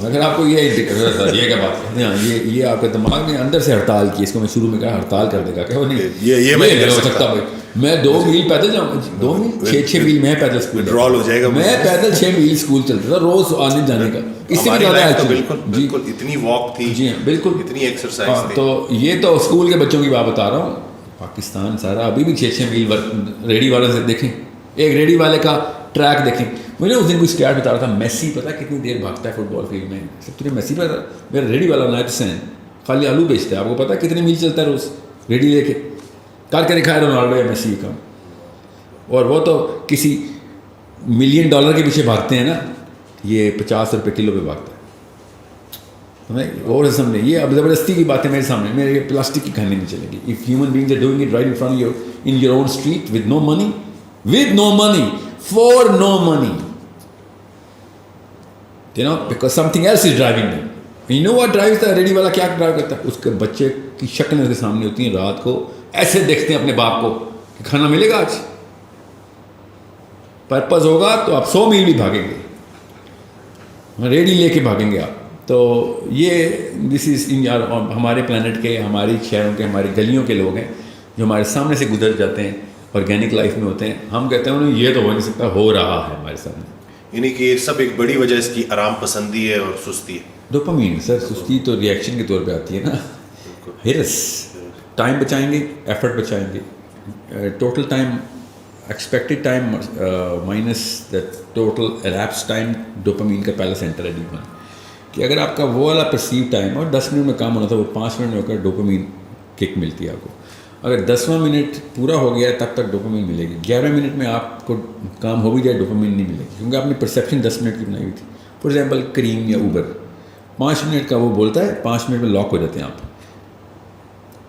اگر آپ کو یہ انڈیکیٹر, یہ کیا بات ہے, ہاں یہ آپ کے دماغ نے اندر سے ہڑتال کی, اس کو میں شروع میں کہا ہڑتال کر دے گا کہ وہ نہیں یہ میں نہیں کر سکتا بھائی, میں 2 میل پیدل جاؤں, 2 میل 6 میل میں پیدل اسکول ڈرال ہو جائے گا. میں پیدل 6 میل اسکول چلتا تھا روز آنے جانے کا. اس سے بھی زیادہ بالکل اتنی واک تھی. جی ہاں بالکل, اتنی ایکسرسائز تھی. تو یہ تو اسکول کے بچوں کی بات بتا رہا ہوں. پاکستان سارا ابھی بھی 6 میل ریڈی والے سے دیکھیں, ایک ریڈی والے کا ٹریک دیکھیں. مجھے اس دن کوئی اسٹیٹ بتا رہا تھا, میسی پتا کتنی دیر بھاگتا ہے فٹ بال فیلڈ میں. سب تجھے میسی پتا, میرا ریڈی والا نائب حسین خالی آلو بیچتا ہے, آپ کو پتا کتنے میل چلتا ہے روز ریڈی لے کے, کر کے دکھایا رونالڈو یا میسی کا. اور وہ تو کسی $1 ملین کے پیچھے بھاگتے ہیں نا, یہ 50 روپے کلو پہ بھاگتا ہے. اور سامنے یہ اب زبردستی کی بات ہے میرے سامنے, میرے یہ پلاسٹک کی کھانے نہیں چلے گی. If human beings are doing it right in front your in your own street with no money for no money, you know, because something else is driving them. You know what drives the ready والا, کیا drive کرتا ہے؟ اس کے بچے کی شکل اس کے سامنے ہوتی ہیں, رات کو ایسے دیکھتے ہیں اپنے باپ کو کہ کھانا ملے گا آج. پرپز ہوگا تو آپ 100 میل بھی بھاگیں گے, ریڈی لے کے بھاگیں گے آپ. تو یہ دس از ہمارے پلانٹ کے, ہماری شہروں کے, ہماری گلیوں کے لوگ ہیں جو ہمارے سامنے سے گزر جاتے ہیں, آرگینک لائف میں ہوتے ہیں. ہم کہتے ہیں انہیں یہ تو ہو نہیں سکتا, ہو رہا ہے ہمارے سامنے. یعنی کہ یہ سب ایک بڑی وجہ اس کی آرام پسندی ہے اور سستی ہے. ڈوپامین سر, سستی تو ریئیکشن کے طور پہ آتی ہے نا. ہرس, ٹائم بچائیں گے, ایفرٹ بچائیں گے, total time expected time minus the total elapsed time. Dopamine کا پہلا سینٹر ہے ڈی1, کہ اگر آپ کا وہ والا پرسیو ٹائم اور 10 منٹ میں کام ہونا تھا وہ 5 منٹ میں ہو کر ڈوپامین کک ملتی ہے آپ کو. اگر 10واں منٹ پورا ہو گیا تب تک ڈوپامین ملے گی. 11 منٹ میں آپ کو کام ہو بھی جائے ڈوپامین نہیں ملے گی, کیونکہ آپ نے پرسیپشن 10 منٹ کی بنائی ہوئی تھی. فار ایگزامپل کریم یا اوبر 5 منٹ کا وہ بولتا ہے, 5 منٹ میں لاک ہو جاتے ہیں آپ.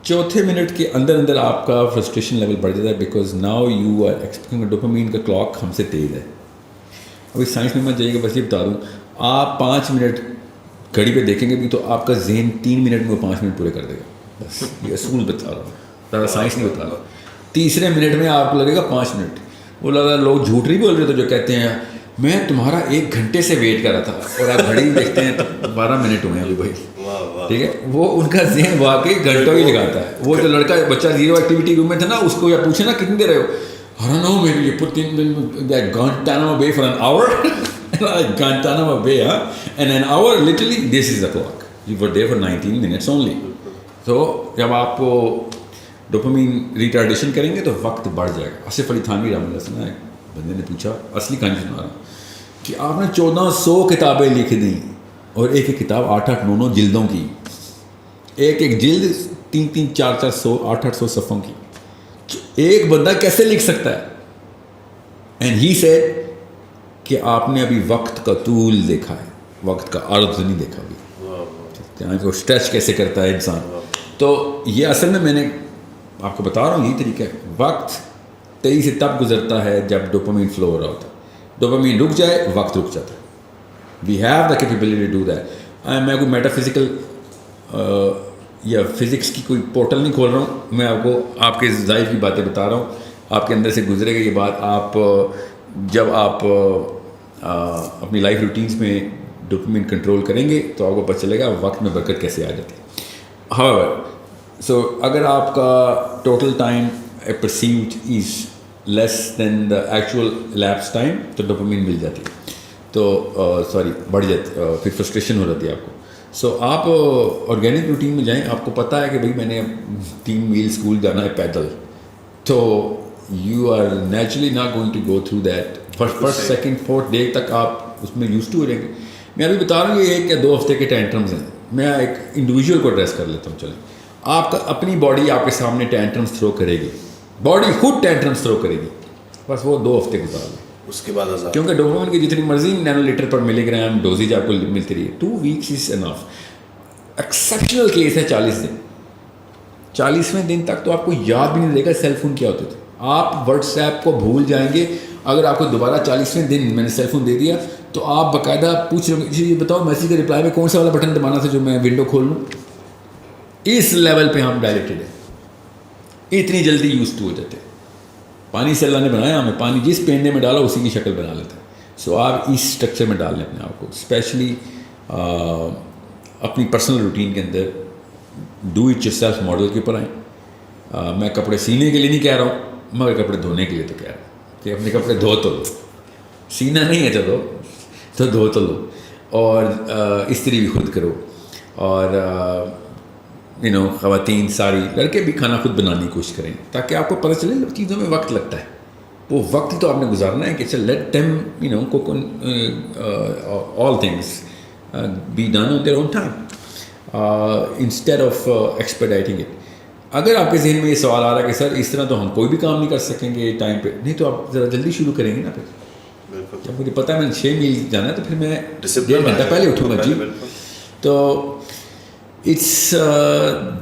چوتھے منٹ کے اندر اندر آپ کا فرسٹریشن لیول بڑھ جاتا ہے, because now you are expecting. Dopamine کا کلاک ہم سے تیز ہے. ابھی سائنس میں مت جائیے گا, بس یہ بتا دوں, آپ 5 منٹ گھڑی پہ دیکھیں گے بھی تو آپ کا ذہن 3 منٹ میں وہ 5 منٹ پورے کر دے گا. بس یہ اصول بتا رہا ہوں, زیادہ سائنس نہیں بتا رہا. تیسرے منٹ میں آپ کو لگے گا 5 منٹ. وہ لگا لوگ جھوٹ نہیں بول رہے تھے جو کہتے ہیں میں تمہارا 1 گھنٹے سے ویٹ کر رہا تھا, اور آپ گھڑی دیکھتے ہیں تو 12 منٹ ہوئے ہیں ابھی بھائی. ٹھیک ہے, وہ ان کا ذہن واقعی گھنٹوں ہی لگاتا ہے. وہ جو لڑکا بچہ زیرو ایکٹیویٹی روم میں تھا نا, اس کو یا پوچھے نا کتنی دیر رہے ہو, I don't know, maybe you put in Guantanamo Bay for an hour. Guantanamo Bay, huh? And an hour, literally, this is the clock. You were there for 19 minutes only. تو جب آپ کو ڈوپامین ریٹارڈیشن کریں گے تو وقت بڑھ جائے گا. آصف علی تھانوی رحمۃ اللہ سنا ہے, بندے نے پوچھا, اصلی کہانی سنا رہا ہوں, کہ آپ نے 1400 کتابیں لکھ دیں اور ایک ایک کتاب 8-8 9 جلدوں کی, ایک ایک جلد 3-3 400 800 صفحوں کی, ایک بندہ کیسے لکھ سکتا ہے؟ اینڈ ہی سیڈ کہ آپ نے ابھی وقت کا طول دیکھا ہے. وقت کا عرض نہیں دیکھا ابھی، ٹائم کو اسٹریچ کیسے کرتا ہے انسان. تو یہ اصل میں نے آپ کو بتا رہا ہوں یہی طریقہ ہے. وقت تیزی سے تب گزرتا ہے جب ڈوپامین فلو ہو رہا ہوتا ہے. ڈوپامین رک جائے وقت رک جاتا ہے. We have the capability to do that. میں کوئی میٹا فزیکل یا فزکس کی کوئی پورٹل نہیں کھول رہا ہوں, میں آپ کو آپ کے ظاہر کی باتیں بتا رہا ہوں. آپ کے اندر سے گزرے گا یہ بات. آپ جب آپ اپنی لائف روٹینس میں ڈوپامین کنٹرول کریں گے تو آپ کو پتہ چلے گا وقت میں برکت کیسے آ جاتی ہے. However, سو اگر آپ کا total time perceived is less than the actual lapse time تو ڈوپامین مل جاتی ہے, تو سوری بڑھ جاتی, پھر فرسٹریشن ہو جاتی ہے آپ کو. سو آپ آرگینک روٹین میں جائیں. آپ کو پتہ ہے کہ بھائی میں نے 3 میل اسکول جانا ہے پیدل, تو you are naturally not going to go through that. First second fourth day تک آپ اس میں یوز ٹو ہو جائیں گے. میں ابھی بتا رہا ہوں یہ 1 یا 2 ہفتے کے ٹینٹرمز ہیں. میں ایک انڈیویجول کو ایڈریس کر لیتا ہوں. چلیں, آپ کا اپنی باڈی آپ کے سامنے ٹینٹرمز تھرو کرے گی, باڈی خود ٹینٹرمز تھرو کرے گی, بس وہ 2 ہفتے گزار لیں. اس کے بعد کیونکہ ڈوپامین کی جتنی مرضی نینو لیٹر پر ملی گرام ڈوزیج آپ کو ملتی رہی ہے. 2 weeks از انف. ایکسیپشنل کیس ہے 40 دن. 40ویں دن تک تو آپ کو یاد بھی نہیں رہے گا سیل فون کیا ہوتے تھے. آپ واٹس ایپ کو بھول جائیں گے. اگر آپ کو دوبارہ 40ویں دن میں نے سیل فون دے دیا تو آپ باقاعدہ پوچھ رہے جی یہ بتاؤ میسیج کے رپلائی میں کون سا والا بٹن دبانا تھا جو میں ونڈو کھول لوں. اس لیول پہ ہم ڈائلیٹڈ ہیں, اتنی جلدی یوز ٹو ہو جاتے ہیں. پانی سے اللہ نے بنایا ہمیں, پانی جس پینڈے میں ڈالا اسی کی شکل بنا لیتا ہے. سو آپ اس اسٹرکچر میں ڈال لیں اپنے آپ کو, اسپیشلی اپنی پرسنل روٹین کے اندر do it yourself model کے اوپر آئیں. میں کپڑے سینے کے لیے نہیں کہہ رہا ہوں, مگر کپڑے دھونے کے لیے تو کہہ رہا ہوں کہ اپنے کپڑے دھو تو لو. سینا نہیں ہے چلو تو دھو تو لو, اور استری بھی خود کرو. اور خواتین ساری لڑکے بھی کھانا خود بنانے کی کوشش کریں تاکہ آپ کو پتہ چلے چیزوں میں وقت لگتا ہے. وہ وقت ہی تو آپ نے گزارنا ہے کہ چل let them cook all things be done on their own time instead of expediting it. اگر آپ کے ذہن میں یہ سوال آ رہا ہے کہ سر اس طرح تو ہم کوئی بھی کام نہیں کر سکیں گے ٹائم پہ, نہیں تو آپ ذرا جلدی شروع کریں گے نا. پھر جب مجھے پتہ ہے میں 6 میل جانا ہے تو پھر میں 1.5 گھنٹہ پہلے اٹھوں گا. جی تو it's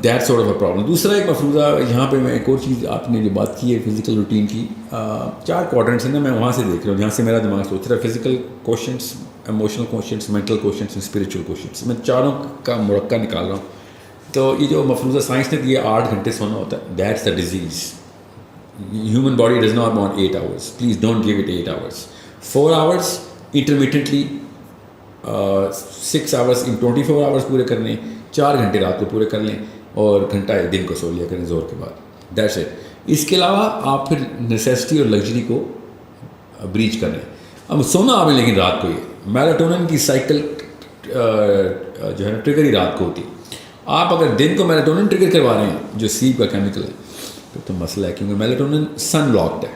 that sort of a problem. دوسرا ایک مفروضہ یہاں پہ میں ایک اور چیز آپ نے جو بات کی ہے فزیکل روٹین کی, 4 کوارٹرنٹس ہیں نا, میں وہاں سے دیکھ رہا ہوں جہاں سے میرا دماغ سوچ رہا ہے. Physical questions, emotional questions, mental questions, spiritual questions. میں چاروں کا مرکب نکال رہا ہوں. تو یہ جو مفروضہ سائنس نے دیا 8 گھنٹے سونا ہوتا ہے, that's the disease. Human body does not want 8 hours. Please don't give it 8 hours. 4 hours انٹرمیٹنٹلی, 6 hours in 24 hours پورے کر لیں, 4 گھنٹے رات کو پورے کر لیں, اور گھنٹہ ایک دن کو سو لیا کریں زور کے بعد. That's it. اس کے علاوہ آپ پھر نیسیسٹی اور لگژری کو بریچ کر رہے ہیں. اب سونا آپ نے لیکن رات کو یہ میلاٹونن کی سائیکل جو ہے نا ٹریگر ہی رات کو ہوتی ہے. آپ اگر دن کو میلاٹونن ٹریگر کروا رہے ہیں جو سلیپ کا کیمیکل ہے تو مسئلہ ہے, کیونکہ میلاٹونن سن لاکڈ ہے.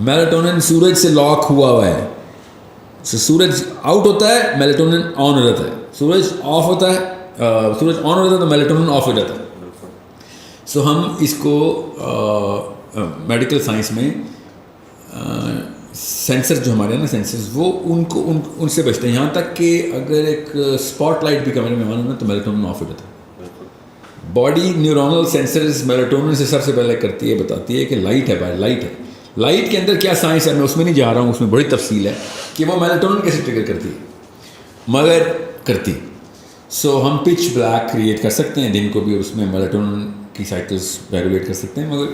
میلاٹونن سورج سے لاک ہوا ہے. سورج آؤٹ ہوتا ہے میلاٹونن آن ہو جاتا ہے, سورج آف ہوتا ہے, سورج آن ہو جاتا ہے تو میلاٹونن آف ہو جاتا ہے. سو ہم اس کو میڈیکل سائنس میں سینسر جو ہمارے ہیں نا سینسرز, وہ ان سے بچتے ہیں. یہاں تک کہ اگر ایک اسپاٹ لائٹ بھی کمرے میں آن ہونا تو میلاٹونن آف ہو جاتا ہے. باڈی نیورونل سینسرز میلاٹونن سے سب سے پہلے کرتی ہے, بتاتی ہے کہ لائٹ ہے باہر, لائٹ ہے. لائٹ کے اندر کیا سائنس ہے میں اس میں نہیں جا رہا ہوں, اس میں بڑی تفصیل ہے کہ وہ میلاٹونن کیسے ٹریگر کرتی ہے, مگر کرتی. سو ہم پچ بلیک کریٹ کر سکتے ہیں دن کو بھی, اور اس میں میلاٹونن کی سائیکلز ریگولیٹ کر سکتے ہیں, مگر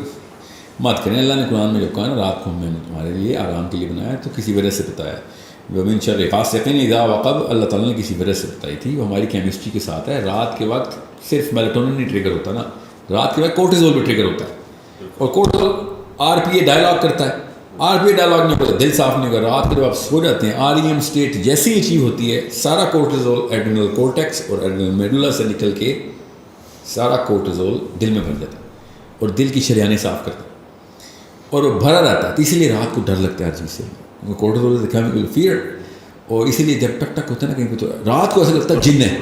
مت کریں. اللہ نے قرآن میں جو کہا نا رات کو میں نے تمہارے لیے آرام کے لیے بنایا, تو کسی وجہ سے بتایا. ومن شر غاسق اذا وقب, اللہ تعالیٰ نے کسی وجہ سے بتائی تھی. وہ ہماری کیمسٹری کے ساتھ ہے. رات کے وقت صرف میلاٹونن نہیں ٹریگر ہوتا نا, رات کے وقت کورٹیزول بھی ٹریگر ہوتا ہے, اور کورٹیزول RPA ڈائلاگ کرتا ہے. RPA ڈائلاگ نہیں ہوتا, دل صاف نہیں ہوگا. رات کو جب آپ سو جاتے ہیں REM اسٹیٹ جیسے ہی اچیو ہوتی ہے, سارا کورٹیزول ایڈرینل کورٹیکس اور ایڈرینل میڈولا سے نکل کے سارا کورٹیزول دل میں بھر جاتا ہے, اور دل کی شریانیں صاف کرتا ہے, اور وہ بھرا رہتا ہے. تو اسی لیے رات کو ڈر لگتا ہے ہر چیز سے. کورٹیزول سے کیمیکل فیئر, اور اسی لیے جب ٹک ٹک ہوتا ہے نا کہیں پہ, تو رات کو ایسا لگتا ہے جن ہے,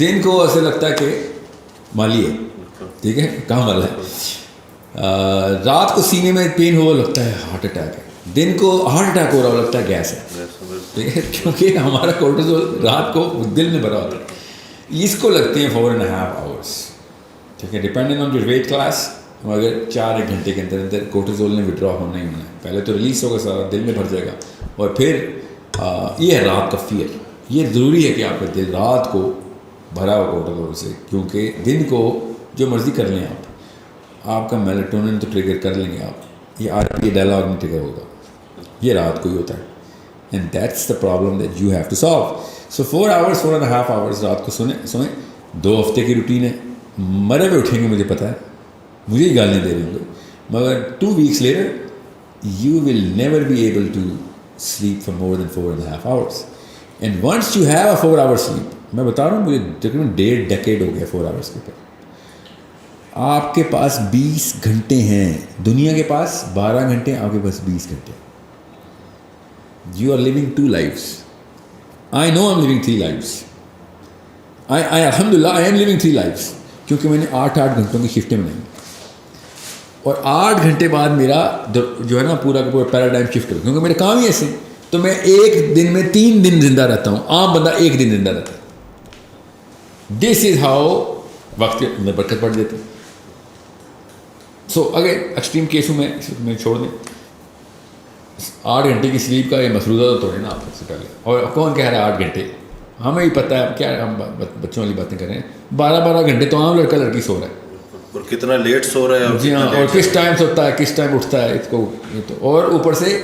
دن کو ایسا لگتا ہے کہ مالی ہے, ٹھیک ہے, کام والا ہے. رات کو سینے میں پین ہوا لگتا ہے ہارٹ اٹیک ہے. دن کو ہارٹ اٹیک ہو رہا ہو لگتا ہے گیس ہے, ٹھیک ہے, کیونکہ ہمارا کورٹیزول رات کو دل میں بھرا ہوتا ہے. اس کو لگتے ہیں 4.5 hours, ٹھیک ہے, depending on your weight class. مگر 4-1 گھنٹے کے اندر اندر کورٹیزول نے وڈرا ہونا ہی ہونا ہے. پہلے تو ریلیز ہوگا سارا, دل میں بھر جائے گا, اور پھر یہ ہے رات کا فیئر. یہ ضروری ہے کہ آپ کا دل رات کو بھرا ہو کورٹیزول سے, کیونکہ دن کو جو مرضی کر لیں آپ کا میلاٹونن تو ٹریگر کر لیں گے آپ, یہ RPA ڈائلاگ میں ٹریگر ہوگا, یہ رات کو ہی ہوتا ہے. And that's the problem that you have to solve. So 4.5 hours رات کو سوئیں. 2 ہفتے کی روٹین ہے, مرے ہوئے اٹھیں گے مجھے پتہ ہے, مجھے ہی گالیاں دے رہے ہوں گے, مگر 2 weeks later you will never be able to sleep for more than 4.5 hours. And once you have a 4-hour sleep, میں بتا رہا ہوں مجھے تقریباً 1.5 decade ہو گیا 4 hours کے اوپر. آپ کے پاس 20 گھنٹے ہیں, دنیا کے پاس 12 گھنٹے, آپ کے پاس 20 گھنٹے. You are living 2 lives. I know I'm living 3 lives. I alhamdulillah I am living 3 lives, کیونکہ میں نے 8 گھنٹوں کی شفٹیں بنائی, اور 8 گھنٹے بعد میرا جو ہے نا پورا کا پورا پیراڈائم شفٹ ہو, کیونکہ میرے کام ہی ایسے. تو میں ایک دن میں 3 دن زندہ رہتا ہوں, عام بندہ 1 دن زندہ رہتا ہے. دس از ہاؤ وقت میں برکت پڑ جاتی. سو اگر ایکسٹریم کیسوں میں چھوڑ دیں, 8 گھنٹے کی سلیپ کا یہ مسودہ تو ہے نا آپ سے پہلے, اور کون کہہ رہا ہے 8 گھنٹے, ہمیں ہی پتہ ہے کیا ہم بچوں والی باتیں کر رہے ہیں. 12 گھنٹے تو عام لڑکا لڑکی سو رہا ہے, اور کتنا لیٹ سو رہا ہے. جی ہاں, اور کس ٹائم سوتا ہے, کس ٹائم اٹھتا ہے, اس کو یہ تو. اور اوپر سے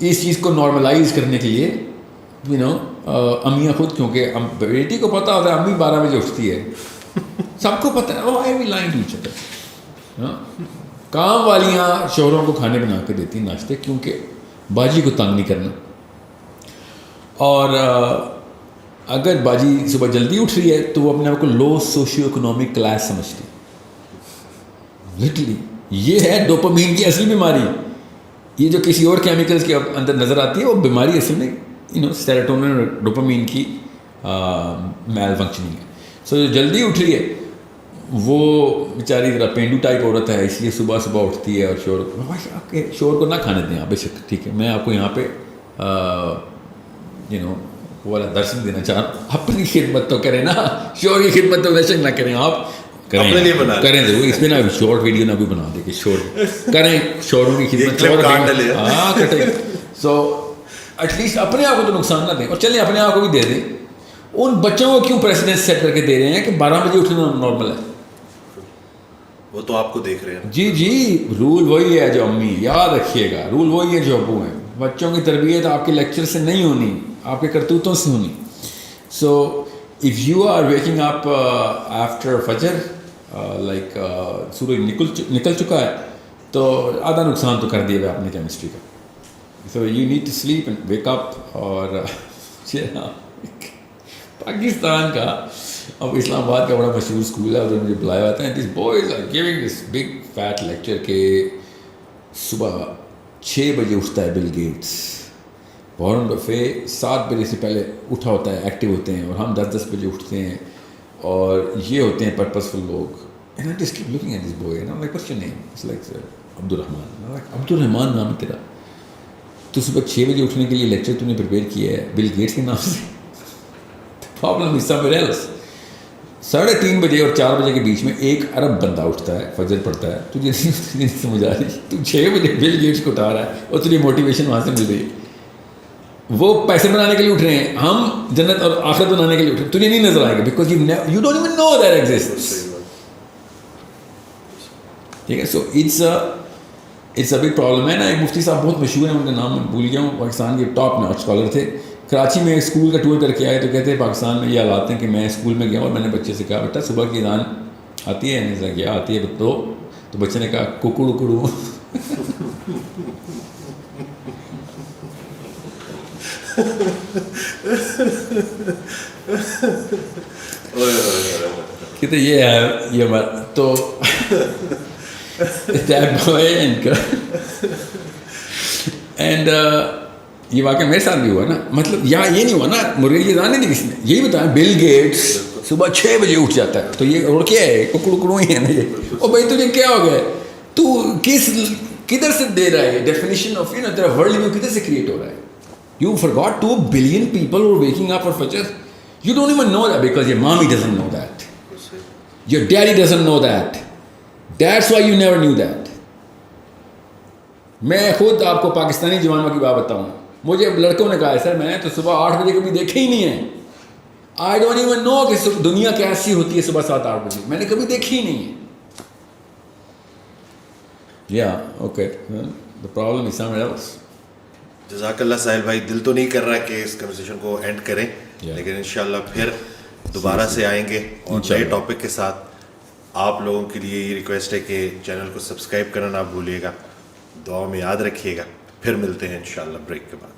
اس چیز کو نارملائز کرنے کے لیے امیاں خود, کیونکہ بیٹی کو پتہ ہوتا ہے امی 12 بجے اٹھتی ہے, سب کو پتہ ہے. کام والیاں شوہروں کو کھانے بنا کے دیتی ناشتے, کیونکہ باجی کو تنگ نہیں کرنا. اور اگر باجی صبح جلدی اٹھ رہی ہے تو وہ اپنے آپ کو لو سوشیو اکنامک کلاس سمجھتی. لٹرلی یہ ہے ڈوپامین کی اصلی بیماری. یہ جو کسی اور کیمیکلز کے اندر نظر آتی ہے وہ بیماری اصل میں سیروٹونن اور ڈوپامین کی میل فنکشننگ ہے. سو جو جلدی اٹھ رہی ہے وہ بیچاری ذرا پینڈو ٹائپ عورت ہے, اس لیے صبح اٹھتی ہے, اور شور کو نہ کھانے دیں آپ, بے شک ٹھیک ہے. میں آپ کو یہاں پہ وہ والا درس دینا چاہ رہا ہوں, اپنی خدمت تو کریں نا, شور کی خدمت تو بے شک نہ کریں آپ, کریں ضرور. اس پہ نا شارٹ ویڈیو نہ بھی بنا دے کہ شور کریں, شوروں کی خدمت ہاں کٹیں. سو ایٹ لیسٹ اپنے آپ کو تو نقصان نہ دیں, اور چلیں اپنے آپ کو بھی دے دیں. ان بچوں کو کیوں پریسیڈنس سیٹ کر کے دے رہے ہیں کہ 12 بجے اٹھنا نارمل ہے؟ وہ تو آپ کو دیکھ رہے ہیں. جی رول وہی ہے جو امی, یاد رکھیے گا, رول وہی ہے جو ابو ہیں. بچوں کی تربیت آپ کے لیکچر سے نہیں ہونی, آپ کے کرتوتوں سے ہونی. So if you are waking up after فجر, لائک سورج نکل چکا ہے, تو آدھا نقصان تو کر دیا آپ نے کیمسٹری کا. So you need to sleep and wake up. اور پاکستان کا اب اسلام آباد کا بڑا مشہور اسکول ہے, ادھر مجھے بلایا جاتا ہے. These boys are giving this big fat lecture کہ صبح 6 بجے اٹھتا ہے بل گیٹس, وارن بفے 7 بجے سے پہلے اٹھا ہوتا ہے, ایکٹیو ہوتے ہیں, اور ہم 10 بجے اٹھتے ہیں, اور یہ ہوتے ہیں پرپسفل لوگ. And I just keep looking at this boy, and I am like what's your name? It's like Abdulrahman. Abdulrahman نام ہے تیرا, تو صبح 6 بجے اٹھنے کے لیے لیکچر تو نے پریپیئر کیا ہے بل گیٹس کے نام سے. Problem is somewhere else. 3:30 بجے اور 4 بجے کے بیچ میں 1 ارب بندہ اٹھتا ہے, فجر پڑتا ہے. تجھے نہیں سمجھ آ رہی, تو 6 بجے بل گیٹس کو اٹھا رہا ہے, اور تجھے موٹیویشن وہاں سے مل رہی ہے. وہ پیسے بنانے کے لیے اٹھ رہے ہیں, ہم جنت اور آخرت بنانے کے لیے اٹھ رہے ہیں. تجھے نہیں نظر آئے گا because you don't even know that exists. ٹھیک ہے. So it's a big problem ہے نا. ایک مفتی صاحب بہت مشہور ہیں, ان کا نام بھول گیا ہوں, پاکستان کے ٹاپ ناچ اسکالر تھے. کراچی میں ایک اسکول کا ٹور کر کے آئے, تو کہتے ہیں پاکستان میں یہ حالات ہیں کہ میں اسکول میں گیا اور میں نے بچے سے کہا بیٹا صبح کی اذان آتی ہے؟ کیا آتی ہے تو بچے نے کہا ککڑو کڑو. کہتے یہ ہے یہ ہمارا تو اینڈ یہ واقعہ میرے ساتھ بھی ہوا نا. مطلب یہاں یہ نہیں ہوا نا مرغی کی اذان نہیں دی کسی نے, یہی بتایا بل گیٹس صبح 6 بجے اٹھ جاتا ہے. تو یہ اور کیا ہے, ککڑو کڑو ہی ہے نا یہ. اور بھائی تجھے کیا ہو گیا, تو کدھر سے دے رہا ہے یہ ڈیفینیشن آف یو نو تیرا ورلڈ ویو کدھر سے کریٹ ہو رہا ہے. You forgot 2 billion people who are waking up for Fajr. You don't even know that because your mommy doesn't know that. Your daddy doesn't know that. That's why you never knew that. میں خود آپ کو پاکستانی جوانوں کی بات بتاؤں. مجھے لڑکوں نے کہا ہے سر میں نے تو صبح 8 بجے کبھی دیکھے ہی نہیں ہے. I don't even know کہ دنیا کیسی ہوتی ہے صبح 7-8 بجے. میں نے کبھی دیکھی ہی نہیں ہے. Yeah, okay. Well, the problem is somewhere else. جزاک اللہ ساحل بھائی. دل تو نہیں کر رہا کہ اس کنورسیشن کو اینڈ کریں, لیکن انشاءاللہ پھر دوبارہ سے آئیں گے اور نئے ٹاپک کے ساتھ. آپ لوگوں کے لیے یہ ریکویسٹ ہے کہ چینل کو سبسکرائب کرنا نہ بھولیے گا, دعاؤں میں یاد رکھیے گا. پھر ملتے ہیں انشاءاللہ بریک کے بعد.